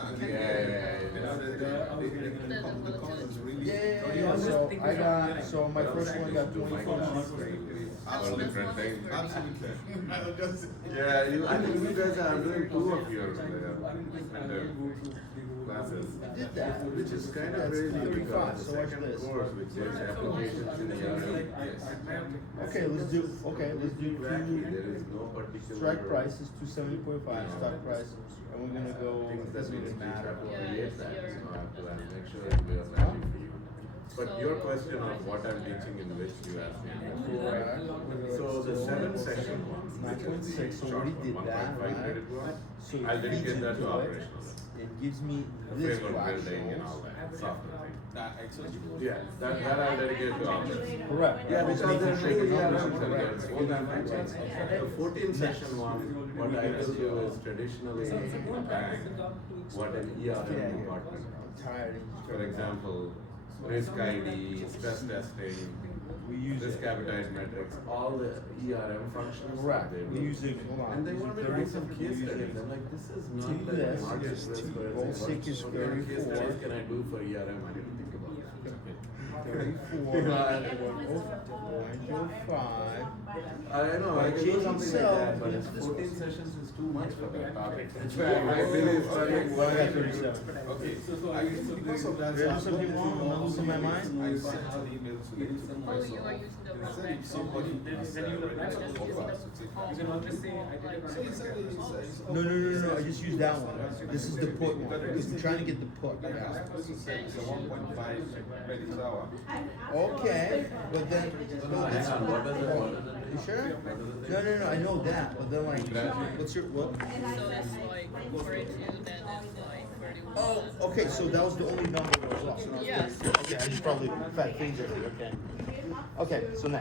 Yeah, so I got, so my first one got 24 months. All different things. Absolutely. Yeah, I think you guys are doing two of your classes. Did that. Which is kind of That's crazy 35, because so the watch second this. course, which is applications in ERM, Okay, let's do exactly, there two. is no particular. Strike price is 270.5, stock price, and we're gonna go, Things that doesn't we even matter. to Yeah, create it's that, your- so I have to make sure it will be value for you. But your question of what I'm teaching in which you asked me. So the 7-session one, which is 9.6, so the we short did one, that, 1.5 right? credit one, So I'll it dedicate feeds that to into it. operational. It gives me The this framework black building and all shows. that, software thing. Exactly. Yeah, that I'll dedicate to operational. Correct. Yeah, That was because making there's sure the really numbers ERM are correct. The 14-session one, what I will do is traditionally in a bank, what an ERM Yeah, department I'm does. tired. For example, risk ID, stress testing, We use risk it. appetite metrics, all the ERM functions. Correct. they We do. use it, hold on. And they we want me use to it do some 30, case we use studies. it. I'm like, this is Do not the this, market yes, risk. T, where it's roll like, sick is what kind of case 34. studies can I do for ERM? I didn't think about that. 34, I know, I can do Changing something like cell, that, but it's this 14 one. sessions is too much for that topic. That's why I really started. Well, I got 37. Okay, because of that, There's something wrong in my mind? I sent an email to the Oh, you are using the I said wrong if somebody Then has you will apply for just the offer offer. us to take You can always say, I did it on So he said it's No, I just use that one. This is the put one, because I'm trying to get the put. Yeah. This is a 1.5 credit hour. Okay, but then, no, that's, Hang on, what does it want? you sure? No, I know that, but then like, what's your, what? So it's like 42, then it's like 31. Oh, okay, so that was the only number that was off, so now it's Yes. 32. Okay, I just probably fat fingered it, okay. Okay, so next.